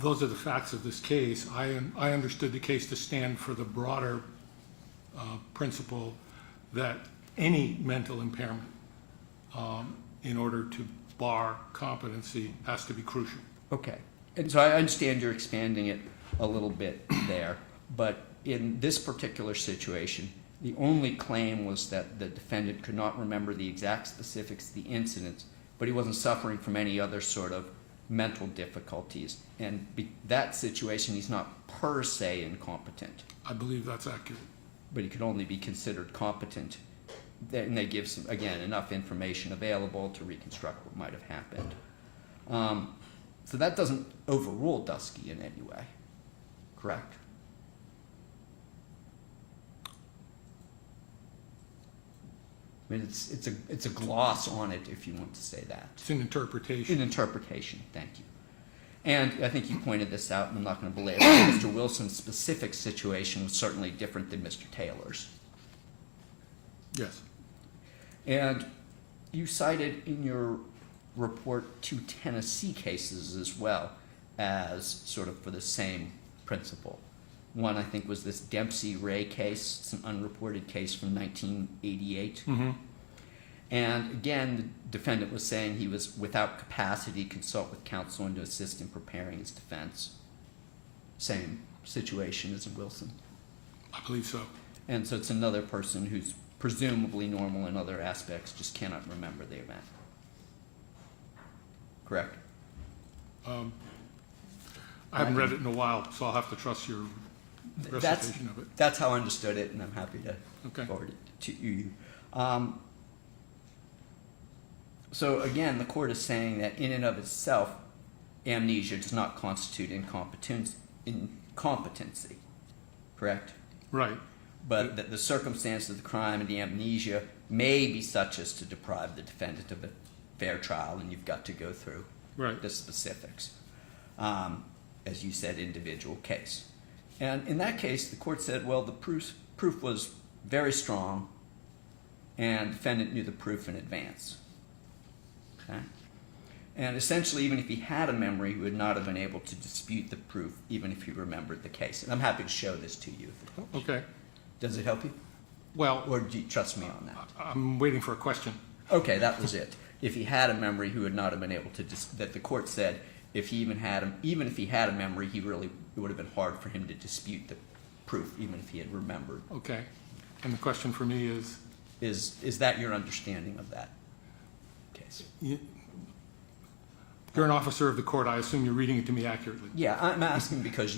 Those are the facts of this case. I understood the case to stand for the broader principle that any mental impairment, in order to bar competency, has to be crucial. Okay. And so I understand you're expanding it a little bit there, but in this particular situation, The only claim was that the defendant could not remember the exact specifics of the incident, but he wasn't suffering from any other sort of mental difficulties. And that situation, he's not per se incompetent, I believe that's accurate. but he could only be considered competent. And they give, some, again, enough information available to reconstruct what might have happened. So that doesn't overrule Dusky in any way, correct? I mean, it's a gloss on it, if you want to say that. It's an interpretation. An interpretation, thank you. And I think you pointed this out, and I'm not going to belabor it. Mr. Wilson's specific situation was certainly different than Mr. Taylor's. Yes. And you cited in your report 2 Tennessee cases as well as sort of for the same principle. One, I think, was this Dempsey-Ray case. It's an unreported case from 1988. Mm-hmm. And again, the defendant was saying he was without capacity to consult with counsel and to assist in preparing his defense. Same situation as in Wilson. I believe so. And so it's another person who's presumably normal in other aspects, just cannot remember the event. Correct? I haven't read it in a while, so I'll have to trust your recitation of it. That's how I understood it, and I'm happy to Okay. forward it to you. So again, the court is saying that in and of itself, amnesia does not constitute incompetency, correct? Right. But that the circumstance of the crime and the amnesia may be such as to deprive the defendant of a fair trial, and you've got to go through Right. the specifics. As you said, individual case. And in that case, the court said, well, the proof was very strong, and the defendant knew the proof in advance. Okay? And essentially, even if he had a memory, he would not have been able to dispute the proof, even if he remembered the case. And I'm happy to show this to you. If it helps. Okay. Does it help you? Well, Or do you trust me on that? I'm waiting for a question. Okay, that was it. If he had a memory, he would not have been able to. That the court said, if he even if he had a memory, it would have been hard for him to dispute the proof, even if he had remembered. Okay. And the question for me is, Is that your understanding of that case? you're an officer of the court. I assume you're reading it to me accurately. Yeah, I'm asking because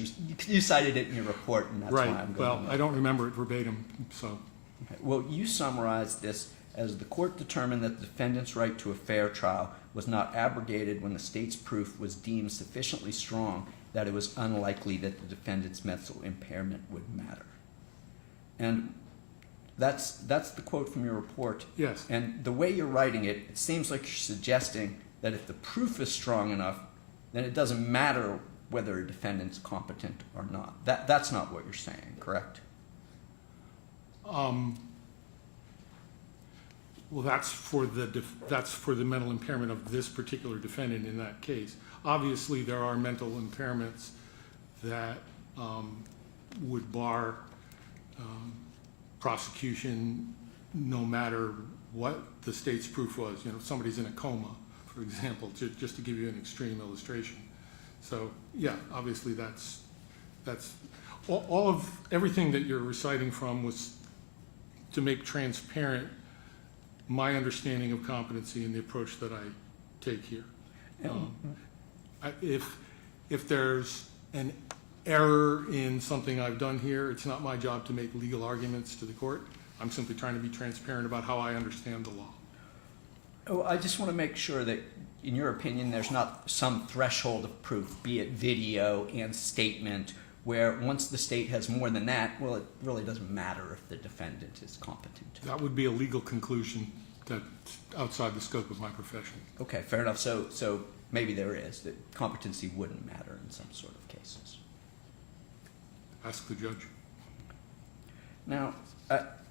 you cited it in your report, and that's Right. why I'm going. Well, I don't remember it verbatim, so. Okay. Well, you summarized this as the court determined that the defendant's right to a fair trial was not abrogated when the state's proof was deemed sufficiently strong that it was unlikely that the defendant's mental impairment would matter. And that's the quote from your report. Yes. And the way you're writing it, it seems like you're suggesting that if the proof is strong enough, then it doesn't matter whether a defendant's competent or not. That's not what you're saying, correct? Well, that's for the mental impairment of this particular defendant in that case. Obviously, there are mental impairments that would bar prosecution no matter what the state's proof was. You know, if somebody's in a coma, for example, just to give you an extreme illustration. So, yeah, obviously that's all of everything that you're reciting from was to make transparent my understanding of competency and the approach that I take here. If there's an error in something I've done here, it's not my job to make legal arguments to the court. I'm simply trying to be transparent about how I understand the law. Oh, I just want to make sure that, in your opinion, there's not some threshold of proof, be it video and statement, where once the state has more than that, well, it really doesn't matter if the defendant is competent. That would be a legal conclusion that's outside the scope of my profession. Okay, fair enough. So maybe there is, that competency wouldn't matter in some sort of cases. Ask the judge. Now,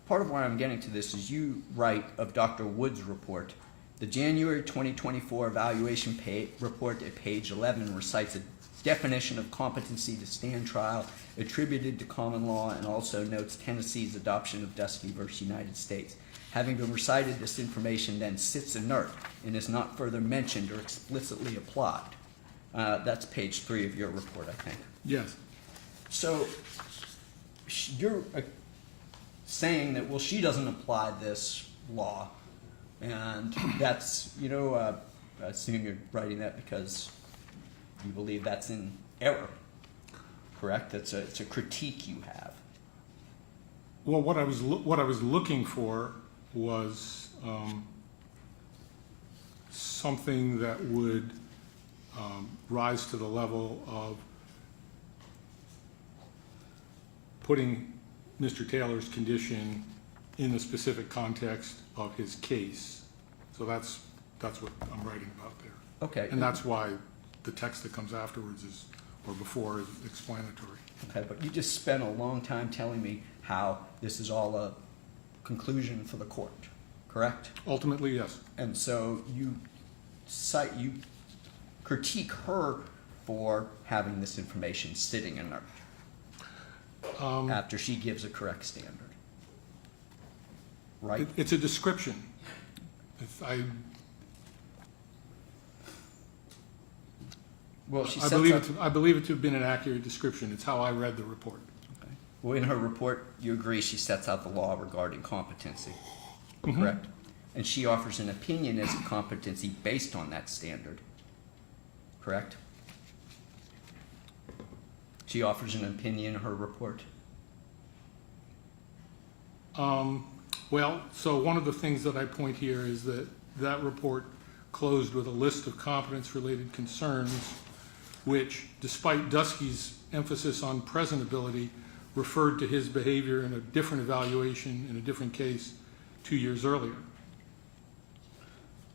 part of why I'm getting to this is you write of Dr. Wood's report. The January 2024 evaluation report at page 11 recites a definition of competency to stand trial attributed to common law and also notes Tennessee's adoption of Dusky v. United States. Having been recited, this information then sits inert and is not further mentioned or explicitly applied. That's page 3 of your report, I think. Yes. So you're saying that, well, she doesn't apply this law. And that's, I assume you're writing that because you believe that's in error, correct? It's a critique you have. Well, what I was looking for was something that would rise to the level of putting Mr. Taylor's condition in the specific context of his case. So that's what I'm writing about there. Okay. And that's why the text that comes afterwards or before is explanatory. Okay, but you just spent a long time telling me how this is all a conclusion for the court, correct? Ultimately, yes. And so you critique her for having this information sitting in her after she gives a correct standard, right? It's a description. Well, she I sets believe up- I believe it to have been an accurate description. It's how I read the report. Okay. Well, in her report, you agree she sets out the law regarding competency, Mhm. correct? And she offers an opinion as to competency based on that standard, correct? She offers an opinion in her report. Well, so one of the things that I point here is that report closed with a list of competence-related concerns, which, despite Dusky's emphasis on presentability, referred to his behavior in a different evaluation in a different case 2 years earlier.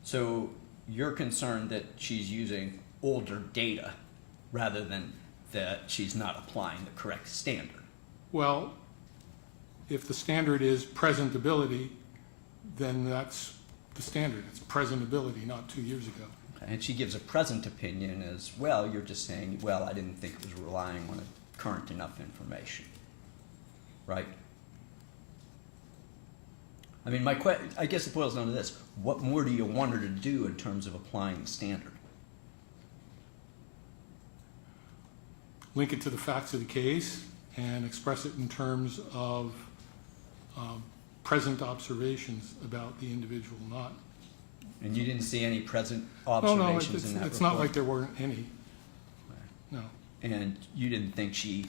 So you're concerned that she's using older data rather than that she's not applying the correct standard. Well, if the standard is presentability, then that's the standard. It's presentability, not 2 years ago. Okay. And she gives a present opinion as well. You're just saying, well, I didn't think it was relying on a current enough information, right? I mean, I guess it boils down to this. What more do you want her to do in terms of applying the standard? Link it to the facts of the case and express it in terms of present observations about the individual, not. And you didn't see any present No, observations in that report? it's not like there weren't any. No. And you didn't think she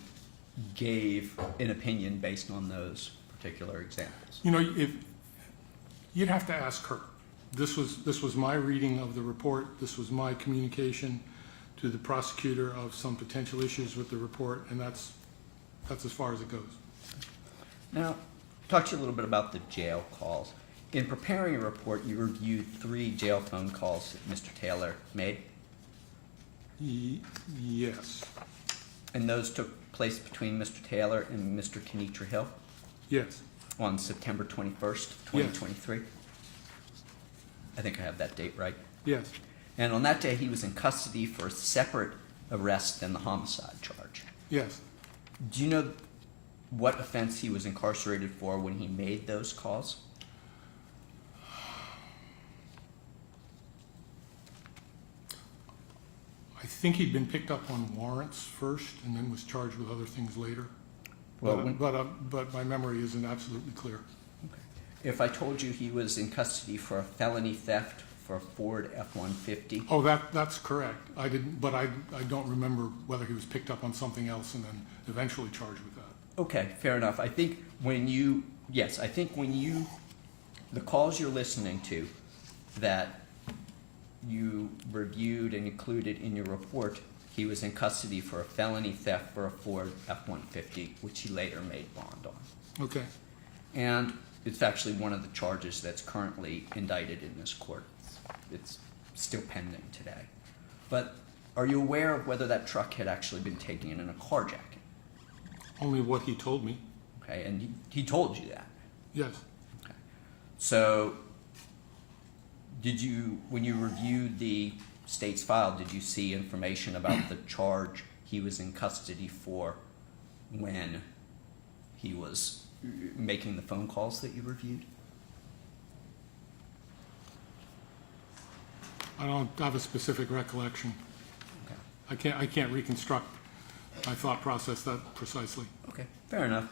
gave an opinion based on those particular examples? You know, if you'd have to ask her. This was my reading of the report. This was my communication to the prosecutor of some potential issues with the report, and that's as far as it goes. Now, talk to you a little bit about the jail calls. In preparing a report, you reviewed 3 jail phone calls that Mr. Taylor made, Yes. and those took place between Mr. Taylor and Mr. Kenitra Hill Yes. on September 21st, 2023. I think I have that date right. Yes. And on that day, he was in custody for a separate arrest than the homicide charge. Yes. Do you know what offense he was incarcerated for when he made those calls? I think he'd been picked up on warrants first and then was charged with other things later. Well, But my memory isn't absolutely clear. if I told you he was in custody for a felony theft for a Ford F-150, Oh, that's correct. I didn't, but I don't remember whether he was picked up on something else and then eventually charged with that. okay, fair enough. I think the calls you're listening to that you reviewed and included in your report, he was in custody for a felony theft for a Ford F-150, which he later made bond on. Okay. And it's actually one of the charges that's currently indicted in this court. It's still pending today. But are you aware of whether that truck had actually been taken in a carjacking? Only what he told me. Okay, and he told you that. Yes. Okay. So, when you reviewed the state's file, did you see information about the charge he was in custody for when he was making the phone calls that you reviewed? I don't have a specific recollection. Okay. I can't reconstruct my thought process that precisely. Okay, fair enough.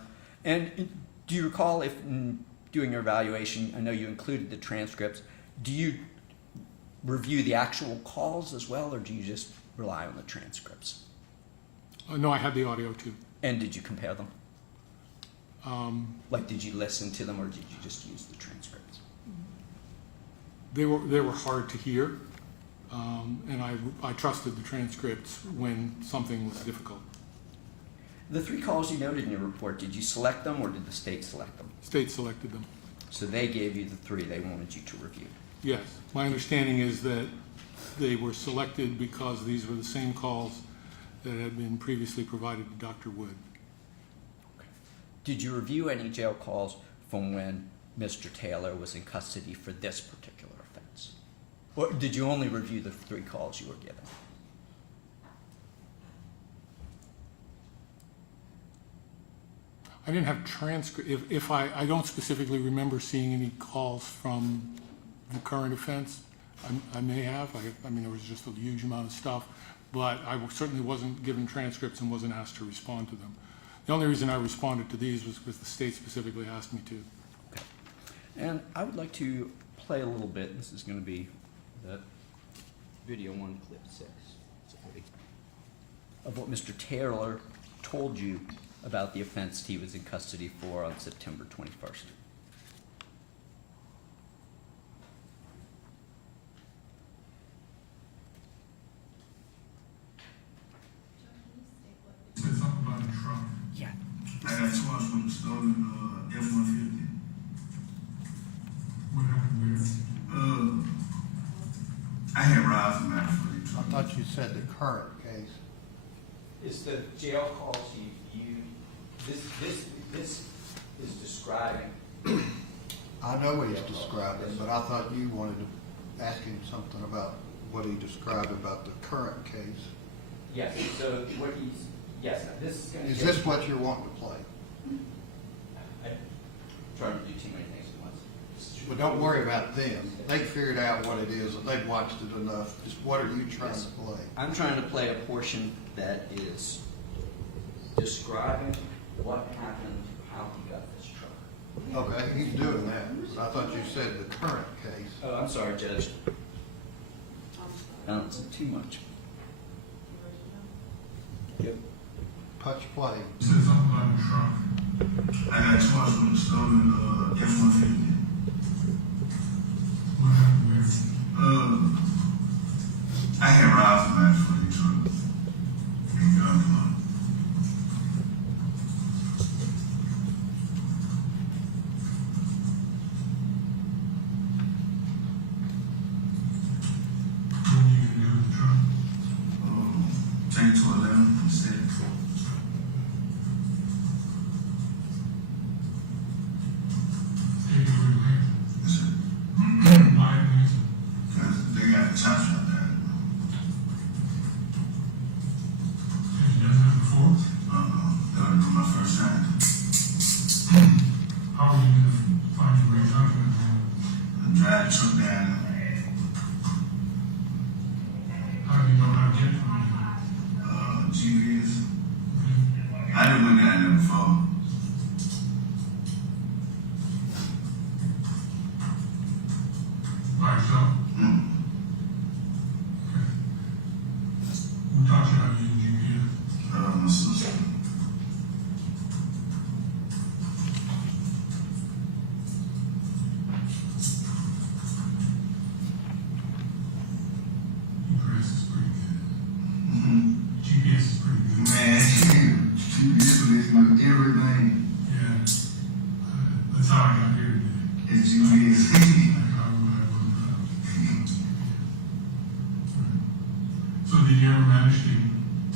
And Do you recall if in doing your evaluation, I know you included the transcripts, do you review the actual calls as well, or do you just rely on the transcripts? No, I had the audio too. And did you compare them? Like, did you listen to them, or did you just use the transcripts? They were hard to hear, and I trusted the transcripts when something was difficult. The 3 calls you noted in your report, did you select them, or did the state select them? State selected them. So they gave you the 3 they wanted you to review. Yes, my understanding is that they were selected because these were the same calls that had been previously provided to Dr. Wood. Did you review any jail calls from when Mr. Taylor was in custody for this particular offense? Or did you only review the 3 calls you were given? I didn't have transcript, if I don't specifically remember seeing any calls from the current offense. I may have, I mean, there was just a huge amount of stuff, but I certainly wasn't given transcripts and wasn't asked to respond to them. The only reason I responded to these was because the state specifically asked me to. Okay. And I would like to play a little bit. This is going to be the video 1, clip 6, sorry, of what Mr. Taylor told you about the offense he was in custody for on September 21st. Said something about a truck. Yeah. I got charged with a stolen F-150. What happened there? I had rides from that for you. I thought you said the current case. Is the jail calls you this is describing. I know what he's describing, but I thought you wanted to ask him something about what he described about the current case. Yes, so what he's, yes, this is going to Is this what you're wanting to play? I'm trying to do too many things at once. But don't worry about them. They figured out what it is, and they've watched it enough. Just what are you trying to play? I'm trying to play a portion that is describing what happened, how he got this truck. Okay, he's doing that. But I thought you said the current case. Oh, I'm sorry, Judge. It's too much. Yep. Touch play. Said something about a truck. I got charged with a stolen F-150. What happened there? I had rides from that for you, truck. And gun money. What are you gonna do with the truck? Take it to 11 and set it. Take it to Atlanta. Yes, sir. Why Atlanta? Because they got the chop shop there. Have you done that before? That would be my first time. How are you gonna find your way out of Atlanta? I drive the truck down. How do you know how to get from GPS. there? I didn't went down there before. By yourself? Okay. Who taught you how to use GPS? My sister. GPS is pretty good. GPS is pretty good. Man, GPS is like everything. Yeah. That's how I got here today. It's GPS. Like how would I work it out? So did you ever manage to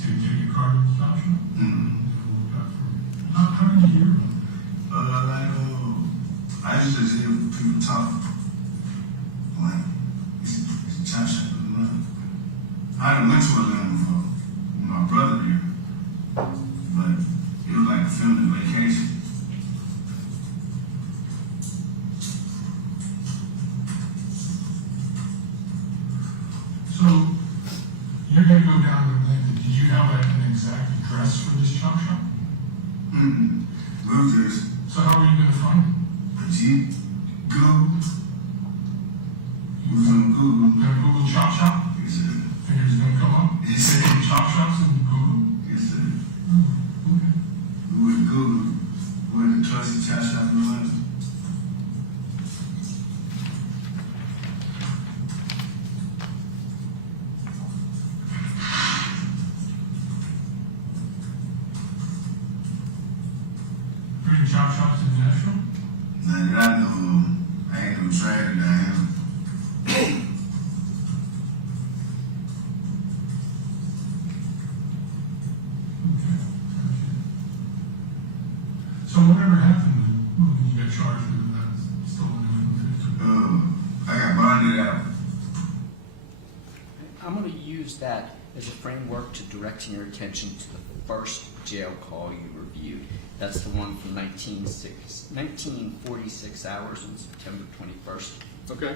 get your car to the stop shop? Mm. It worked out for you. How did you hear about that? I used to hear people talk. Like, it's a chop shop in the money. I done went to Atlanta before with my brother there. But it was like a family vacation. So, you're gonna go down to Atlanta. Did you have an exact address for this chop shop? Mm-hmm. We was just, So how are you you Google. You from Google. Gonna Google chop shop? Yes, sir. And it's gonna come up? Yes, sir. Chop shops in Google? Yes, sir. Okay. We went to Google. Went to Trusty Chop Shop in London. Are any chop shops in Nashville? None that I know of. I ain't no trader down here. Okay. So whatever happened when you got charged with that stolen $150? I got bonded out. I'm going to use that as a framework to direct your attention to the first jail call you reviewed. That's the one from 1946 hours on September 21st. Okay.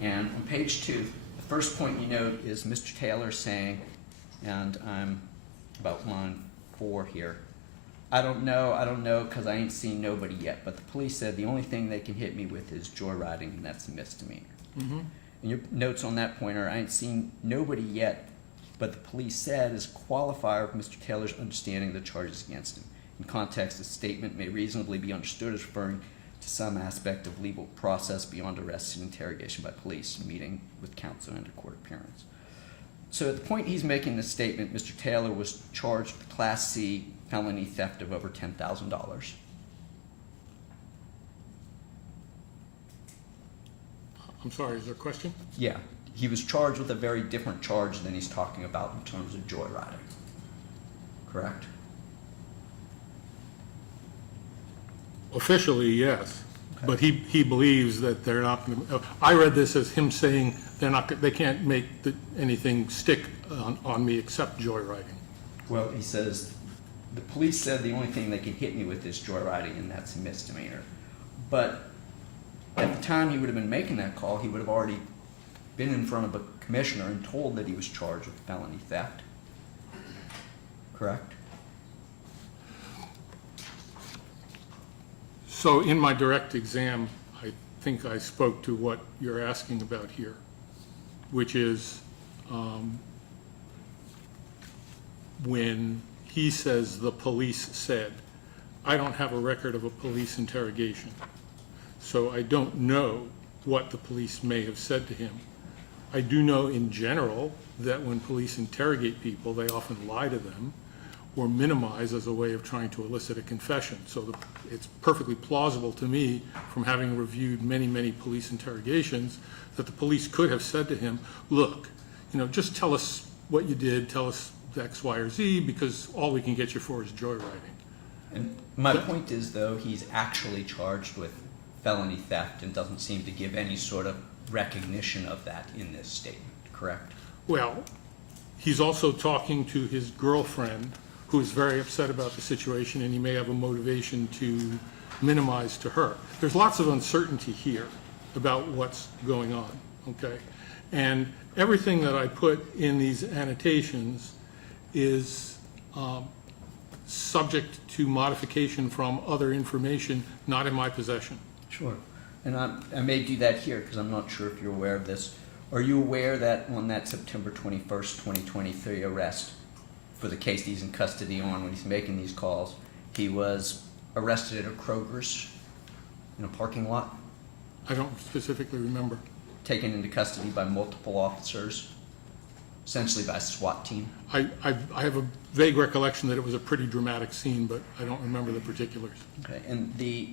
And on page 2, the first point you note is Mr. Taylor saying, and I'm about line 4 here, I don't know, because I ain't seen nobody yet, but the police said the only thing they can hit me with is joyriding, and that's a misdemeanor. Mm-hmm. And your notes on that point are, I ain't seen nobody yet, but the police said is a qualifier of Mr. Taylor's understanding of the charges against him. In context, the statement may reasonably be understood as referring to some aspect of legal process beyond arrest and interrogation by police, meeting with counsel and a court appearance. So at the point he's making this statement, Mr. Taylor was charged with Class C felony theft of over $10,000. I'm sorry, is there a question? Yeah, he was charged with a very different charge than he's talking about in terms of joyriding. Correct? Officially, yes, but he believes that they're not going to. I read this as him saying they can't make anything stick on me except joyriding. Well, he says, the police said the only thing they can hit me with is joyriding, and that's a misdemeanor. But at the time he would have been making that call, he would have already been in front of a commissioner and told that he was charged with felony theft. Correct? So in my direct exam, I think I spoke to what you're asking about here, which is when he says the police said, I don't have a record of a police interrogation, so I don't know what the police may have said to him. I do know in general that when police interrogate people, they often lie to them or minimize as a way of trying to elicit a confession. So it's perfectly plausible to me, from having reviewed many, many police interrogations, that the police could have said to him, look, just tell us what you did, tell us X, Y, or Z, because all we can get you for is joyriding. And my point is, though, he's actually charged with felony theft and doesn't seem to give any sort of recognition of that in this statement, correct? Well, he's also talking to his girlfriend, who is very upset about the situation, and he may have a motivation to minimize to her. There's lots of uncertainty here about what's going on, okay? And everything that I put in these annotations is subject to modification from other information not in my possession. Sure. And I may do that here because I'm not sure if you're aware of this. Are you aware that on that September 21st, 2023 arrest for the case he's in custody on when he's making these calls, he was arrested at a Kroger's in a parking lot, I don't specifically remember. taken into custody by multiple officers, essentially by a SWAT team? I have a vague recollection that it was a pretty dramatic scene, but I don't remember the particulars. Okay. And the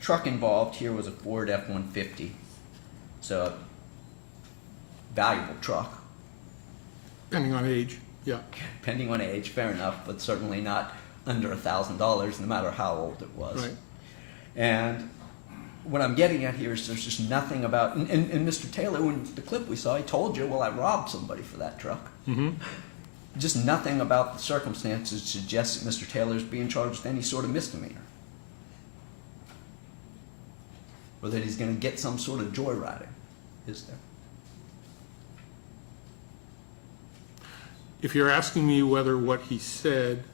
truck involved here was a Ford F-150, so a valuable truck. Depending on age, yeah. Depending on age, fair enough, but certainly not under $1,000, no matter how old it was. Right. And what I'm getting at here is there's just nothing about, and Mr. Taylor, when the clip we saw, he told you, well, I robbed somebody for that truck. Mm-hmm. Just nothing about the circumstances suggests that Mr. Taylor's being charged with any sort of misdemeanor. Or that he's going to get some sort of joyriding, is there? If you're asking me whether what he said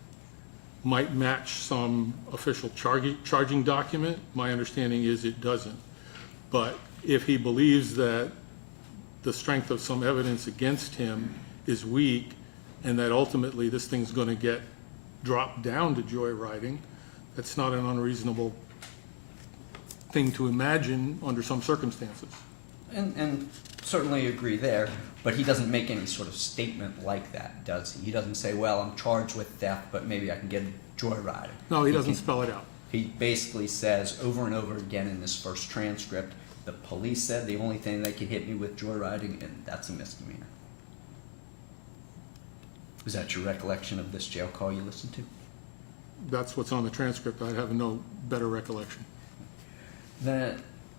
might match some official charging document. My understanding is it doesn't. But if he believes that the strength of some evidence against him is weak and that ultimately this thing's going to get dropped down to joyriding, that's not an unreasonable thing to imagine under some circumstances. And certainly agree there, but he doesn't make any sort of statement like that, does he? He doesn't say, well, I'm charged with theft, but maybe I can get joyriding. No, he doesn't spell it out. He basically says over and over again in this first transcript, the police said the only thing they could hit me with joyriding, and that's a misdemeanor. Is that your recollection of this jail call you listened to? That's what's on the transcript. I have no better recollection. The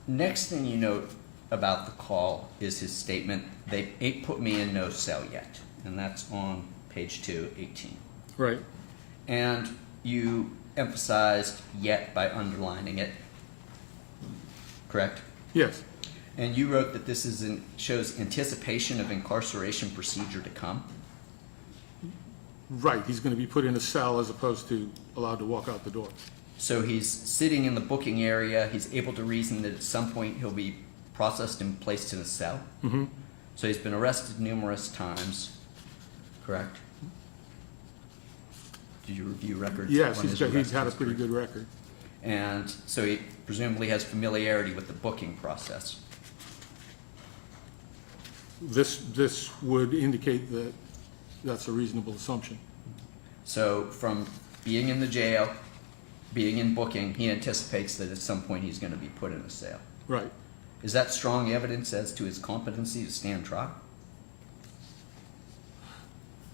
next thing you note about the call is his statement, they ain't put me in no cell yet. And that's on page 218. Right. And you emphasized yet by underlining it, correct? Yes. And you wrote that this shows anticipation of incarceration procedure to come. Right. He's going to be put in a cell as opposed to allowed to walk out the door. So he's sitting in the booking area. He's able to reason that at some point he'll be processed and placed in a cell. Mm-hmm. So he's been arrested numerous times, correct? Did you review records? Yes, on he's his arrest had a pretty history? good record. And so he presumably has familiarity with the booking process. This would indicate that that's a reasonable assumption. So from being in the jail, being in booking, he anticipates that at some point he's going to be put in a cell. Right. Is that strong evidence as to his competency to stand trial?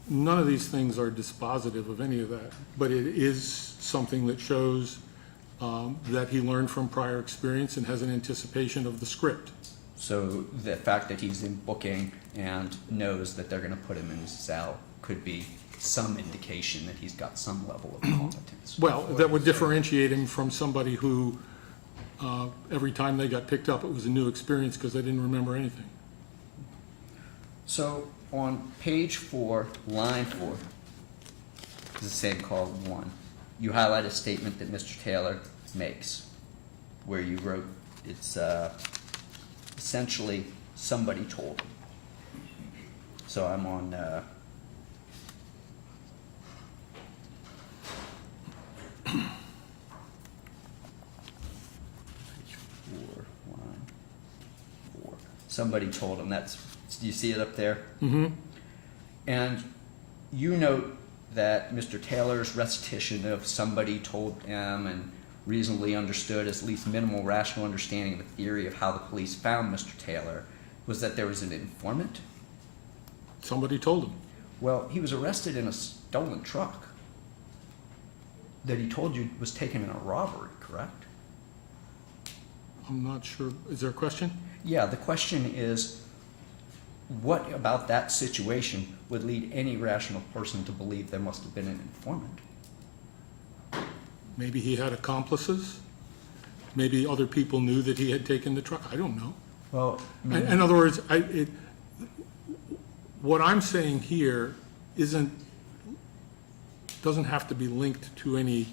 None of these things are dispositive of any of that, but it is something that shows that he learned from prior experience and has an anticipation of the script. So the fact that he's in booking and knows that they're going to put him in a cell could be some indication that he's got some level of competence. Well, that would differentiate him from somebody who every time they got picked up, it was a new experience because they didn't remember anything. So on page 4, line 4, this is the same call 1, you highlight a statement that Mr. Taylor makes where you wrote it's essentially somebody told him. So I'm on page 4, line 4. Somebody told him. Do you see it up there? Mm-hmm. And you note that Mr. Taylor's recitation of somebody told him and reasonably understood as at least minimal rational understanding of the theory of how the police found Mr. Taylor was that there was an informant. Somebody told him. Well, he was arrested in a stolen truck that he told you was taken in a robbery, correct? I'm not sure. Is there a question? Yeah, the question is, what about that situation would lead any rational person to believe there must have been an informant? Maybe he had accomplices. Maybe other people knew that he had taken the truck. I don't know. Well, In other words, what I'm saying here doesn't have to be linked to any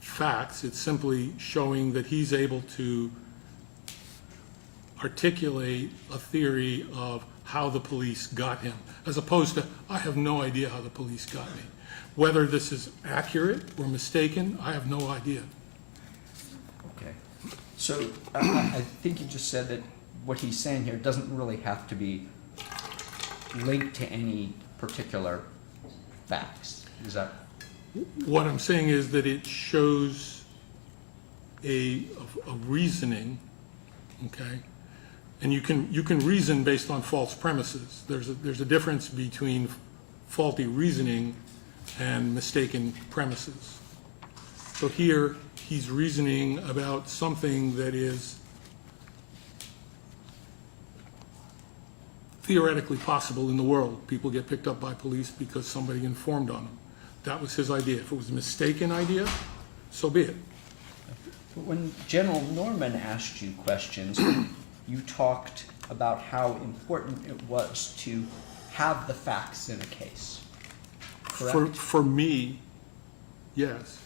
facts. It's simply showing that he's able to articulate a theory of how the police got him, as opposed to, I have no idea how the police got me. Whether this is accurate or mistaken, I have no idea. okay. So I think you just said that what he's saying here doesn't really have to be linked to any particular facts. Is that? What I'm saying is that it shows a reasoning, okay? And you can reason based on false premises. There's a difference between faulty reasoning and mistaken premises. So here, he's reasoning about something that is theoretically possible in the world. People get picked up by police because somebody informed on them. That was his idea. If it was a mistaken idea, so be it. When General Norman asked you questions, you talked about how important it was to have the facts in a case, correct? For me, yes.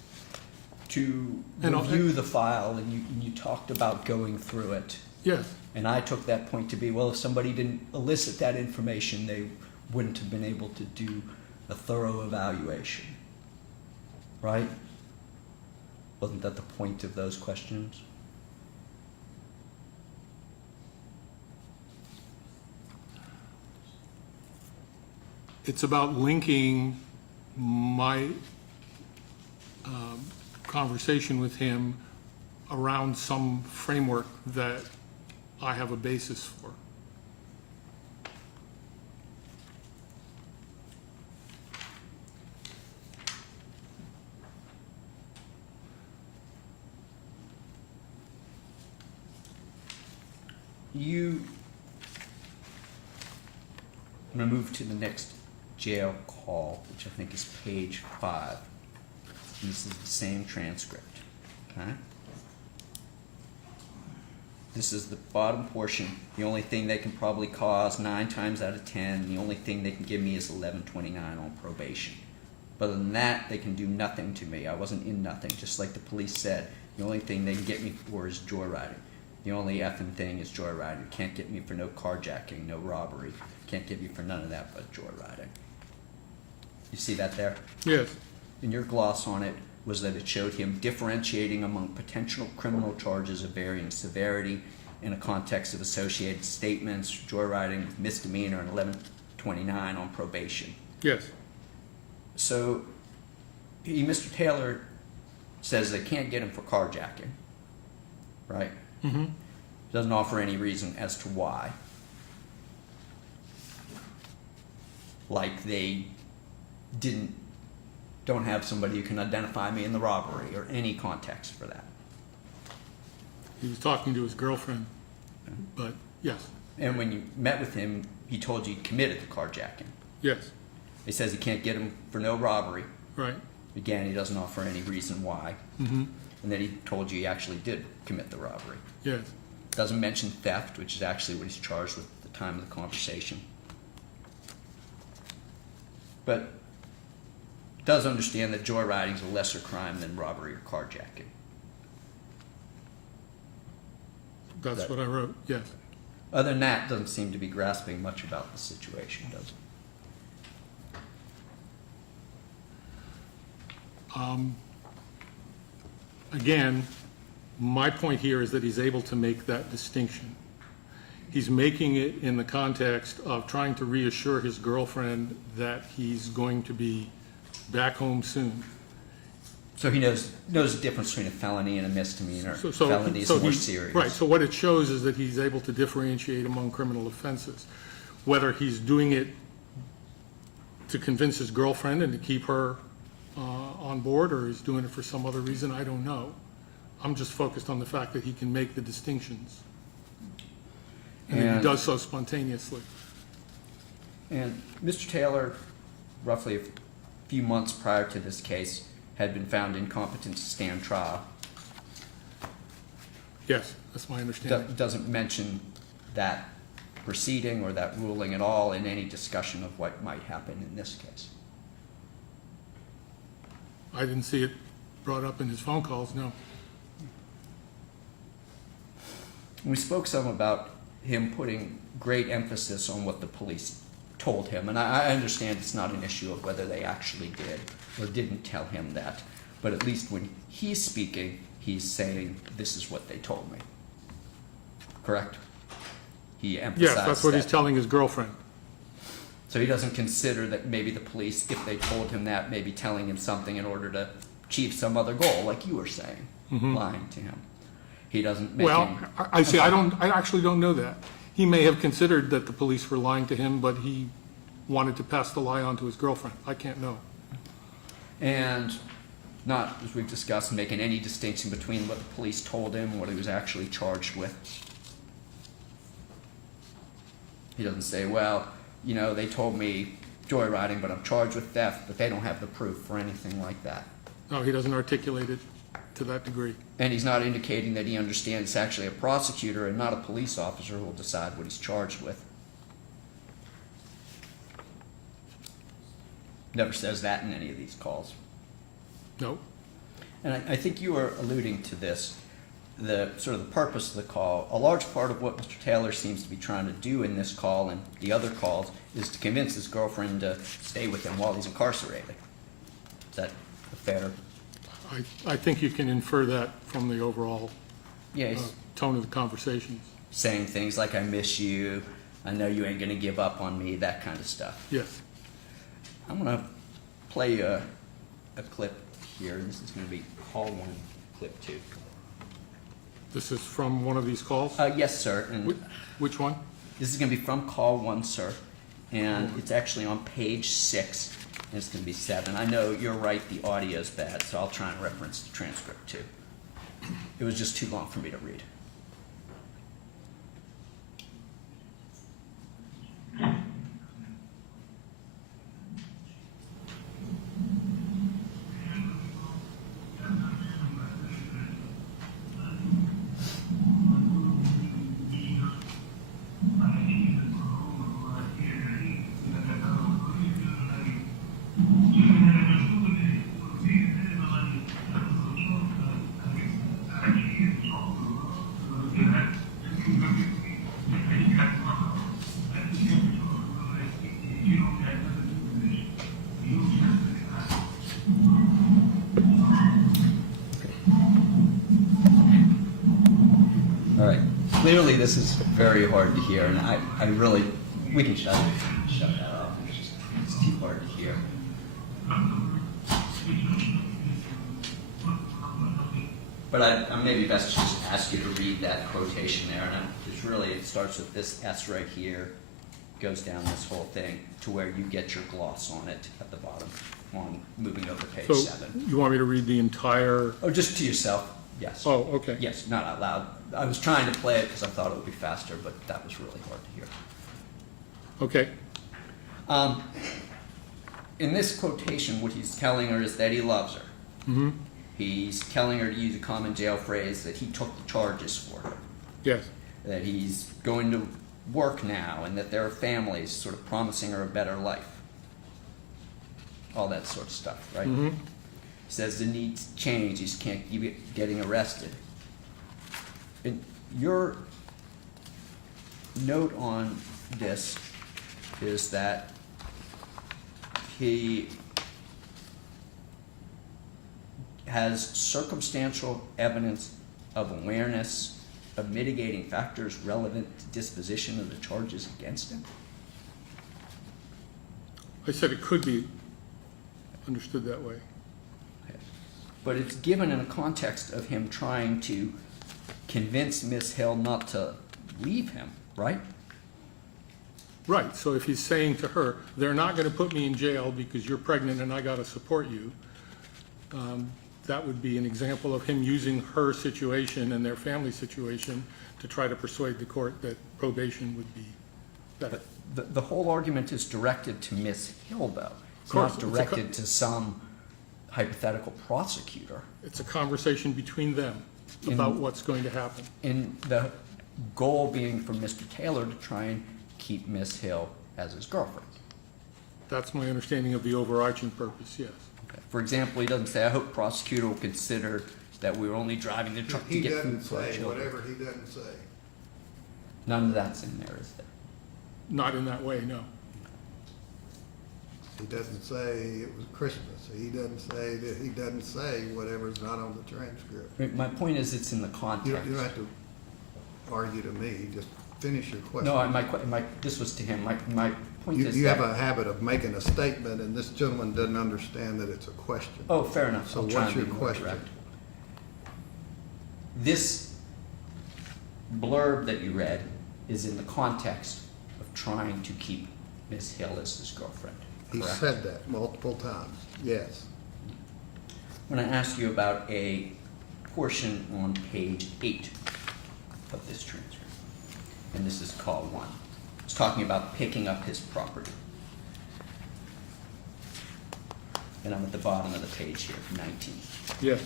To And review the file, and you talked about going through it. Yes, And I took that point to be, well, if somebody didn't elicit that information, they wouldn't have been able to do a thorough evaluation. Right? Wasn't that the point of those questions? it's about linking my conversation with him around some framework that I have a basis for. I'm going to move to the next jail call, which I think is page 5. This is the same transcript. Okay? This is the bottom portion. The only thing they can probably cause 9 times out of 10, the only thing they can give me is 1129 on probation. But other than that, they can do nothing to me. I wasn't in nothing, just like the police said. The only thing they can get me for is joyriding. The only effing thing is joyriding. Can't get me for no carjacking, no robbery. Can't get me for none of that but joyriding. You see that there? Yes, And your gloss on it was that it showed him differentiating among potential criminal charges of varying severity in a context of associated statements, joyriding with misdemeanor, and 1129 on probation. yes, So, Mr. Taylor says they can't get him for carjacking, right? mm-hmm. Doesn't offer any reason as to why. Like they don't have somebody who can identify me in the robbery or any context for that. He was talking to his girlfriend, but yes, And when you met with him, he told you he committed the carjacking. yes, He says he can't get him for no robbery. right, Again, he doesn't offer any reason why. mm-hmm. And then he told you he actually did commit the robbery. yes, Doesn't mention theft, which is actually what he's charged with at the time of the conversation. But does understand that joyriding is a lesser crime than robbery or carjacking. that's That- what I wrote, yes. Other than that, doesn't seem to be grasping much about the situation, does it? Again, my point here is that he's able to make that distinction. He's making it in the context of trying to reassure his girlfriend that he's going to be back home soon. So he knows the difference between a felony and a misdemeanor. Felony is more serious. Right, so what it shows is that he's able to differentiate among criminal offenses. Whether he's doing it to convince his girlfriend and to keep her on board, or he's doing it for some other reason, I don't know. I'm just focused on the fact that he can make the distinctions. And that he does so spontaneously. And Mr. Taylor, roughly a few months prior to this case, had been found incompetent to stand trial. Yes, that's my understanding. Doesn't mention that proceeding or that ruling at all in any discussion of what might happen in this case. I didn't see it brought up in his phone calls, no. We spoke some about him putting great emphasis on what the police told him, and I understand it's not an issue of whether they actually did or didn't tell him that, but at least when he's speaking, he's saying, this is what they told me. Correct? He emphasized Yes, that's what he's that. telling his girlfriend. So he doesn't consider that maybe the police, if they told him that, may be telling him something in order to achieve some other goal, like you were saying, lying to him. He doesn't make Well, him... I see, I actually don't know that. He may have considered that the police were lying to him, but he wanted to pass the lie on to his girlfriend. I can't know. And not, as we've discussed, making any distinction between what the police told him and what he was actually charged with. He doesn't say, well, you know, they told me joyriding, but I'm charged with theft, but they don't have the proof or anything like that. No, he doesn't articulate it to that degree. And he's not indicating that he understands it's actually a prosecutor and not a police officer who will decide what he's charged with. Never says that in any of these calls. No. And I think you were alluding to this, the sort of the purpose of the call. A large part of what Mr. Taylor seems to be trying to do in this call and the other calls is to convince his girlfriend to stay with him while he's incarcerated. Is that a fair? I think you can infer that from the overall Yeah, he's tone of the conversations. saying things like, I miss you, I know you ain't gonna give up on me, that kind of stuff. Yes. I'm gonna play a clip here. This is gonna be call 1, clip 2. This is from one of these calls? Yes, sir. And Which one? this is gonna be from call 1, sir. And it's actually on page 6. And it's gonna be 7. I know you're right, the audio's bad, so I'll try and reference the transcript too. It was just too long for me to read. All right. Clearly, this is very hard to hear, and I really, we can shut that off. It's too hard to hear. But I maybe best just ask you to read that quotation there, and it's really, it starts with this S right here, goes down this whole thing to where you get your gloss on it at the bottom, on moving over to page So 7. you want me to read the entire? Oh, just to yourself, yes. Oh, okay. Yes, not out loud. I was trying to play it because I thought it would be faster, but that was really hard to hear. Okay. In this quotation, what he's telling her is that he loves her. Mm-hmm. He's telling her to use a common jail phrase that he took the charges for her, Yes. that he's going to work now, and that there are families sort of promising her a better life. All that sort of stuff, right? Mm-hmm. He says the needs change, he just can't keep getting arrested. And your note on this is that he has circumstantial evidence of awareness of mitigating factors relevant to disposition of the charges against him. I said it could be understood that way. But it's given in a context of him trying to convince Miss Hill not to leave him, right? Right, so if he's saying to her, they're not going to put me in jail because you're pregnant and I got to support you, that would be an example of him using her situation and their family situation to try to persuade the court that probation would be better. The whole argument is directed to Miss Hill, though. It's course, not it's a directed to some hypothetical prosecutor. It's a conversation between them about what's going to happen. And the goal being for Mr. Taylor to try and keep Miss Hill as his girlfriend. That's my understanding of the overarching purpose, yes. Okay. For example, he doesn't say, I hope prosecutor will consider that we were only driving the truck to He get doesn't food for our say children. whatever he doesn't say. None of that's in there, is there? Not in that way, no. He doesn't say it was Christmas. He doesn't say that, he doesn't say whatever's not on the transcript. My point is, it's in the You context. don't have to argue to me, just finish your question. No, this was to him. My point is You that. have a habit of making a statement, and this gentleman doesn't understand that it's a question. Oh, fair enough. So I'll try what's and be your more question? direct. This blurb that you read is in the context of trying to keep Miss Hill as his girlfriend, He correct? said that multiple times, yes. I'm going to ask you about a portion on page 8 of this transcript. And this is call 1. It's talking about picking up his property. And I'm at the bottom of the page here, 19. Yes,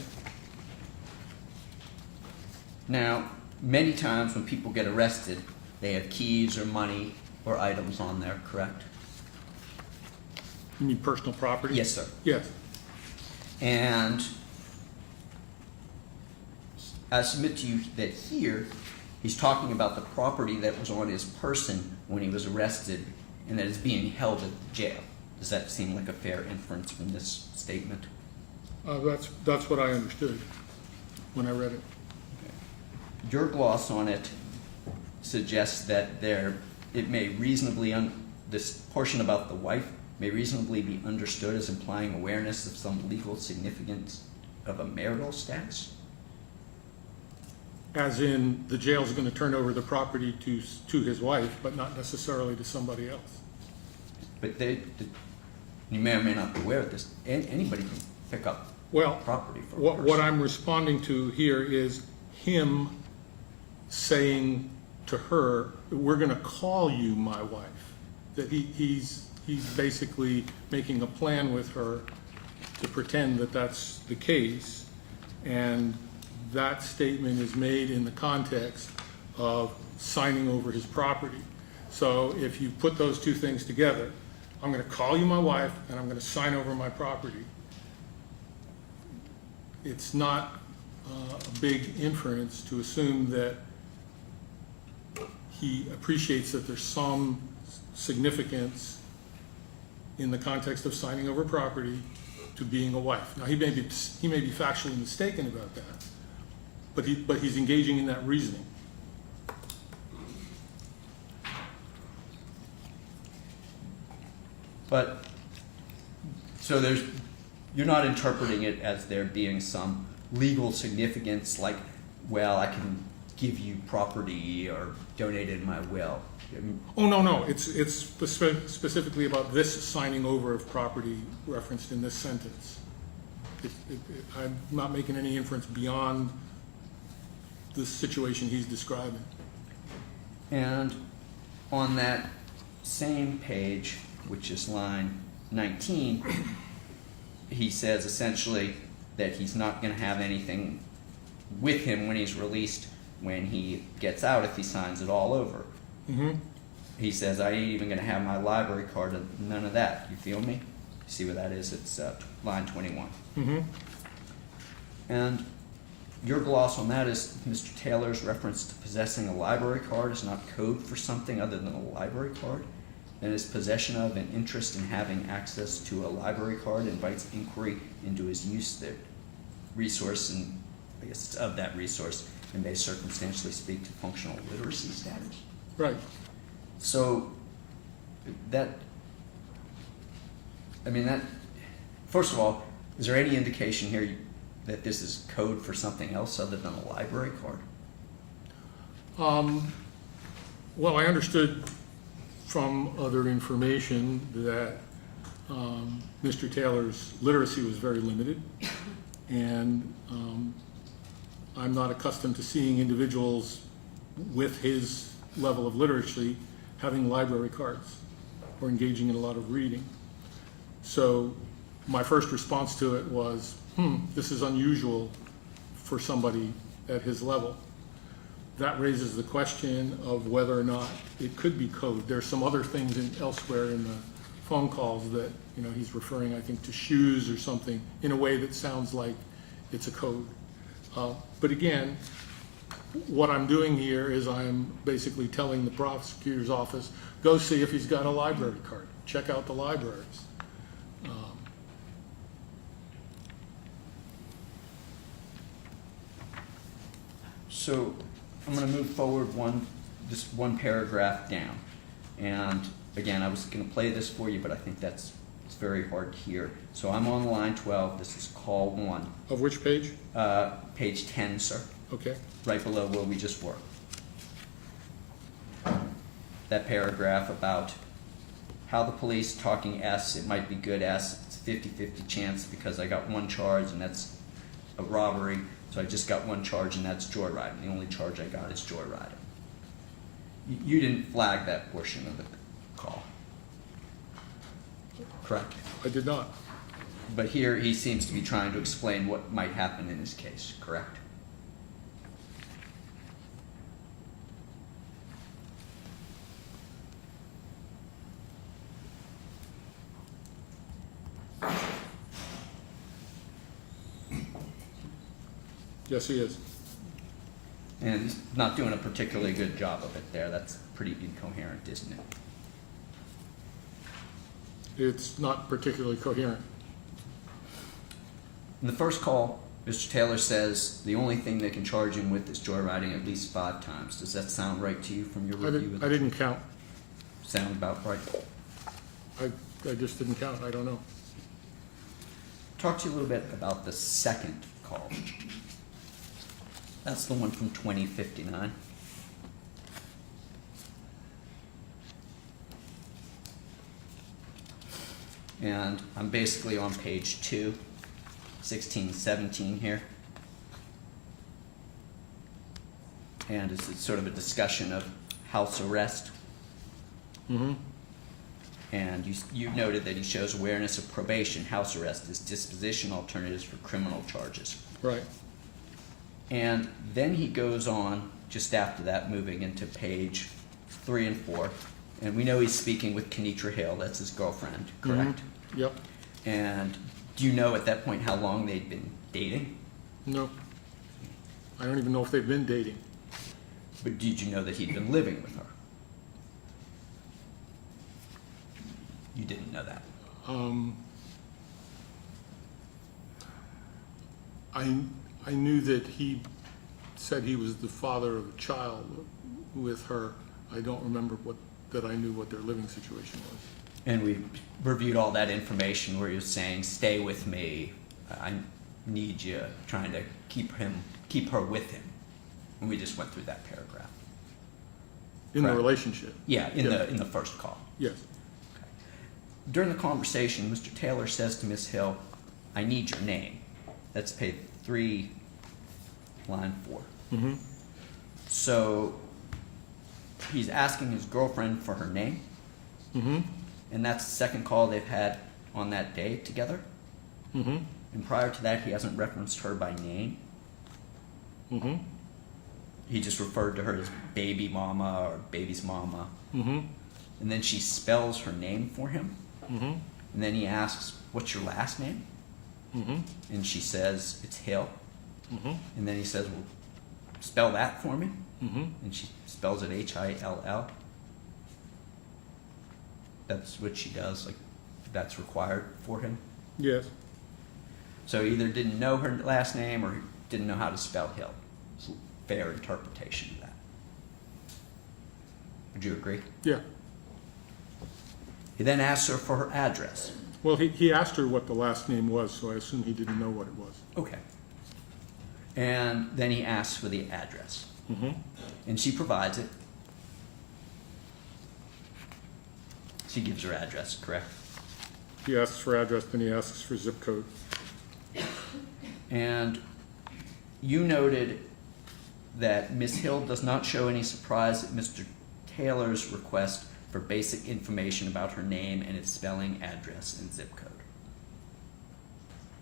Now, many times when people get arrested, they have keys or money or items on there, correct? you mean personal property? Yes, sir. Yes, And I submit to you that here, he's talking about the property that was on his person when he was arrested and that is being held at the jail. Does that seem like a fair inference from this statement? That's what I understood when I read it. Your gloss on it suggests that it may reasonably, this portion about the wife may reasonably be understood as implying awareness of some legal significance of a marital status. As in, the jail's going to turn over the property to his wife, but not necessarily to somebody else. But you may or may not be aware of this. Anybody can pick up property from a person. What I'm responding to here is him saying to her, "We're going to call you my wife." That he's basically making a plan with her to pretend that that's the case, and that statement is made in the context of signing over his property. So if you put those two things together, I'm going to call you my wife and I'm going to sign over my property. It's not a big inference to assume that he appreciates that there's some significance in the context of signing over property to being a wife. Now, he may be factually mistaken about that, but he's engaging in that reasoning. But, so you're not interpreting it as there being some legal significance, like, well, I can give you property or donate it in my will. Oh, no, it's specifically about this signing over of property referenced in this sentence. I'm not making any inference beyond the situation he's describing. And on that same page, which is line 19, he says essentially that he's not going to have anything with him when he's released, when he gets out, if he signs it all over. Mm-hmm. He says, I ain't even going to have my library card, and none of that. You feel me? You see where that is? It's line 21. Mm-hmm. And your gloss on that is Mr. Taylor's reference to possessing a library card is not code for something other than a library card, and his possession of and interest in having access to a library card invites inquiry into his use of the resource and, I guess, of that resource, and may circumstantially speak to functional literacy status. Right. So first of all, is there any indication here that this is code for something else other than a library card? Well, I understood from other information that Mr. Taylor's literacy was very limited, and I'm not accustomed to seeing individuals with his level of literacy having library cards or engaging in a lot of reading. So my first response to it was, this is unusual for somebody at his level. That raises the question of whether or not it could be code. There's some other things elsewhere in the phone calls that, he's referring, I think, to shoes or something in a way that sounds like it's a code. But again, what I'm doing here is I'm basically telling the prosecutor's office, go see if he's got a library card. Check out the libraries. So I'm going to move forward just one paragraph down. And again, I was going to play this for you, but I think it's very hard here. So I'm on line 12. This is call 1. Of which page? Page 10, sir. Okay. Right below where we just were. That paragraph about how the police talking S, it might be good S, it's a 50-50 chance because I got one charge and that's a robbery, so I just got one charge and that's joyriding. The only charge I got is joyriding. You didn't flag that portion of the call, correct? I did not. But here he seems to be trying to explain what might happen in his case, correct? Yes, he is. And he's not doing a particularly good job of it there. That's pretty incoherent, isn't it? It's not particularly coherent. In the first call, Mr. Taylor says the only thing they can charge him with is joyriding at least 5 times. Does that sound right to you from your review? I didn't count. Sound about right? I just didn't count. I don't know. Talk to you a little bit about the second call. That's the one from 2059. And I'm basically on page 2, 16, 17 here. And it's sort of a discussion of house arrest. Mm-hmm. And you noted that he shows awareness of probation, house arrest as disposition alternatives for criminal charges. Right. And then he goes on, just after that, moving into page 3 and 4. And we know he's speaking with Kenitra Hill, that's his girlfriend, correct? Mm-hmm. Yep. And do you know at that point how long they'd been dating? No. I don't even know if they've been dating. But did you know that he'd been living with her? You didn't know that. I knew that he said he was the father of a child with her. I don't remember that I knew what their living situation was. And we reviewed all that information where he was saying, stay with me, I need you, trying to keep her with him. And we just went through that paragraph. In the Correct. relationship? Yeah, in Yeah. the first call. Yes. During the conversation, Mr. Taylor says to Miss Hill, I need your name. That's page 3, line 4. Mm-hmm. So he's asking his girlfriend for her name, Mm-hmm. and that's the second call they've had on that day together. Mm-hmm. And prior to that, he hasn't referenced her by name. Mm-hmm. He just referred to her as baby mama or baby's mama. Mm-hmm. And then she spells her name for him. Mm-hmm. And then he asks, what's your last name? Mm-hmm. And she says, it's Hill. Mm-hmm. And then he says, well, spell that for me. Mm-hmm. And she spells it Hill. That's what she does. Like, that's required for him. Yes. So he either didn't know her last name or didn't know how to spell Hill. It's a fair interpretation of that. Would you agree? Yeah. He then asks her for her address. Well, he asked her what the last name was, so I assume he didn't know what it was. Okay. And then he asks for the address. Mm-hmm. And she provides it. She gives her address, correct? He asks for address, then he asks for zip code. And you noted that Ms. Hill does not show any surprise at Mr. Taylor's request for basic information about her name and its spelling, address, and zip code.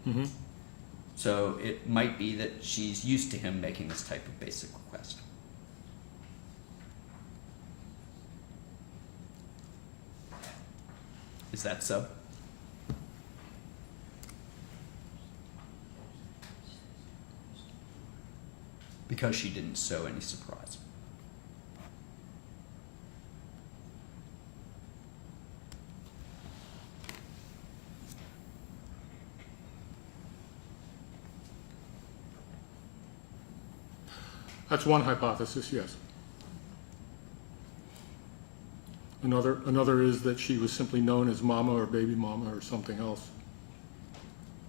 Mm-hmm. So it might be that she's used to him making this type of basic request. Is that so? Because she didn't show any surprise. That's one hypothesis, yes. Another is that she was simply known as mama or baby mama or something else.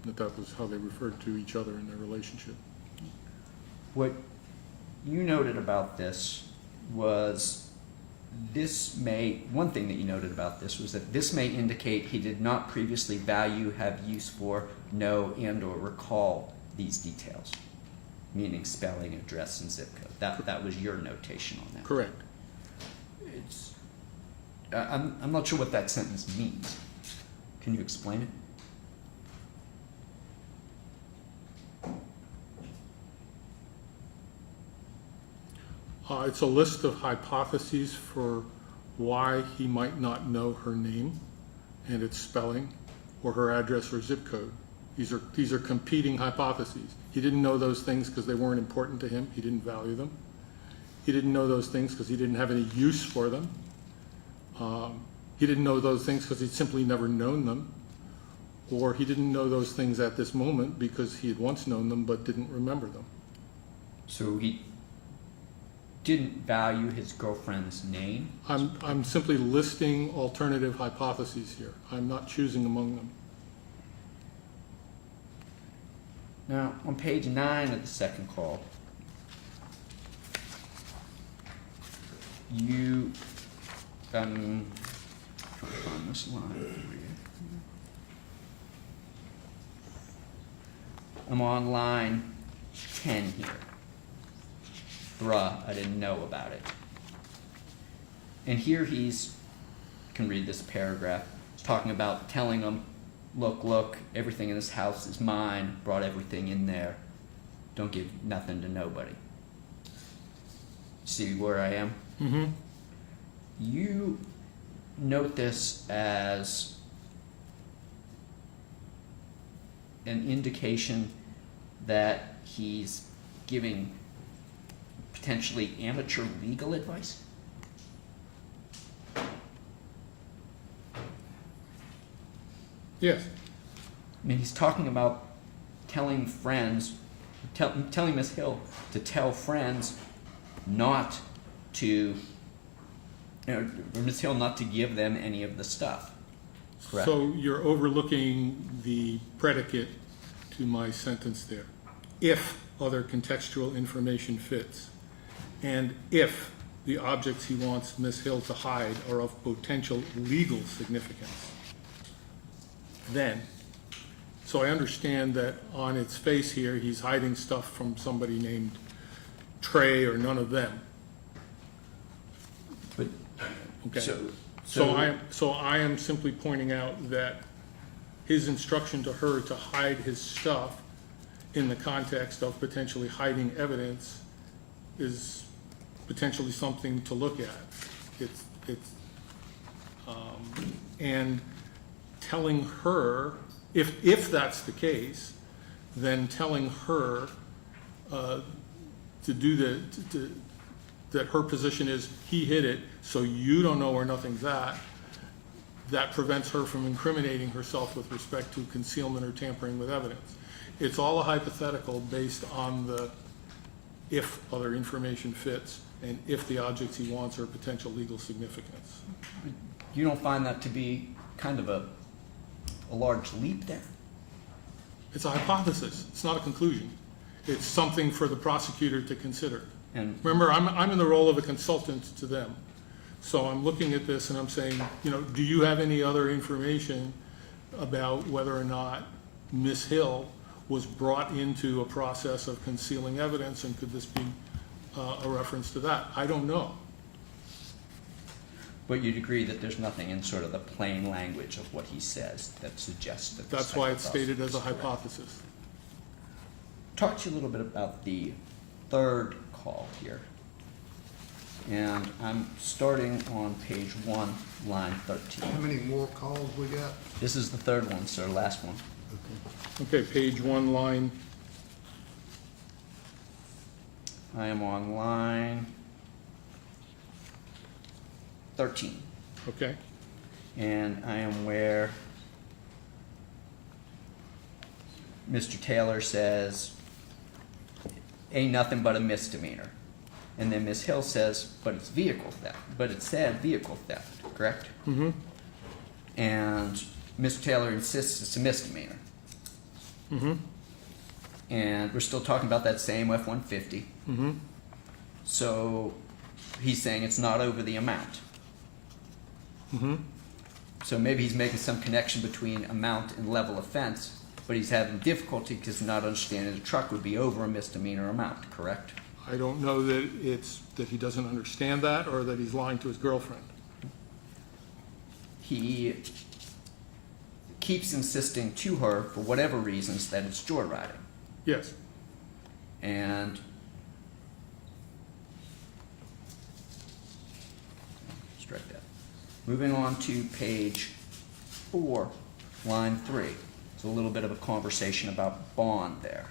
That was how they referred to each other in their relationship. What you noted about this was one thing that you noted about this was that this may indicate he did not previously value, have use for, know, and or recall these details, meaning spelling, address, and zip code. That was your notation on that. Correct. I'm not sure what that sentence means. Can you explain it? It's a list of hypotheses for why he might not know her name and its spelling, or her address or zip code. These are competing hypotheses. He didn't know those things because they weren't important to him. He didn't value them. He didn't know those things because he didn't have any use for them. He didn't know those things because he'd simply never known them. Or he didn't know those things at this moment because he had once known them but didn't remember them. So he didn't value his girlfriend's name? I'm simply listing alternative hypotheses here. I'm not choosing among them. Now, on page 9 of the second call, you, trying to find this line for you. I'm on line 10 here. Bruh, I didn't know about it. And here can read this paragraph, talking about telling him, look, everything in this house is mine, brought everything in there. Don't give nothing to nobody. See where I am? Mm-hmm. You note this as an indication that he's giving potentially amateur legal advice? Yes. I mean, he's talking about telling friends, telling Miss Hill to tell friends not to, or Miss Hill not to give them any of the stuff. Correct? So you're overlooking the predicate to my sentence there. If other contextual information fits, and if the objects he wants Miss Hill to hide are of potential legal significance, then. So I understand that on its face here, he's hiding stuff from somebody named Trey or none of them. But, Okay. So I am simply pointing out that his instruction to her to hide his stuff in the context of potentially hiding evidence is potentially something to look at. And telling her, if that's the case, then telling her to do that her position is he hid it, so you don't know where nothing's at, that prevents her from incriminating herself with respect to concealment or tampering with evidence. It's all a hypothetical based on the if other information fits and if the objects he wants are of potential legal significance. you don't find that to be kind of a large leap there? It's a hypothesis. It's not a conclusion. It's something for the prosecutor to consider. And Remember, I'm in the role of a consultant to them. So I'm looking at this and I'm saying, do you have any other information about whether or not Miss Hill was brought into a process of concealing evidence, and could this be a reference to that? I don't know. But you'd agree that there's nothing in sort of the plain language of what he says that suggests that this That's why it's stated hypothesis as a is correct. hypothesis. Talk to you a little bit about the third call here. And I'm starting on page 1, line 13. How many more calls we got? This is the third one, sir, last one. Okay, page 1, line, I am on line 13. okay, And I am where Mr. Taylor says, ain't nothing but a misdemeanor. And then Ms. Hill says, but it's vehicle theft. But it said vehicle theft, correct? mm-hmm, And Mr. Taylor insists it's a misdemeanor. mm-hmm, And we're still talking about that same F-150. mm-hmm. So he's saying it's not over the amount. Mm-hmm. So maybe he's making some connection between amount and level offense, but he's having difficulty because not understanding the truck would be over a misdemeanor amount, correct? I don't know that it's that he doesn't understand that or that he's lying to his girlfriend. He keeps insisting to her, for whatever reasons, that it's joyriding. Yes. And strike that. Moving on to page 4, line 3. It's a little bit of a conversation about bond there.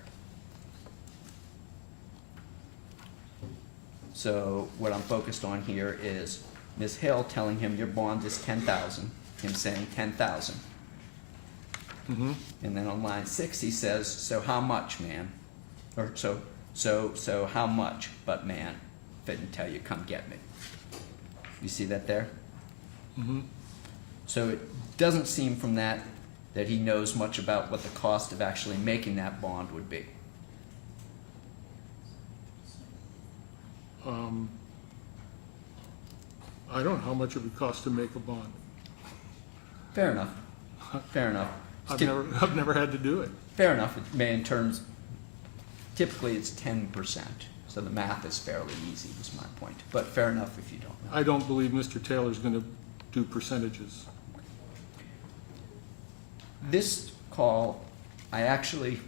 So what I'm focused on here is Ms. Hill telling him your bond is 10,000, him saying 10,000. Mm-hmm. And then on line 6 he says, so how much, man? Or so how much, but man, if I didn't tell you, come get me. You see that there? Mm-hmm. So it doesn't seem from that he knows much about what the cost of actually making that bond would be. I don't know how much it would cost to make a bond. Fair enough. Fair enough. I've never had to do it. Fair enough. It may in terms, typically it's 10%. So the math is fairly easy, was my point. But fair enough if you don't know. I don't believe Mr. Taylor's going to do percentages. This call, I actually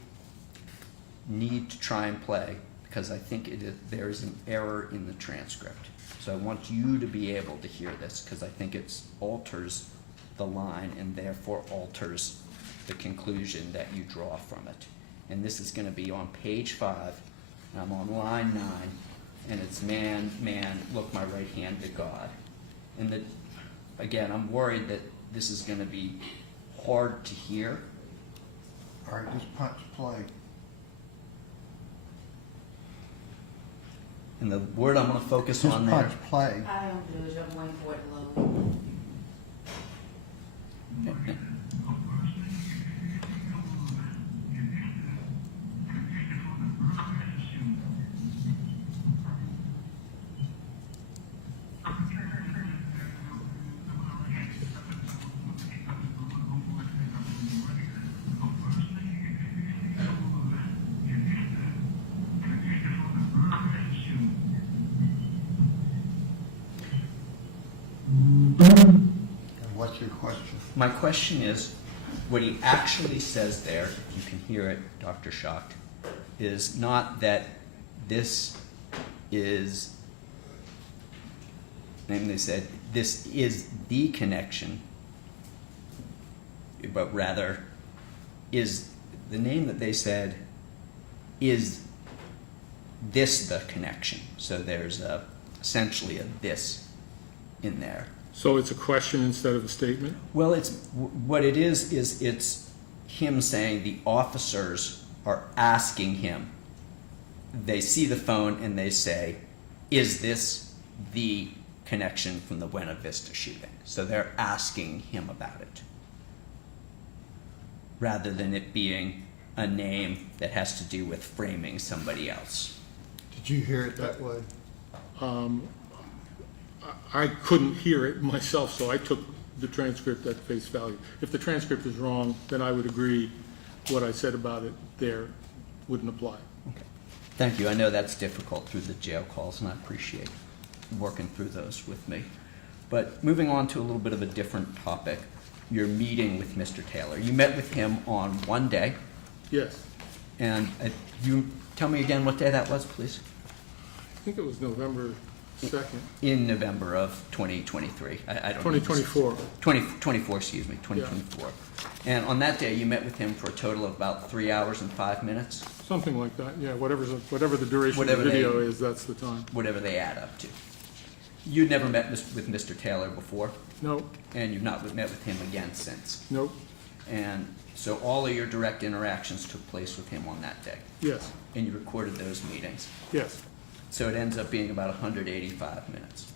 need to try and play because I think there is an error in the transcript. So I want you to be able to hear this because I think it alters the line and therefore alters the conclusion that you draw from it. And this is going to be on page 5. And I'm on line 9, and it's man, look my right hand to God. And again, I'm worried that this is going to be hard to hear. All right, just punch play. And the word I'm going to focus Just on there. punch play. I don't do it, I'm waiting for it to load. And what's your question? My question is, what he actually says there, if you can hear it, Dr. Schacht, is not that this is, and they said, this is the connection, but rather is the name that they said, is this the connection? So there's essentially a this in there. So it's a question instead of a statement? Well, what it is it's him saying the officers are asking him. They see the phone and they say, is this the connection from the Buena Vista shooting? So they're asking him about it, rather than it being a name that has to do with framing somebody else. Did you hear it that way? I couldn't hear it myself, so I took the transcript at face value. If the transcript is wrong, then I would agree what I said about it there wouldn't apply. Okay. Thank you. I know that's difficult through the jail calls, and I appreciate working through those with me. But moving on to a little bit of a different topic, your meeting with Mr. Taylor. You met with him on one day, Yes, and you tell me again what day that was, please. I think it was November 2nd, In November of 2023. I don't know. 2024. 2024, excuse me, 2024. And on that day, you met with him for a total of about 3 hours and 5 minutes, Something like that, yeah, whatever the duration Whatever of the they- video is, that's the time. whatever they add up to. You'd never met with Mr. Taylor before, No, and you've not met with him again since. nope, And so all of your direct interactions took place with him on that day, yes, and you recorded those meetings. yes. So it ends up being about 185 minutes.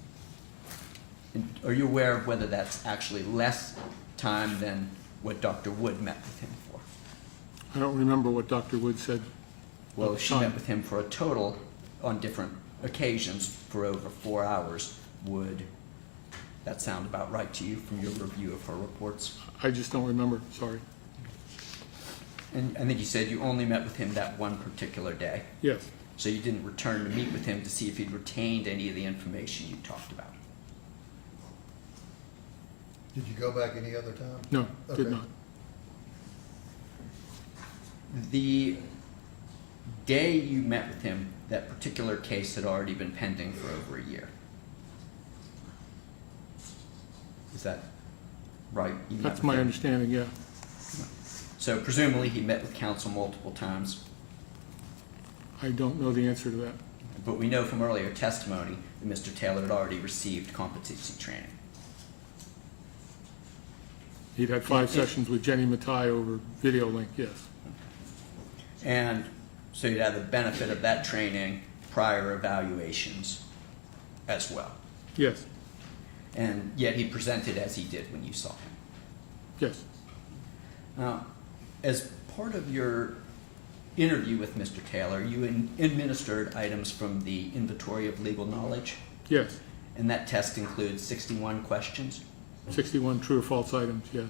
And are you aware of whether that's actually less time than what Dr. Wood met with him for? I don't remember what Dr. Wood said. Well, she met with him for a total, on different occasions, for over 4 hours. Would that sound about right to you from your review of her reports? I just don't remember, sorry. And I think you said you only met with him that one particular day. Yes, So you didn't return to meet with him to see if he'd retained any of the information you talked about. Did you go back any other time? no, did Okay. not. The day you met with him, that particular case had already been pending for over a year. Is that right? You met That's with my him? understanding, yeah. So presumably he met with counsel multiple times. I don't know the answer to that. but we know from earlier testimony that Mr. Taylor had already received competency training. He'd had 5 sessions with Jenny Matai over video link, yes. And so you'd have the benefit of that training, prior evaluations as well. Yes, And yet he presented as he did when you saw him. yes, Now, as part of your interview with Mr. Taylor, you administered items from the Inventory of Legal Knowledge, yes. and that test includes 61 questions. 61 true or false items, yes.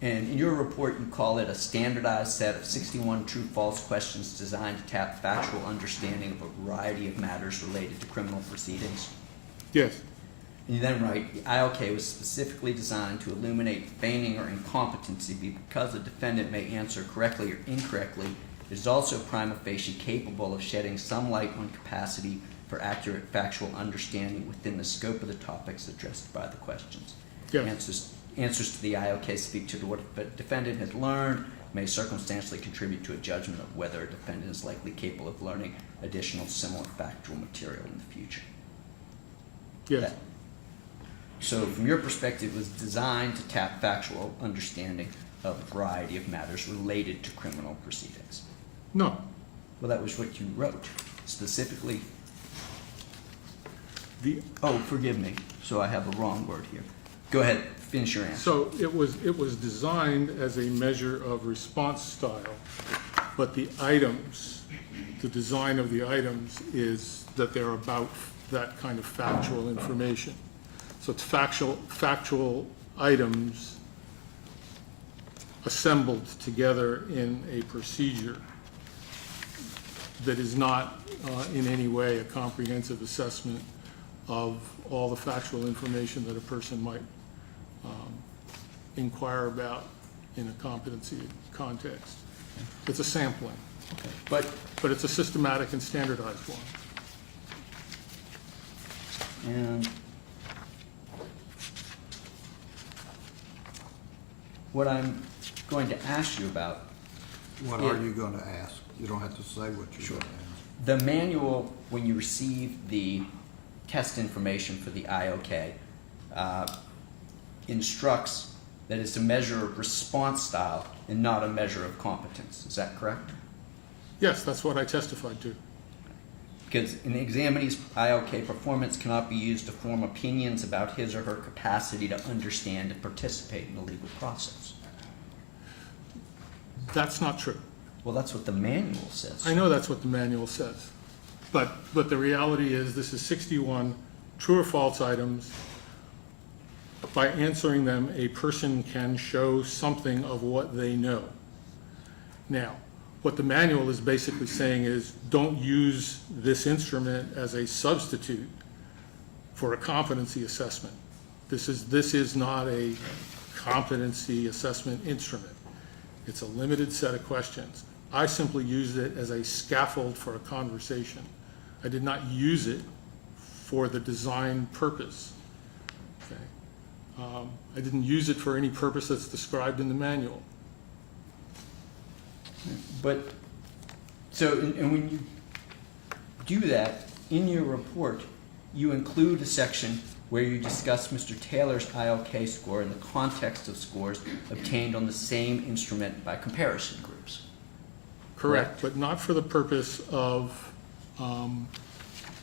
And in your report, you call it a standardized set of 61 true-false questions designed to tap factual understanding of a variety of matters related to criminal proceedings. Yes, And you then write, the ILK was specifically designed to illuminate feigning or incompetency because a defendant may answer correctly or incorrectly. It is also prima facie capable of shedding some light on capacity for accurate factual understanding within the scope of the topics addressed by the questions. yes, Answers to the ILK speak to what a defendant has learned, may circumstantially contribute to a judgment of whether a defendant is likely capable of learning additional similar factual material in the future. yes. So from your perspective, it was designed to tap factual understanding of a variety of matters related to criminal proceedings. No, Well, that was what you wrote, specifically. the, Oh, forgive me. So I have a wrong word here. Go ahead, finish your answer. so it was designed as a measure of response style, but the items, the design of the items is that they're about that kind of factual information. So it's factual items assembled together in a procedure that is not in any way a comprehensive assessment of all the factual information that a person might inquire about in a competency context. It's a sampling, But but it's a systematic and standardized one. And what I'm going to ask you about, What are you gonna ask? You don't have to say what you're Sure. gonna ask. the manual, when you receive the test information for the IOK, instructs that it's a measure of response style and not a measure of competence. Is that correct? Yes, that's what I testified to. Because an examinee's IOK performance cannot be used to form opinions about his or her capacity to understand and participate in the legal process. That's not true. Well, that's what the manual says. I know that's what the manual says. But the reality is this is 61 true or false items. By answering them, a person can show something of what they know. Now, what the manual is basically saying is don't use this instrument as a substitute for a competency assessment. This is not a competency assessment instrument. It's a limited set of questions. I simply used it as a scaffold for a conversation. I did not use it for the design purpose. Okay. I didn't use it for any purpose that's described in the manual. But, so, and when you do that, in your report, you include a section where you discuss Mr. Taylor's ILK score in the context of scores obtained on the same instrument by comparison groups. Correct, but not for the purpose of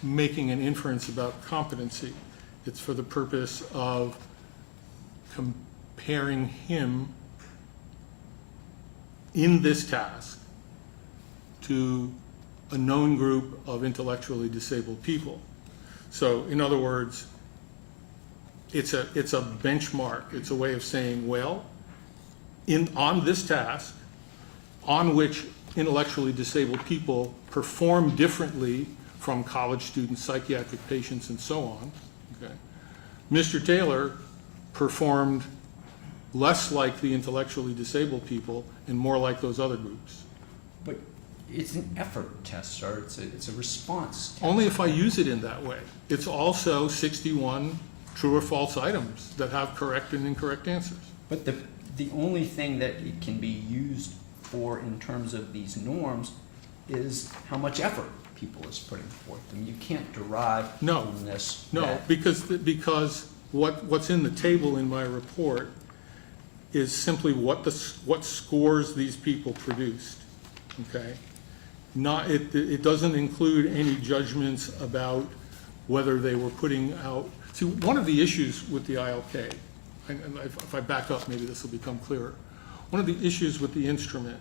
making an inference about competency. It's for the purpose of comparing him in this task to a known group of intellectually disabled people. So, in other words, it's a benchmark. It's a way of saying, well, on this task, on which intellectually disabled people perform differently from college students, psychiatric patients, and so on, okay, Mr. Taylor performed less like the intellectually disabled people and more like those other groups. But it's an effort test, sir. It's a response test. Only if I use it in that way. It's also 61 true or false items that have correct and incorrect answers. But the only thing that it can be used for in terms of these norms is how much effort people is putting forth. I mean, you can't derive No. from this. No, that- because what's in the table in my report is simply what scores these people produced, okay? It doesn't include any judgments about whether they were putting out, see, one of the issues with the ILK, and if I back up, maybe this will become clearer. One of the issues with the instrument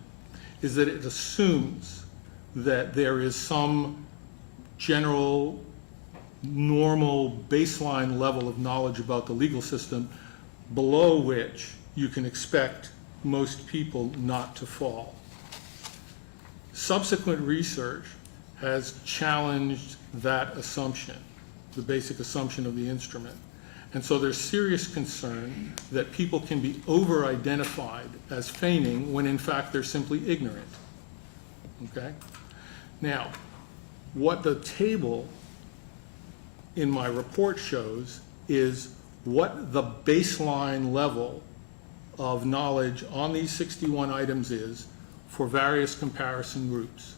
is that it assumes that there is some general, normal baseline level of knowledge about the legal system below which you can expect most people not to fall. Subsequent research has challenged that assumption, the basic assumption of the instrument. And so there's serious concern that people can be over-identified as feigning when in fact they're simply ignorant, okay? Now, what the table in my report shows is what the baseline level of knowledge on these 61 items is for various comparison groups.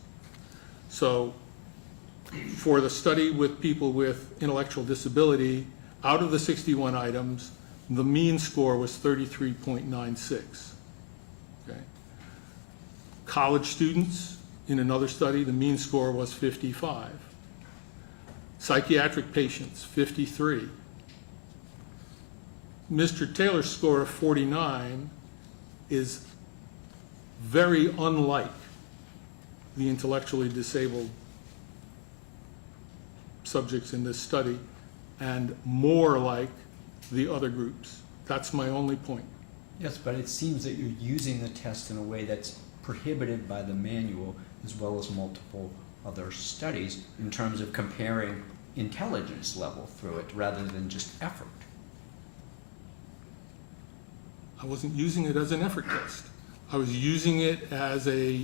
So for the study with people with intellectual disability, out of the 61 items, the mean score was 33.96. Okay. College students, in another study, the mean score was 55. Psychiatric patients, 53. Mr. Taylor's score of 49 is very unlike the intellectually disabled subjects in this study and more like the other groups. That's my only point. Yes, but it seems that you're using the test in a way that's prohibited by the manual as well as multiple other studies in terms of comparing intelligence level through it rather than just effort. I wasn't using it as an effort test. I was using it as a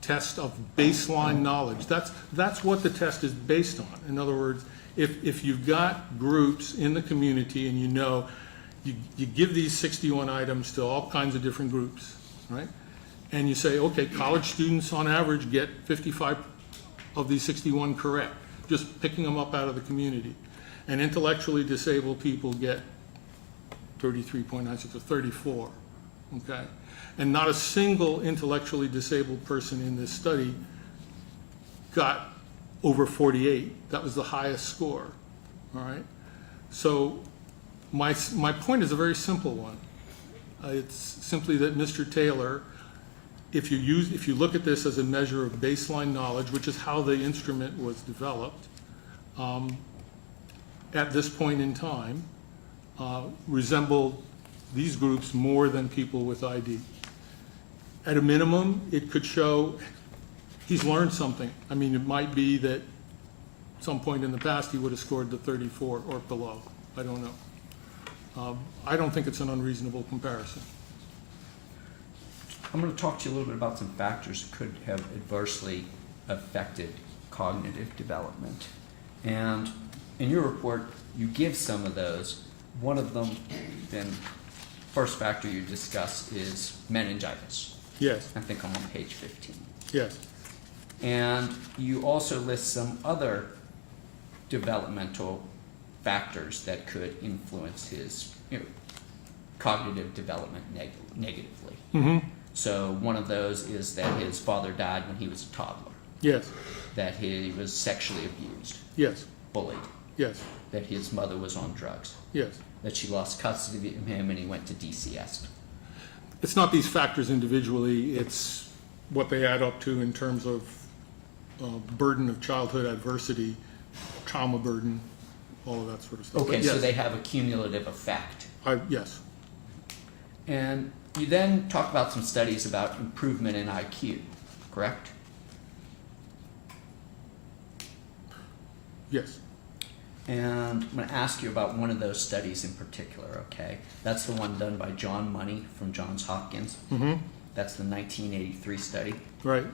test of baseline knowledge. That's what the test is based on. In other words, if you've got groups in the community and you give these 61 items to all kinds of different groups, right? And you say, okay, college students on average get 55 of these 61 correct, just picking them up out of the community. And intellectually disabled people get 33.96 or 34, okay? And not a single intellectually disabled person in this study got over 48. That was the highest score, all right? So my point is a very simple one. It's simply that Mr. Taylor, if you look at this as a measure of baseline knowledge, which is how the instrument was developed, at this point in time, resembled these groups more than people with ID. At a minimum, it could show he's learned something. I mean, it might be that some point in the past he would have scored the 34 or below. I don't know. I don't think it's an unreasonable comparison. I'm going to talk to you a little bit about some factors that could have adversely affected cognitive development. And in your report, you give some of those. One of them, then, first factor you discuss is meningitis. Yes, I think I'm on page 15. yes, And you also list some other developmental factors that could influence his cognitive development negatively. mm-hmm, So one of those is that his father died when he was a toddler, yes, that he was sexually abused, yes, bullied, yes, that his mother was on drugs, yes. that she lost custody of him and he went to DCS. It's not these factors individually, it's what they add up to in terms of burden of childhood adversity, trauma burden, all of that sort of stuff. Okay, But so yes, they have a cumulative effect. yes, And you then talk about some studies about improvement in IQ, correct? yes, And I'm going to ask you about one of those studies in particular, okay? That's the one done by John Money from Johns Hopkins. mm-hmm, That's the 1983 study. right,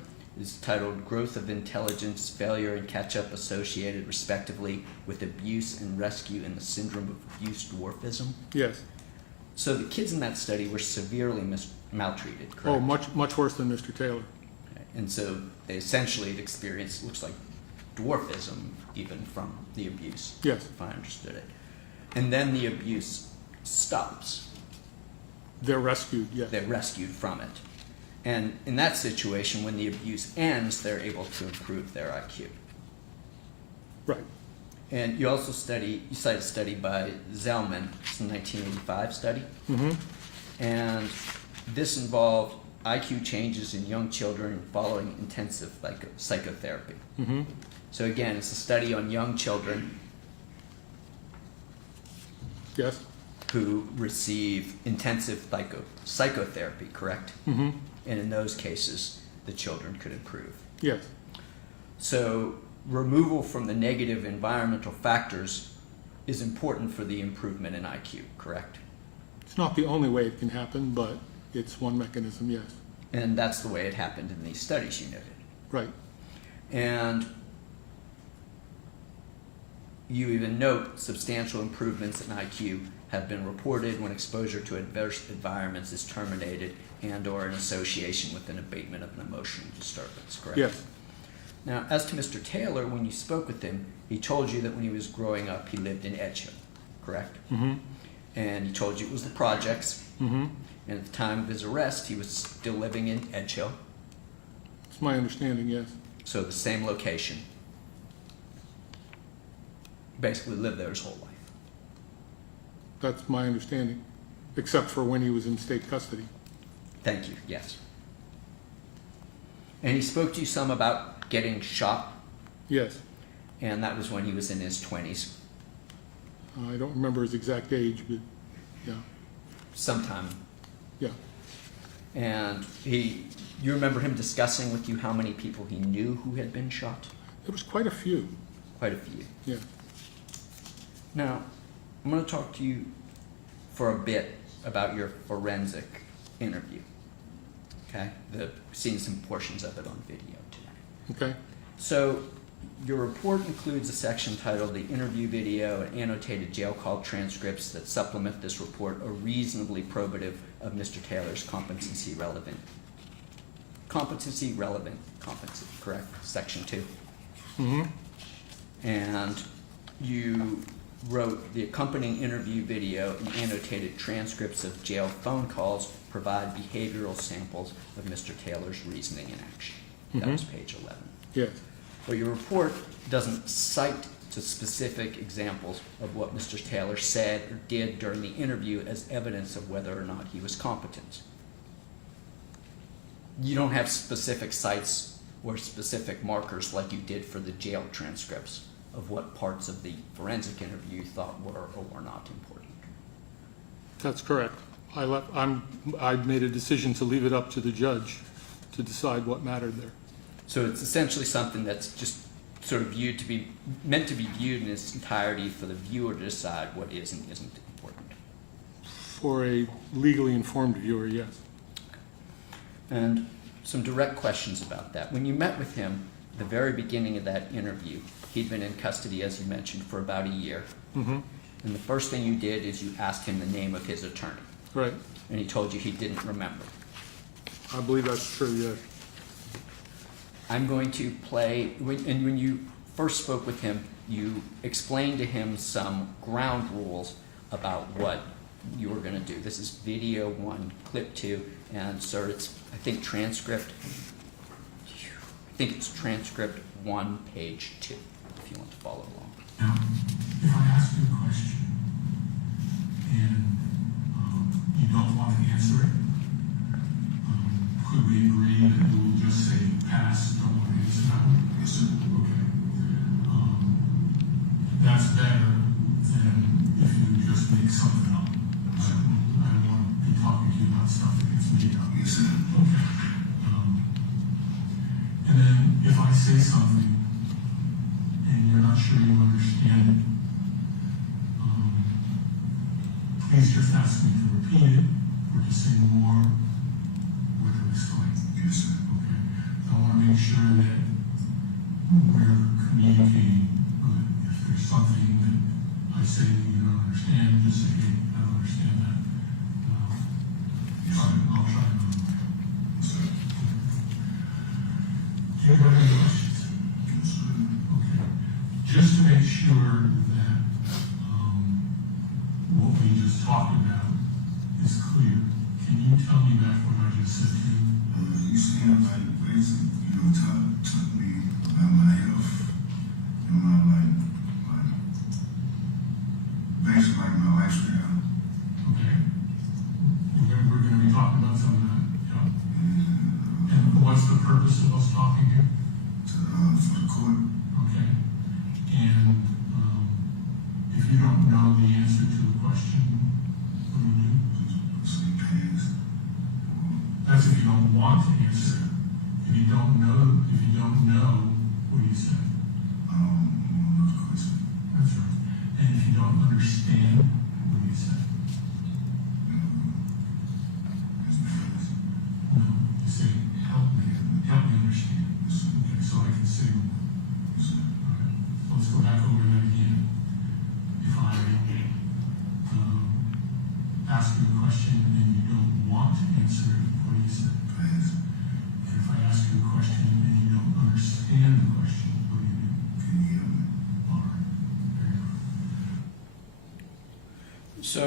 It's titled Growth of Intelligence, Failure and Catch-Up Associated, respectively, with Abuse and Rescue in the Syndrome of Abuse Dwarfism. yes. So the kids in that study were severely maltreated, correct? Oh, much worse than Mr. Taylor. Okay. And so they essentially had experienced, looks like, dwarfism even from the abuse. Yes. If I understood it. And then the abuse stops. They're rescued, yes. They're rescued from it. And in that situation, when the abuse ends, they're able to improve their IQ. Right. And you also cite a study by Zellman, it's a 1985 study. Mm-hmm. And this involved IQ changes in young children following intensive psychotherapy. Mm-hmm. So again, it's a study on young children Yes. who receive intensive psychotherapy, correct? Mm-hmm. And in those cases, the children could improve. Yes. So removal from the negative environmental factors is important for the improvement in IQ, correct? It's not the only way it can happen, but it's one mechanism, yes. And that's the way it happened in these studies you noted. Right. And you even note substantial improvements in IQ have been reported when exposure to adverse environments is terminated and or in association with an abatement of an emotional disturbance, correct? Yes. Now, as to Mr. Taylor, when you spoke with him, he told you that when he was growing up, he lived in Edgehill, correct? Mm-hmm. And he told you it was the projects, Mm-hmm. and at the time of his arrest, he was still living in Edgehill, It's my understanding, yes. so the same location. Basically lived there his whole life. That's my understanding, except for when he was in state custody. Thank you, yes. And he spoke to you some about getting shot, Yes. and that was when he was in his 20s, I don't remember his exact age, but yeah. sometime. Yeah. And you remember him discussing with you how many people he knew who had been shot? There was quite a few. Quite a few. Yeah. Now, I'm going to talk to you for a bit about your forensic interview. Okay? Seen some portions of it on video today. Okay. So, your report includes a section titled "The Interview Video and Annotated Jail Call Transcripts that supplement this report are reasonably probative of Mr. Taylor's competency relevant, correct? Section 2. Mm-hmm. And you wrote the accompanying interview video and annotated transcripts of jail phone calls provide behavioral samples of Mr. Taylor's reasoning and action. That was page 11. Yes. But your report doesn't cite to specific examples of what Mr. Taylor said or did during the interview as evidence of whether or not he was competent. You don't have specific cites or specific markers like you did for the jail transcripts of what parts of the forensic interview you thought were or were not important. That's correct. I made a decision to leave it up to the judge to decide what mattered there. So it's essentially something that's just sort of meant to be viewed in its entirety for the viewer to decide what is and isn't important. For a legally informed viewer, yes. And some direct questions about that. When you met with him, the very beginning of that interview, he'd been in custody, as you mentioned, for about a year. Mm-hmm. And the first thing you did is you asked him the name of his attorney. Right. And he told you he didn't remember. I believe that's true, yes. I'm going to play, and when you first spoke with him, you explained to him some ground rules about what you were going to do. This is video 1, clip 2, and sir, it's, I think, transcript 1, page 2, if you want to follow along. Now, if I ask you a question and you don't want to answer it, could we agree that we will just say pass, don't want to answer that one? Yes, sir. Okay. That's better than if you just make something up. I don't want to be talking to you about stuff that gets made up. Yes, sir. Okay. And then if I say something and you're not sure you understand it, please just ask me to repeat it or to say more or to explain. Yes, sir. Okay. So I want to make sure that we're communicating good. If there's something that I say that you don't understand, just say, hey, I don't understand that. I'll try and move. Yes, sir. Do you have any questions? Yes, sir. Okay. Tell me back what I just said to you. You seem like basically, took me about my health and my basically like my lifestyle. Okay. We're going to be talking about some of that. Yeah. And what's the purpose of us talking here? For the court. Okay. And if you don't know the answer to the question, what do you do? So you pass. That's if you don't want to answer. If you don't know, what do you say? I don't know the question. That's right. And if you don't understand, what do you say? It's pass. No, you say, help me understand. Okay, so I can say, all right, let's go back over that again. If I ask you a question and you don't want to answer it, what do you say? Pass. And if I ask you a question and you don't understand the question, what do you do? Can you hear me? All right, very good. So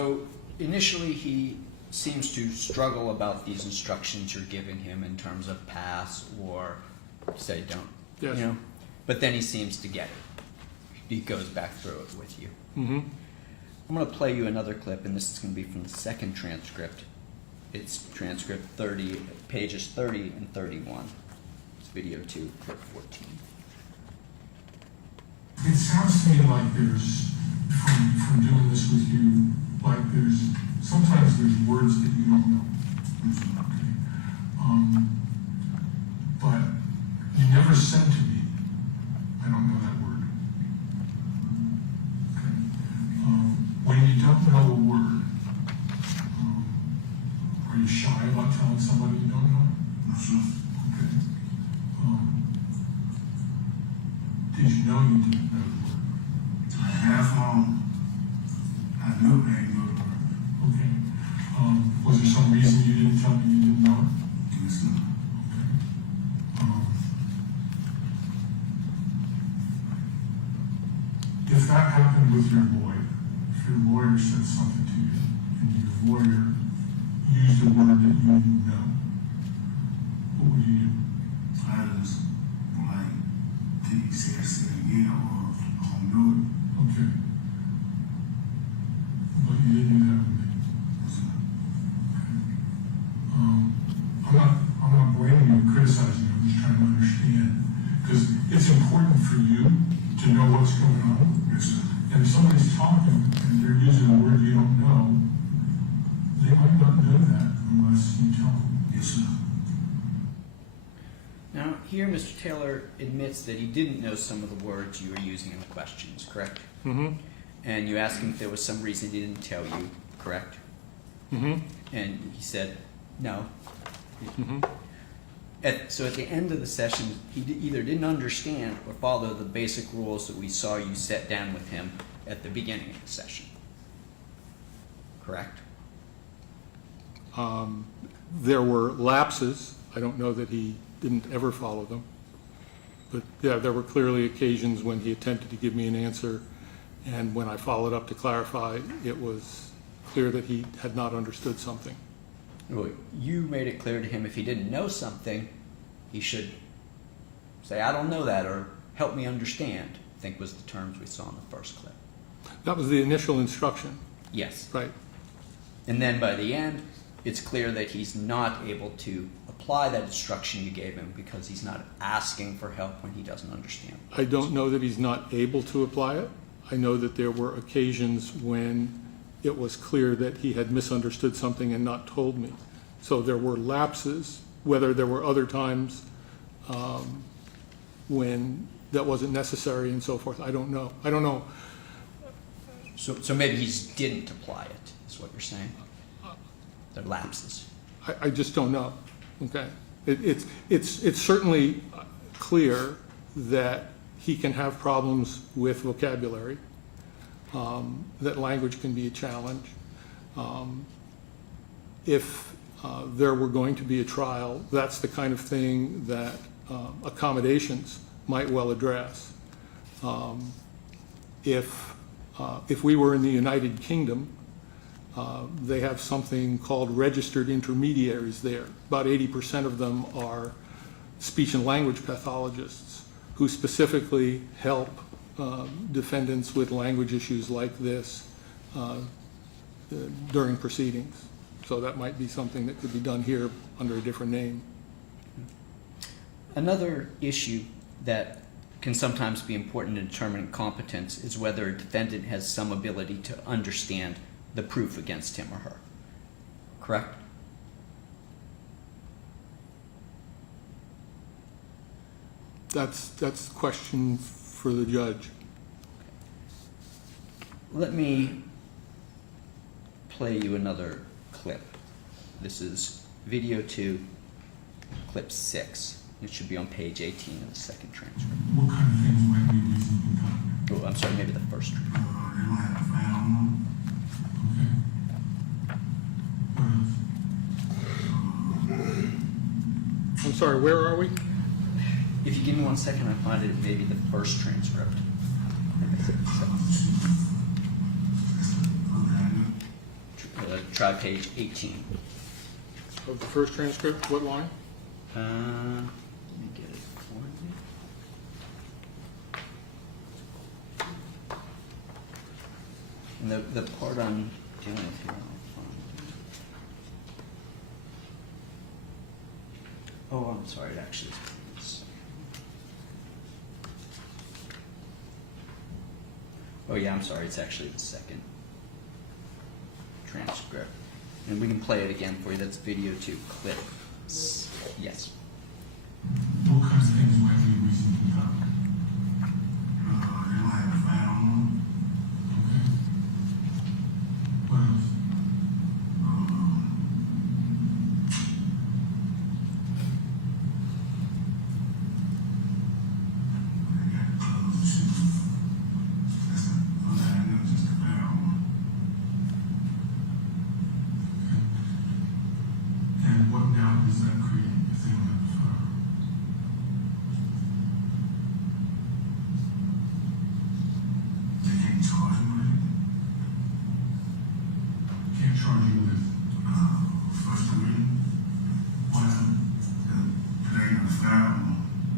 initially, he seems to struggle about these instructions you're giving him in terms of pass or say don't. Yes. You know, but then he seems to get it. He goes back through it with you. Mm-hmm. I'm going to play you another clip, and this is going to be from the second transcript. It's transcript 30, pages 30 and 31. It's video 2, clip 14. It sounds to me like there's, from doing this with you, like sometimes there's words that you don't know. Okay. But you never said to me, I don't know that word. Okay. When you don't know a word, are you shy about telling somebody you don't know? No, sir. Okay. Did you know you didn't know the word? I knew I ain't know the word. Okay. Was there some reason you didn't tell me you didn't know it? Yes, sir. Okay. If that happened with your lawyer, if your lawyer said something to you, and your lawyer used a word that you didn't know, what would you do? I just, like, did you say it again or I don't do it? Okay. But you didn't do that with me. Yes, sir. I'm not blaming you or criticizing you, I'm just trying to understand. Because it's important for you to know what's going on. Yes, sir. And if somebody's talking and they're using a word you don't know, they might not know that unless you tell them. Yes, sir. Now, here Mr. Taylor admits that he didn't know some of the words you were using in the questions, correct? Mm-hmm. And you asked him if there was some reason he didn't tell you, correct? Mm-hmm. And he said no. Mm-hmm. So at the end of the session, he either didn't understand or follow the basic rules that we saw you set down with him at the beginning of the session. Correct? There were lapses. I don't know that he didn't ever follow them. But yeah, there were clearly occasions when he attempted to give me an answer, and when I followed up to clarify, it was clear that he had not understood something. Well, you made it clear to him if he didn't know something, he should say, I don't know that, or help me understand, I think was the terms we saw in the first clip. That was the initial instruction, Yes. right? And then by the end, it's clear that he's not able to apply that instruction you gave him because he's not asking for help when he doesn't understand. I don't know that he's not able to apply it. I know that there were occasions when it was clear that he had misunderstood something and not told me. So there were lapses. Whether there were other times when that wasn't necessary and so forth, I don't know. I don't know. So maybe he didn't apply it, is what you're saying? The lapses. I just don't know. Okay, it's certainly clear that he can have problems with vocabulary. That language can be a challenge. If there were going to be a trial, that's the kind of thing that accommodations might well address. If we were in the United Kingdom, They have something called registered intermediaries there. About 80% of them are speech and language pathologists who specifically help defendants with language issues like this during proceedings. So that might be something that could be done here under a different name. Another issue that can sometimes be important in determining competence is whether a defendant has some ability to understand the proof against him or her. Correct? That's a question for the judge. Let me play you another clip. This is video 2, clip 6. It should be on page 18 of the second transcript. What kind of things might be reasonably done? Oh, I'm sorry, maybe the first transcript. They don't have a file on them. Okay. What else? I'm sorry, where are we? If you give me 1 second, I find it maybe the first transcript. Try page 18. Of the first transcript, what line? Let me get it for you. And the part I'm dealing with here, I'll find it. Oh, I'm sorry, it actually is. Oh yeah, I'm sorry, it's actually the second transcript. And we can play it again for you. That's video 2, clip. Yes. What kinds of things might be reasonably done? They don't have a file on them. Okay. What else? They got clothes and shoes. That's the only thing I know, just a file on them. Okay. And what doubt does that create if they don't have a file? They can't charge them with it. Can't charge you with first degree. Well, it ain't a file,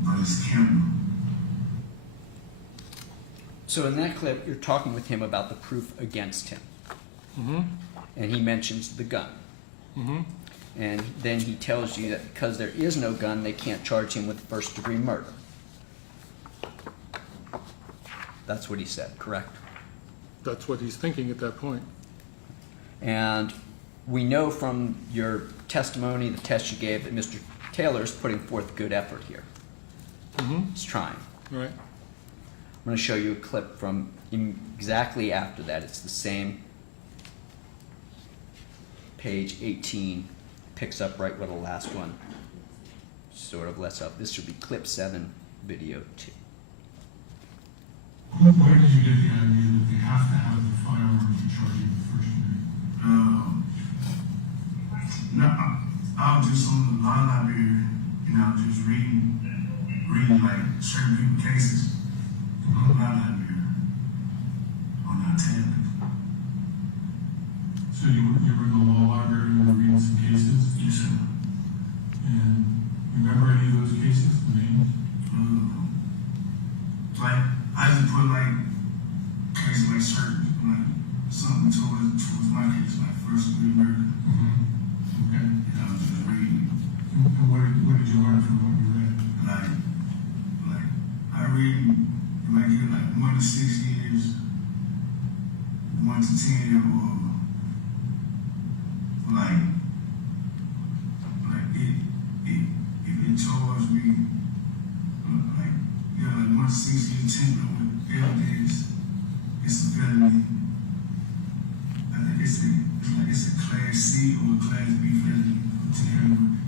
but it's camera. So in that clip, you're talking with him about the proof against him. Mm-hmm. And he mentions the gun. Mm-hmm. And then he tells you that because there is no gun, they can't charge him with first-degree murder. That's what he said, correct? That's what he's thinking at that point. And we know from your testimony, the test you gave, that Mr. Taylor is putting forth good effort here. Mm-hmm. He's trying. Right. I'm going to show you a clip from exactly after that. It's the same page 18, picks up right where the last one sort of lets up. This should be clip 7, video 2. Where did you get the idea that they have to have the firearm to charge you with first degree? No, I was just on the law library, and I was just reading like certain people cases on the law library on our tablet. So you were in the law library and you were reading some cases? Yes, sir. And remember any of those cases, the names? Like, I just put like cases like certain, like something towards my case, like first degree murder. Okay. And I was just reading. And what did you learn from what you read? Like I read, you might give like 1 to 6 years, 1 to 10, or like it if it charged me, like, you know, like 1 to 6 years, 10 with evidence, it's a felony. I think it's a class C or a class B felony for 10.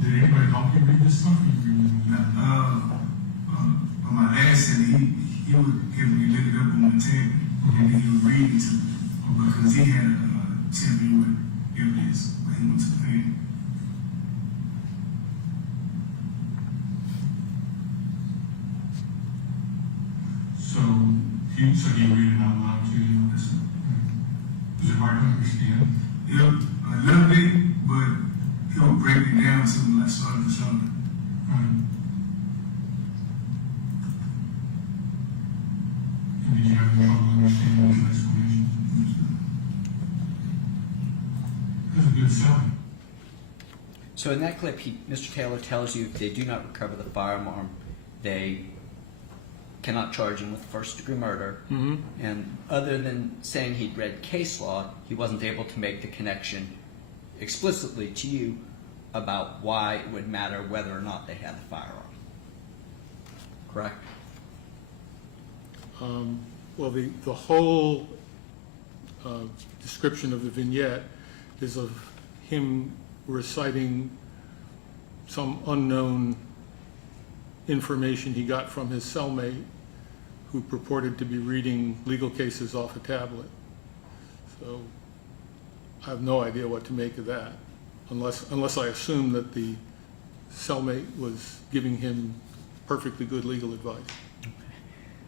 Did anybody help you read this stuff? Or you read it? But my dad said he would give me look it up on my tablet, and then he would read it to me because he had tell me what evidence when he went to the thing. So he read it out loud to you? Yes, sir. hard to understand. Yep, a little bit, but he'll break it down to like shoulder to shoulder. Right. And did you have any trouble understanding his explanation? That's a good selling. So in that clip, Mr. Taylor tells you if they do not recover the firearm, they cannot charge him with first-degree murder. Mm-hmm. And other than saying he'd read case law, he wasn't able to make the connection explicitly to you about why it would matter whether or not they had the firearm. Correct? Well, the whole description of the vignette is of him reciting some unknown information he got from his cellmate, who purported to be reading legal cases off a tablet. So I have no idea what to make of that, unless I assume that the cellmate was giving him perfectly good legal advice.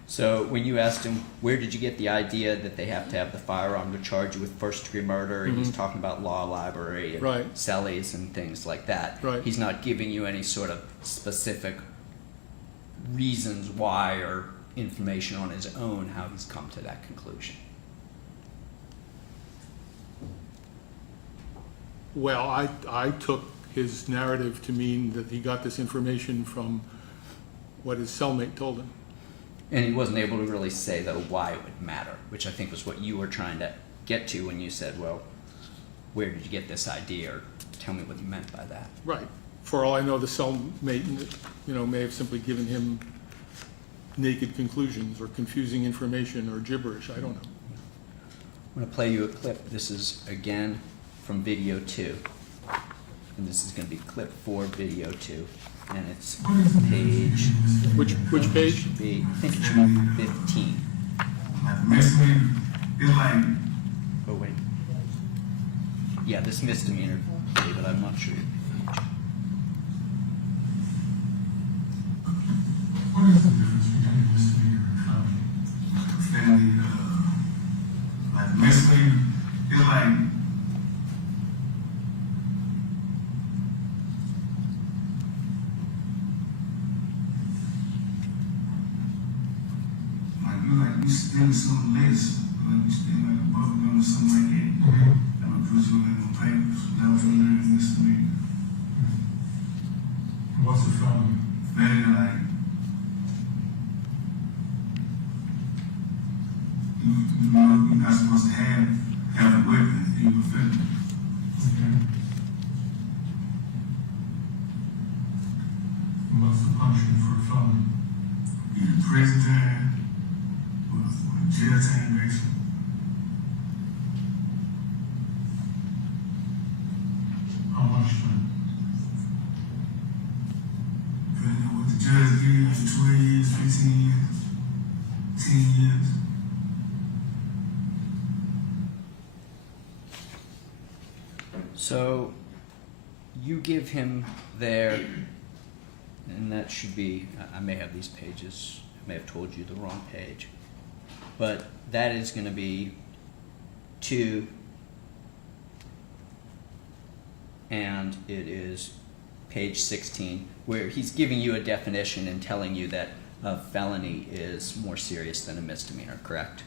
So when you asked him, where did you get the idea that they have to have the firearm to charge you with first-degree murder, and he's talking about law library and Right. cellies and things like that. Right. He's not giving you any sort of specific reasons why or information on his own how he's come to that conclusion. Well, I took his narrative to mean that he got this information from what his cellmate told him. And he wasn't able to really say, though, why it would matter, which I think was what you were trying to get to when you said, well, where did you get this idea, or tell me what you meant by that. Right. For all I know, the cellmate, may have simply given him naked conclusions or confusing information or gibberish. I don't know. I'm going to play you a clip. This is, again, from video 2. And this is going to be clip 4, video 2. And it's page... Which page? Should be, I think it should be 15. Like misdemeanor, it's like, Oh, wait. Yeah, this misdemeanor, but I'm not sure. What is the difference between misdemeanor and felony? felony, like misdemeanor, it's like, you stealing some less, like you stealing like a bubble gum or something like that. Mm-hmm. That would put you in the papers. That was really misdemeanor. What's a felony? Felony, like, you know you're not supposed to have a weapon in your felony. Okay. And what's the punishment for a felony? Either prison time or jail time, basically. How much time? Depending on what the judge give you, like 12 years, 15 years, 10 years. So you give him there, and that should be, I may have these pages, I may have told you the wrong page, but that is going to be 2, and it is page 16, where he's giving you a definition and telling you that a felony is more serious than a misdemeanor, correct?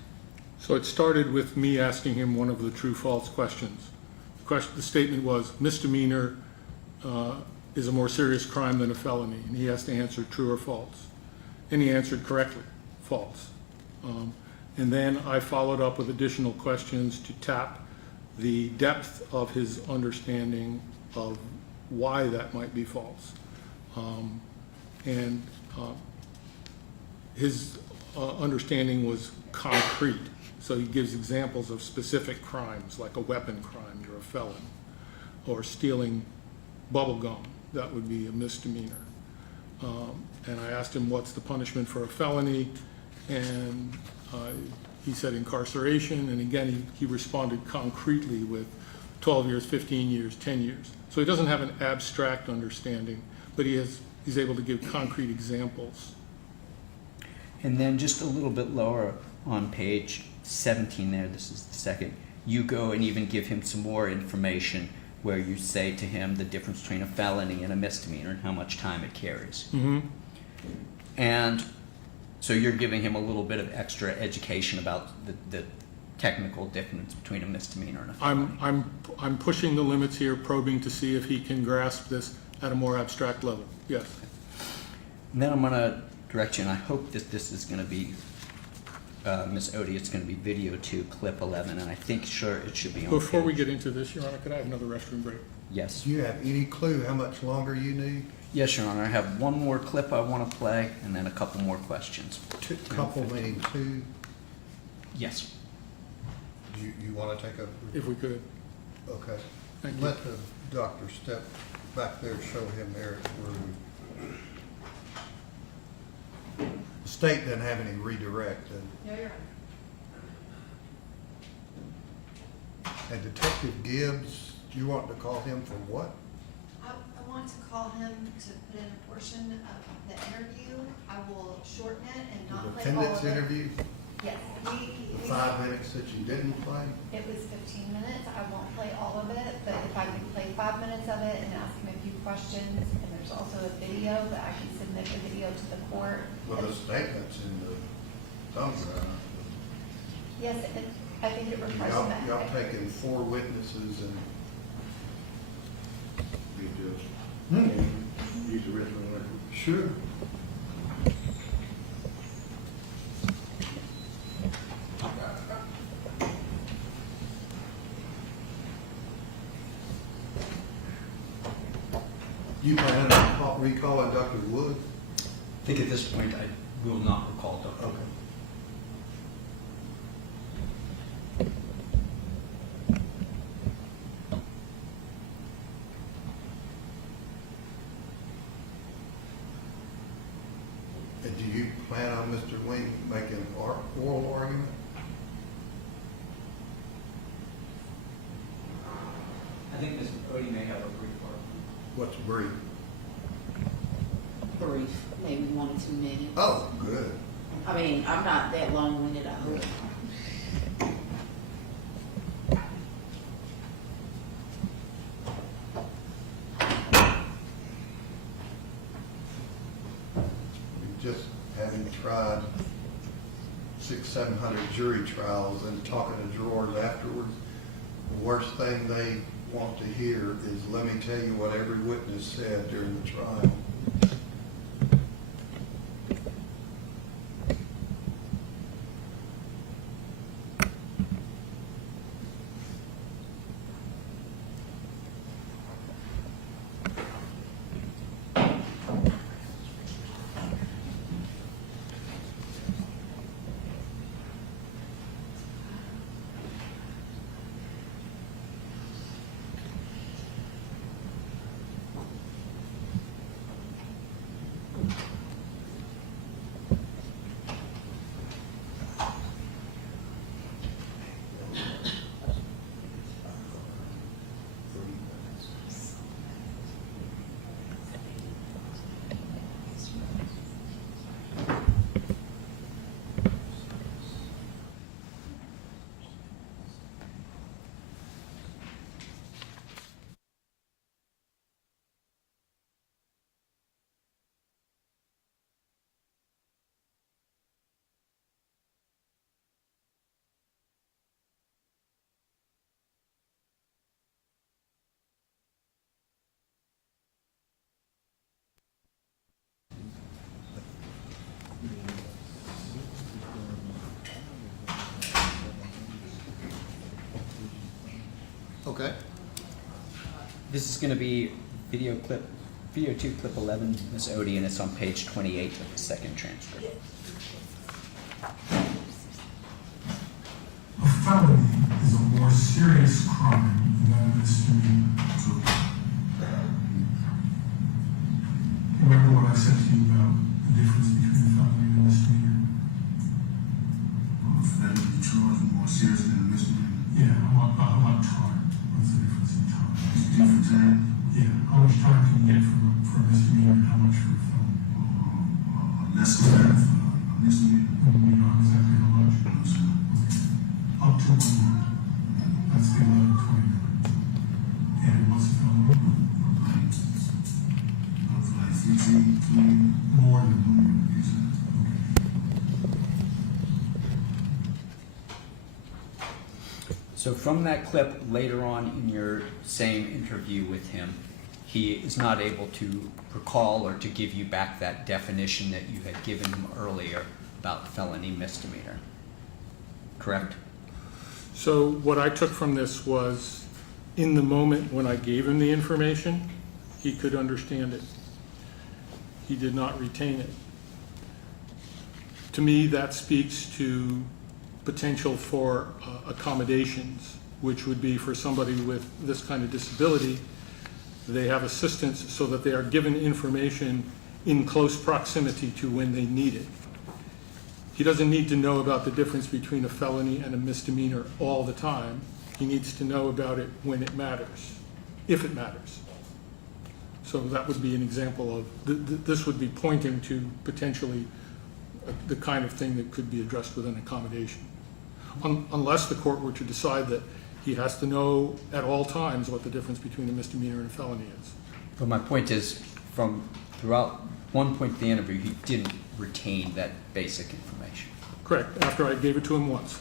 So it started with me asking him one of the true-false questions. The statement was, misdemeanor is a more serious crime than a felony, and he has to answer true or false. And he answered correctly, false. And then I followed up with additional questions to tap the depth of his understanding of why that might be false. His understanding was concrete. So he gives examples of specific crimes, like a weapon crime, you're a felon, or stealing bubble gum, that would be a misdemeanor. And I asked him what's the punishment for a felony, and he said incarceration, and again he responded concretely with 12 years, 15 years, 10 years. So he doesn't have an abstract understanding, but he's able to give concrete examples. And then just a little bit lower on page 17 there, this is the second, you go and even give him some more information where you say to him the difference between a felony and a misdemeanor and how much time it carries. Mm-hmm. And so you're giving him a little bit of extra education about the technical difference between a misdemeanor and a felony. I'm pushing the limits here, probing to see if he can grasp this at a more abstract level. Yes. And then I'm going to direct you, and I hope that this is going to be, Ms. Odie, it's going to be video 2, clip 11, and I think sure it should be on Before we page. get into this, Your Honor, could I have another restroom break? Yes. Do you have any clue how much longer you need? Yes, Your Honor. I have one more clip I want to play, and then a couple more questions. Couple meaning two. Yes. You want to take a, If we could. okay. Thank you. Let the doctor step back there, show him there where we. The state doesn't have any redirect. No, Your Honor. And Detective Gibbs, you want to call him for what? I want to call him to put in a portion of the interview. I will shorten it and The not play all defendant's of it. interview, Yes, the 5 minutes that you didn't play? it was 15 minutes. I won't play all of it, but if I can play 5 minutes of it and ask him a few questions, and there's also a video that I can submit the video to the court. Well, the statement's in the thumb drive. Yes, I think it refers Y'all back. taking 4 witnesses and you just. Use the original record. Sure. You plan on recalling Dr. Wood? I think at this point I will not recall Dr. Okay. And do you plan on Mr. Wing making an oral argument? I think Ms. Odie may have a brief argument. What's brief? Brief, maybe 1 or 2 minutes. Oh, good. I mean, I'm not that long-winded, I hope. Just having tried 600-700 jury trials and talking to drawers afterwards, the worst thing they want to hear is, let me tell you what every witness said during the trial. Okay. This is going to be video 2, clip 11, Ms. Odie, and it's on page 28 of the second transcript. A felony is a more serious crime than a misdemeanor. Remember what I said to you about the difference between a felony and a misdemeanor? Well, a felony charge is more serious than a misdemeanor. Yeah, how about time? What's the difference in time? It's a different time. Yeah, how much time can you get for a misdemeanor and how much for a felony? Less time for a misdemeanor. You know exactly how much? No, sir. Up to 1 month. that's the 11/29. And what's the felony? Like 15, 20. More than So from that clip later on in your same interview with him, he is not able to recall or to give you back that definition that you had given him earlier about felony misdemeanor. Correct? So what I took from this was, in the moment when I gave him the information, he could understand it. He did not retain it. To me, that speaks to potential for accommodations, which would be for somebody with this kind of disability, they have assistance so that they are given information in close proximity to when they need it. He doesn't need to know about the difference between a felony and a misdemeanor all the time. He needs to know about it when it matters, if it matters. So that would be an example of, this would be pointing to potentially the kind of thing that could be addressed with an accommodation. Unless the court were to decide that he has to know at all times what the difference between a misdemeanor and a felony is. But my point is, from throughout one point of the interview, he didn't retain that basic information. Correct, after I gave it to him once.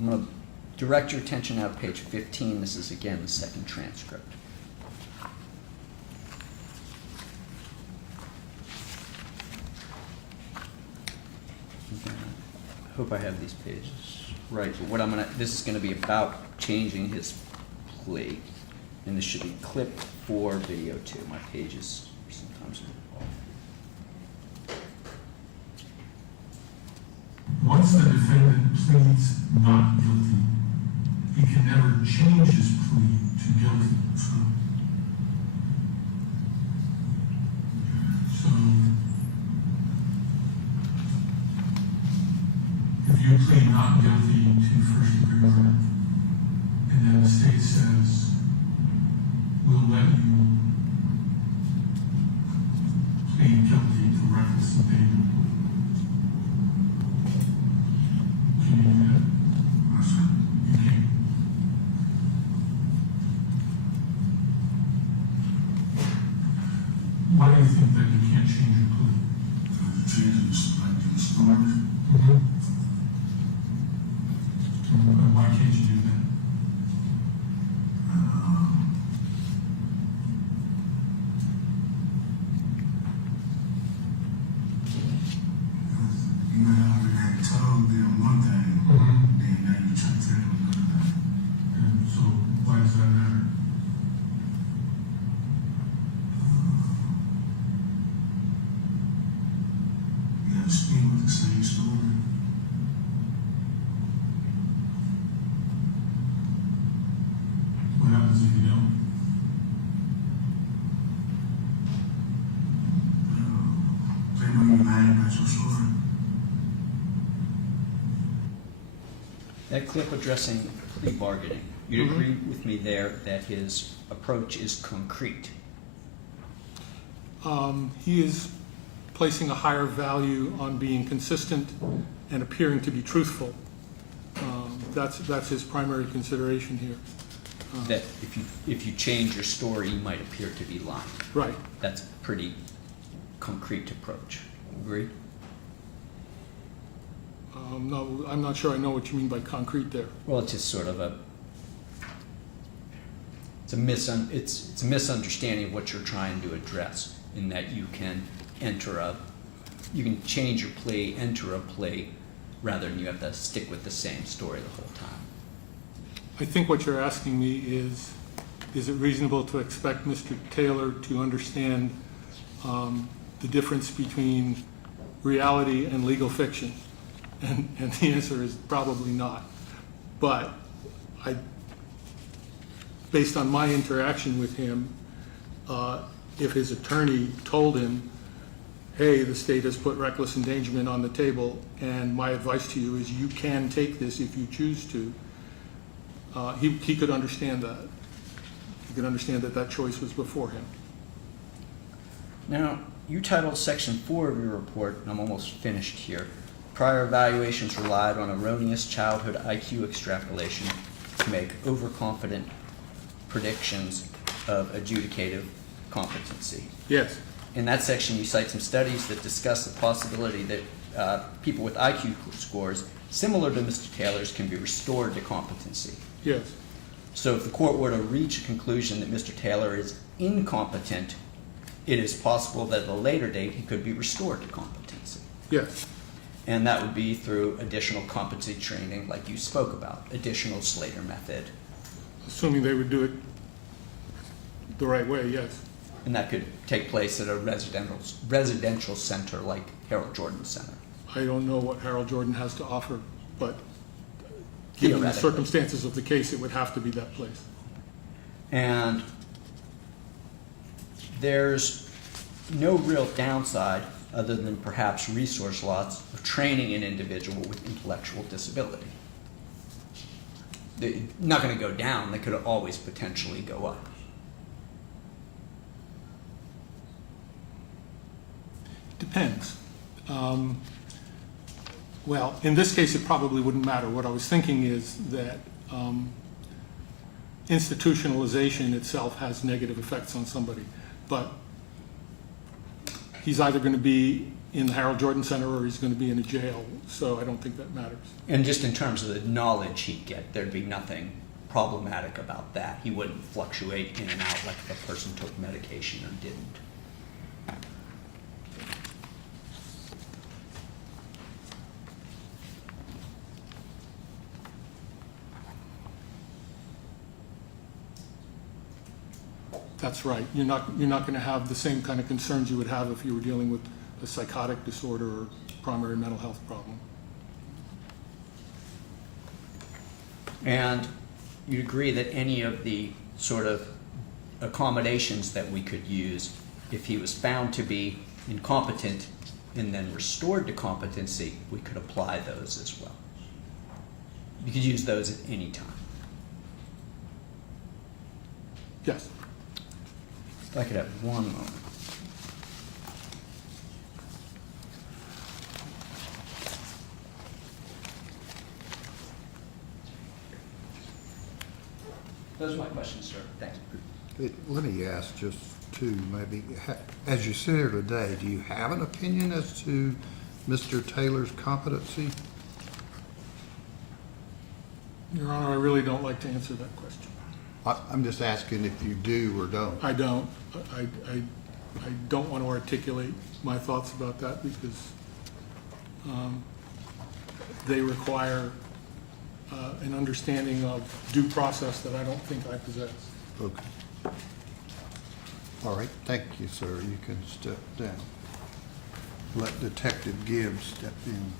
I'm going to direct your attention now to page 15. This is, again, the second transcript. I hope I have these pages right. But what this is going to be about changing his plea. And this should be clip 4, video 2. My pages are sometimes a little off. Once the defendant pleads not guilty, he can never change his plea to guilty. So, if you plead not guilty to first-degree murder, and then the state says, we'll let you plead guilty to reckless abandonment, can you do that? Yes, sir. You can't. Why do you think that you can't change your plea? The changes, like the story. And why can't you do that? You know, I already had told them one thing, then now you try to tell them another thing. And so why does that matter? You gotta speak with the same story. What happens if you don't? They know you're mad about your story. That clip addressing plea bargaining, you'd agree with me there that his approach is concrete. He is placing a higher value on being consistent and appearing to be truthful. That's his primary consideration here. That if you change your story, you might appear to be lying. Right. That's a pretty concrete approach. Agree? No, I'm not sure I know what you mean by concrete there. Well, it's just sort of it's a misunderstanding of what you're trying to address, in that you can change your plea, enter a plea, rather than you have to stick with the same story the whole time. I think what you're asking me is it reasonable to expect Mr. Taylor to understand the difference between reality and legal fiction? And the answer is probably not. But based on my interaction with him, if his attorney told him, hey, the state has put reckless endangerment on the table, and my advice to you is you can take this if you choose to, he could understand that. He could understand that that choice was before him. Now, you titled section 4 of your report, and I'm almost finished here, prior evaluations relied on erroneous childhood IQ extrapolation to make overconfident predictions of adjudicative competency. Yes, In that section, you cite some studies that discuss the possibility that people with IQ scores similar to Mr. Taylor's can be restored to competency. yes, So if the court were to reach a conclusion that Mr. Taylor is incompetent, it is possible that at a later date he could be restored to competency. yes, And that would be through additional competency training like you spoke about, additional Slater method. assuming they would do it the right way, yes. And that could take place at a residential center like Harold Jordan Center. I don't know what Harold Jordan has to offer, but given the Theoretically. circumstances of the case, it would have to be that place. And there's no real downside other than perhaps resource loss of training an individual with intellectual disability. They're not going to go down, they could always potentially go up. Depends. Well, in this case, it probably wouldn't matter. What I was thinking is that institutionalization itself has negative effects on somebody, but he's either going to be in the Harold Jordan Center or he's going to be in a jail, so I don't think that matters. And just in terms of the knowledge he'd get, there'd be nothing problematic about that. He wouldn't fluctuate in and out like if a person took medication or didn't. That's right. You're not going to have the same kind of concerns you would have if you were dealing with a psychotic disorder or primary mental health problem. And you'd agree that any of the sort of accommodations that we could use, if he was found to be incompetent and then restored to competency, we could apply those as well. You could use those at any time. Yes. If I could have one moment. Those are my questions, sir. Thanks. Let me ask just two, maybe. As you sit here today, do you have an opinion as to Mr. Taylor's competency? Your Honor, I really don't like to answer that question. I'm just asking if you do or don't. I don't. I don't want to articulate my thoughts about that because they require an understanding of due process that I don't think I possess. Okay. All right, thank you, sir. You can step down. Let Detective Gibbs step in.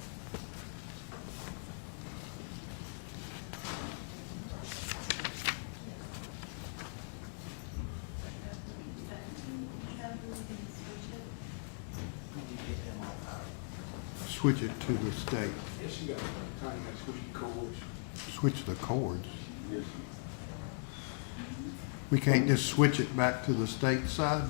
Switch it to the state. Yes, you got to switch the cords. Switch the cords. We can't just switch it back to the state side?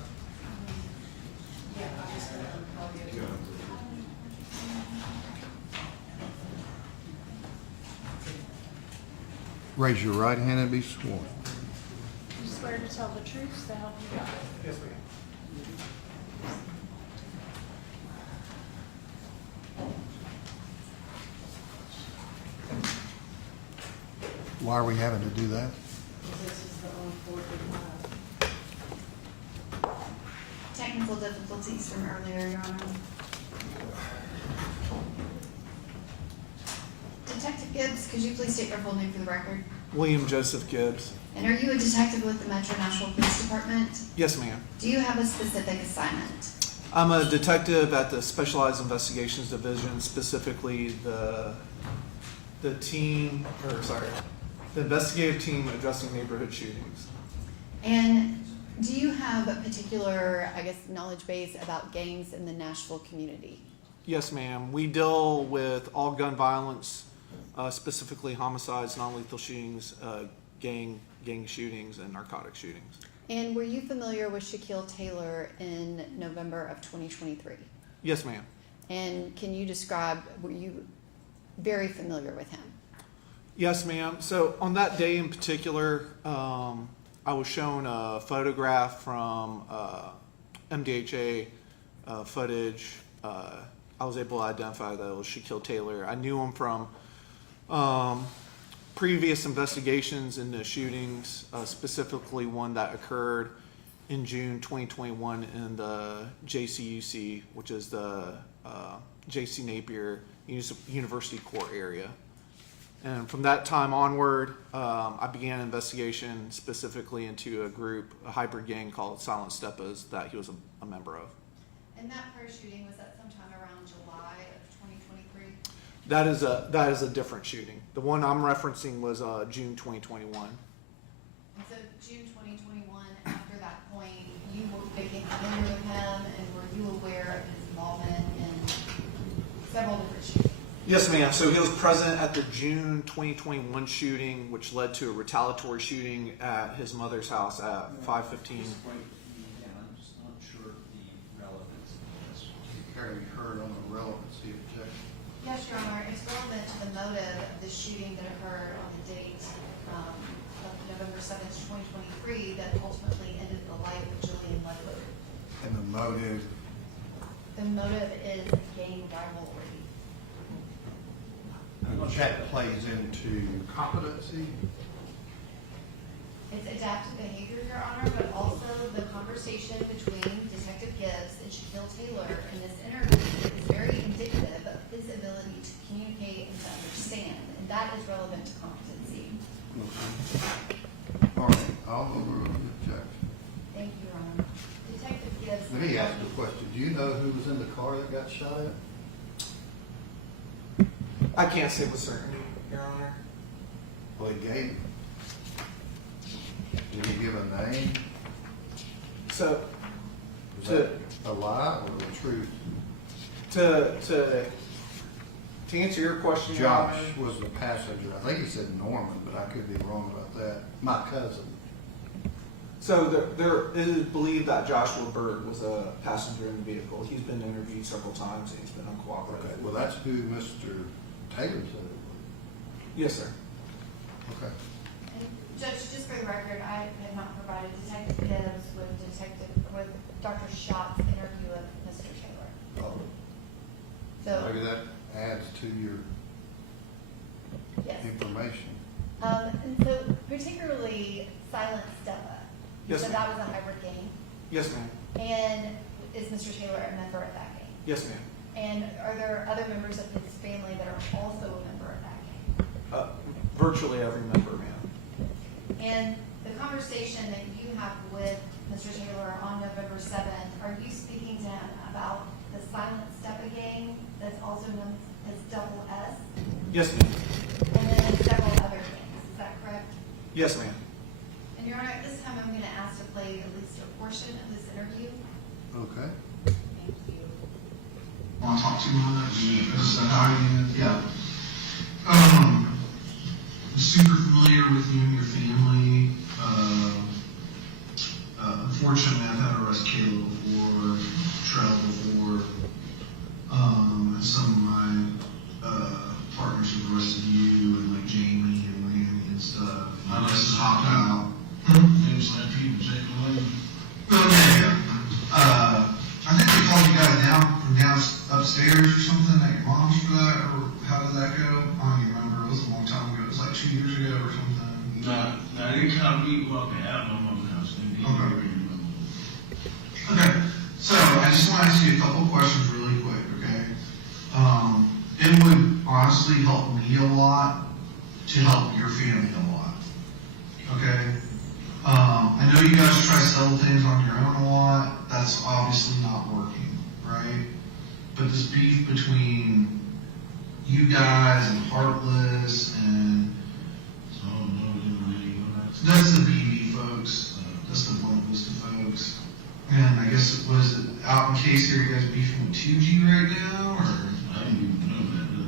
Raise your right hand and be sworn. You swear to tell the truth, so help you God? Yes, ma'am. Why are we having to do that? This is the only court we have. Technical difficulties from earlier, Your Honor. Detective Gibbs, could you please state your full name for the record? William Joseph Gibbs. And are you a detective with the Metro Nashville Police Department? Yes, ma'am. Do you have a specific assignment? I'm a detective at the Specialized Investigations Division, specifically the investigative team addressing neighborhood shootings. And do you have a particular, knowledge base about gangs in the Nashville community? Yes, ma'am. We deal with all gun violence, specifically homicides, non-lethal shootings, gang shootings, and narcotic shootings. And were you familiar with Shaquille Taylor in November of 2023? Yes, ma'am. And can you describe, were you very familiar with him? Yes, ma'am. So on that day in particular, I was shown a photograph from MDHA footage. I was able to identify that it was Shaquille Taylor. I knew him from previous investigations into shootings, specifically one that occurred in June 2021 in the JCUC, which is the JC Napier University Court area. And from that time onward, I began an investigation specifically into a hybrid gang called Silent Steppas that he was a member of. And that first shooting, was that sometime around July of 2023? That is a different shooting. The one I'm referencing was June 2021. And so June 2021, after that point, you became familiar with him, and were you aware of his involvement in several different shootings? Yes, ma'am. So he was present at the June 2021 shooting, which led to a retaliatory shooting at his mother's house at 5:15. Yeah, I'm just not sure of the relevance of this. Carrie heard on the relevancy objection. Yes, Your Honor, it's relevant to the motive of the shooting that occurred on the date of November 7th, 2023, that ultimately ended the life of Jillian Ludwig. And the motive, The motive is gang rivalry. that plays into competency. It's adaptive behavior, Your Honor, but also the conversation between Detective Gibbs and Shaquille Taylor in this interview is very indicative of his ability to communicate and to understand, and that is relevant to competency. All right, I'll overrule the objection. Thank you, Your Honor. Detective Gibbs. Let me ask you a question. Do you know who was in the car that got shot at? I can't say with certainty, Your Honor. Well, he gave. Did he give a name? So Was that a lie or the truth? to answer your question, Your Josh Honor, was the passenger. I think he said Norman, but I could be wrong about that. My cousin. so it is believed that Joshua Bird was a passenger in the vehicle. He's been interviewed several times and he's been uncooperative. Okay, well, that's who Mr. Taylor said it Yes, sir. was. Okay. And Judge, just for the record, I have not provided Detective Gibbs with Dr. Schott's interview of Mr. Taylor. Oh, So, maybe that adds to your yes. information. And so particularly Silent Steppa, you Yes, said ma'am. that was a hybrid gang. Yes, ma'am. And is Mr. Taylor a member of that gang? Yes, ma'am. And are there other members of his family that are also a member of that gang? Virtually every member, ma'am. And the conversation that you have with Mr. Taylor on November 7th, are you speaking to him about the Silent Steppa gang that's also known as Double S? Yes, ma'am. And then several other gangs, is that correct? Yes, ma'am. And Your Honor, at this time, I'm going to ask to play at least a portion of this interview. Okay. Thank you. Want to talk too much? Is that how you, yeah. I'm super familiar with you and your family. Unfortunately, I've had to arrest Kayla before, Trell before. And some of my partners have arrested you, and like Jamie and Randy and stuff. I just hopped out. Name's like people say, Okay. I think they called you guys down from upstairs or something at your mom's for that, or how did that go? I don't even remember. It was a long time ago. It was like 2 years ago or something. nah, they come meet walking out of my mom's house. They didn't Okay. really remember. Okay. So I just want to ask you a couple of questions really quick, okay? It would honestly help me a lot to help your family a lot. Okay? I know you guys try to settle things on your own a lot. That's obviously not working, right? But this beef between you guys and Heartless and Oh, no, didn't really know that. that's the BB folks. That's the Blunt Vista folks. And I guess it was out in case here you guys beefing with 2G right now, or I didn't even know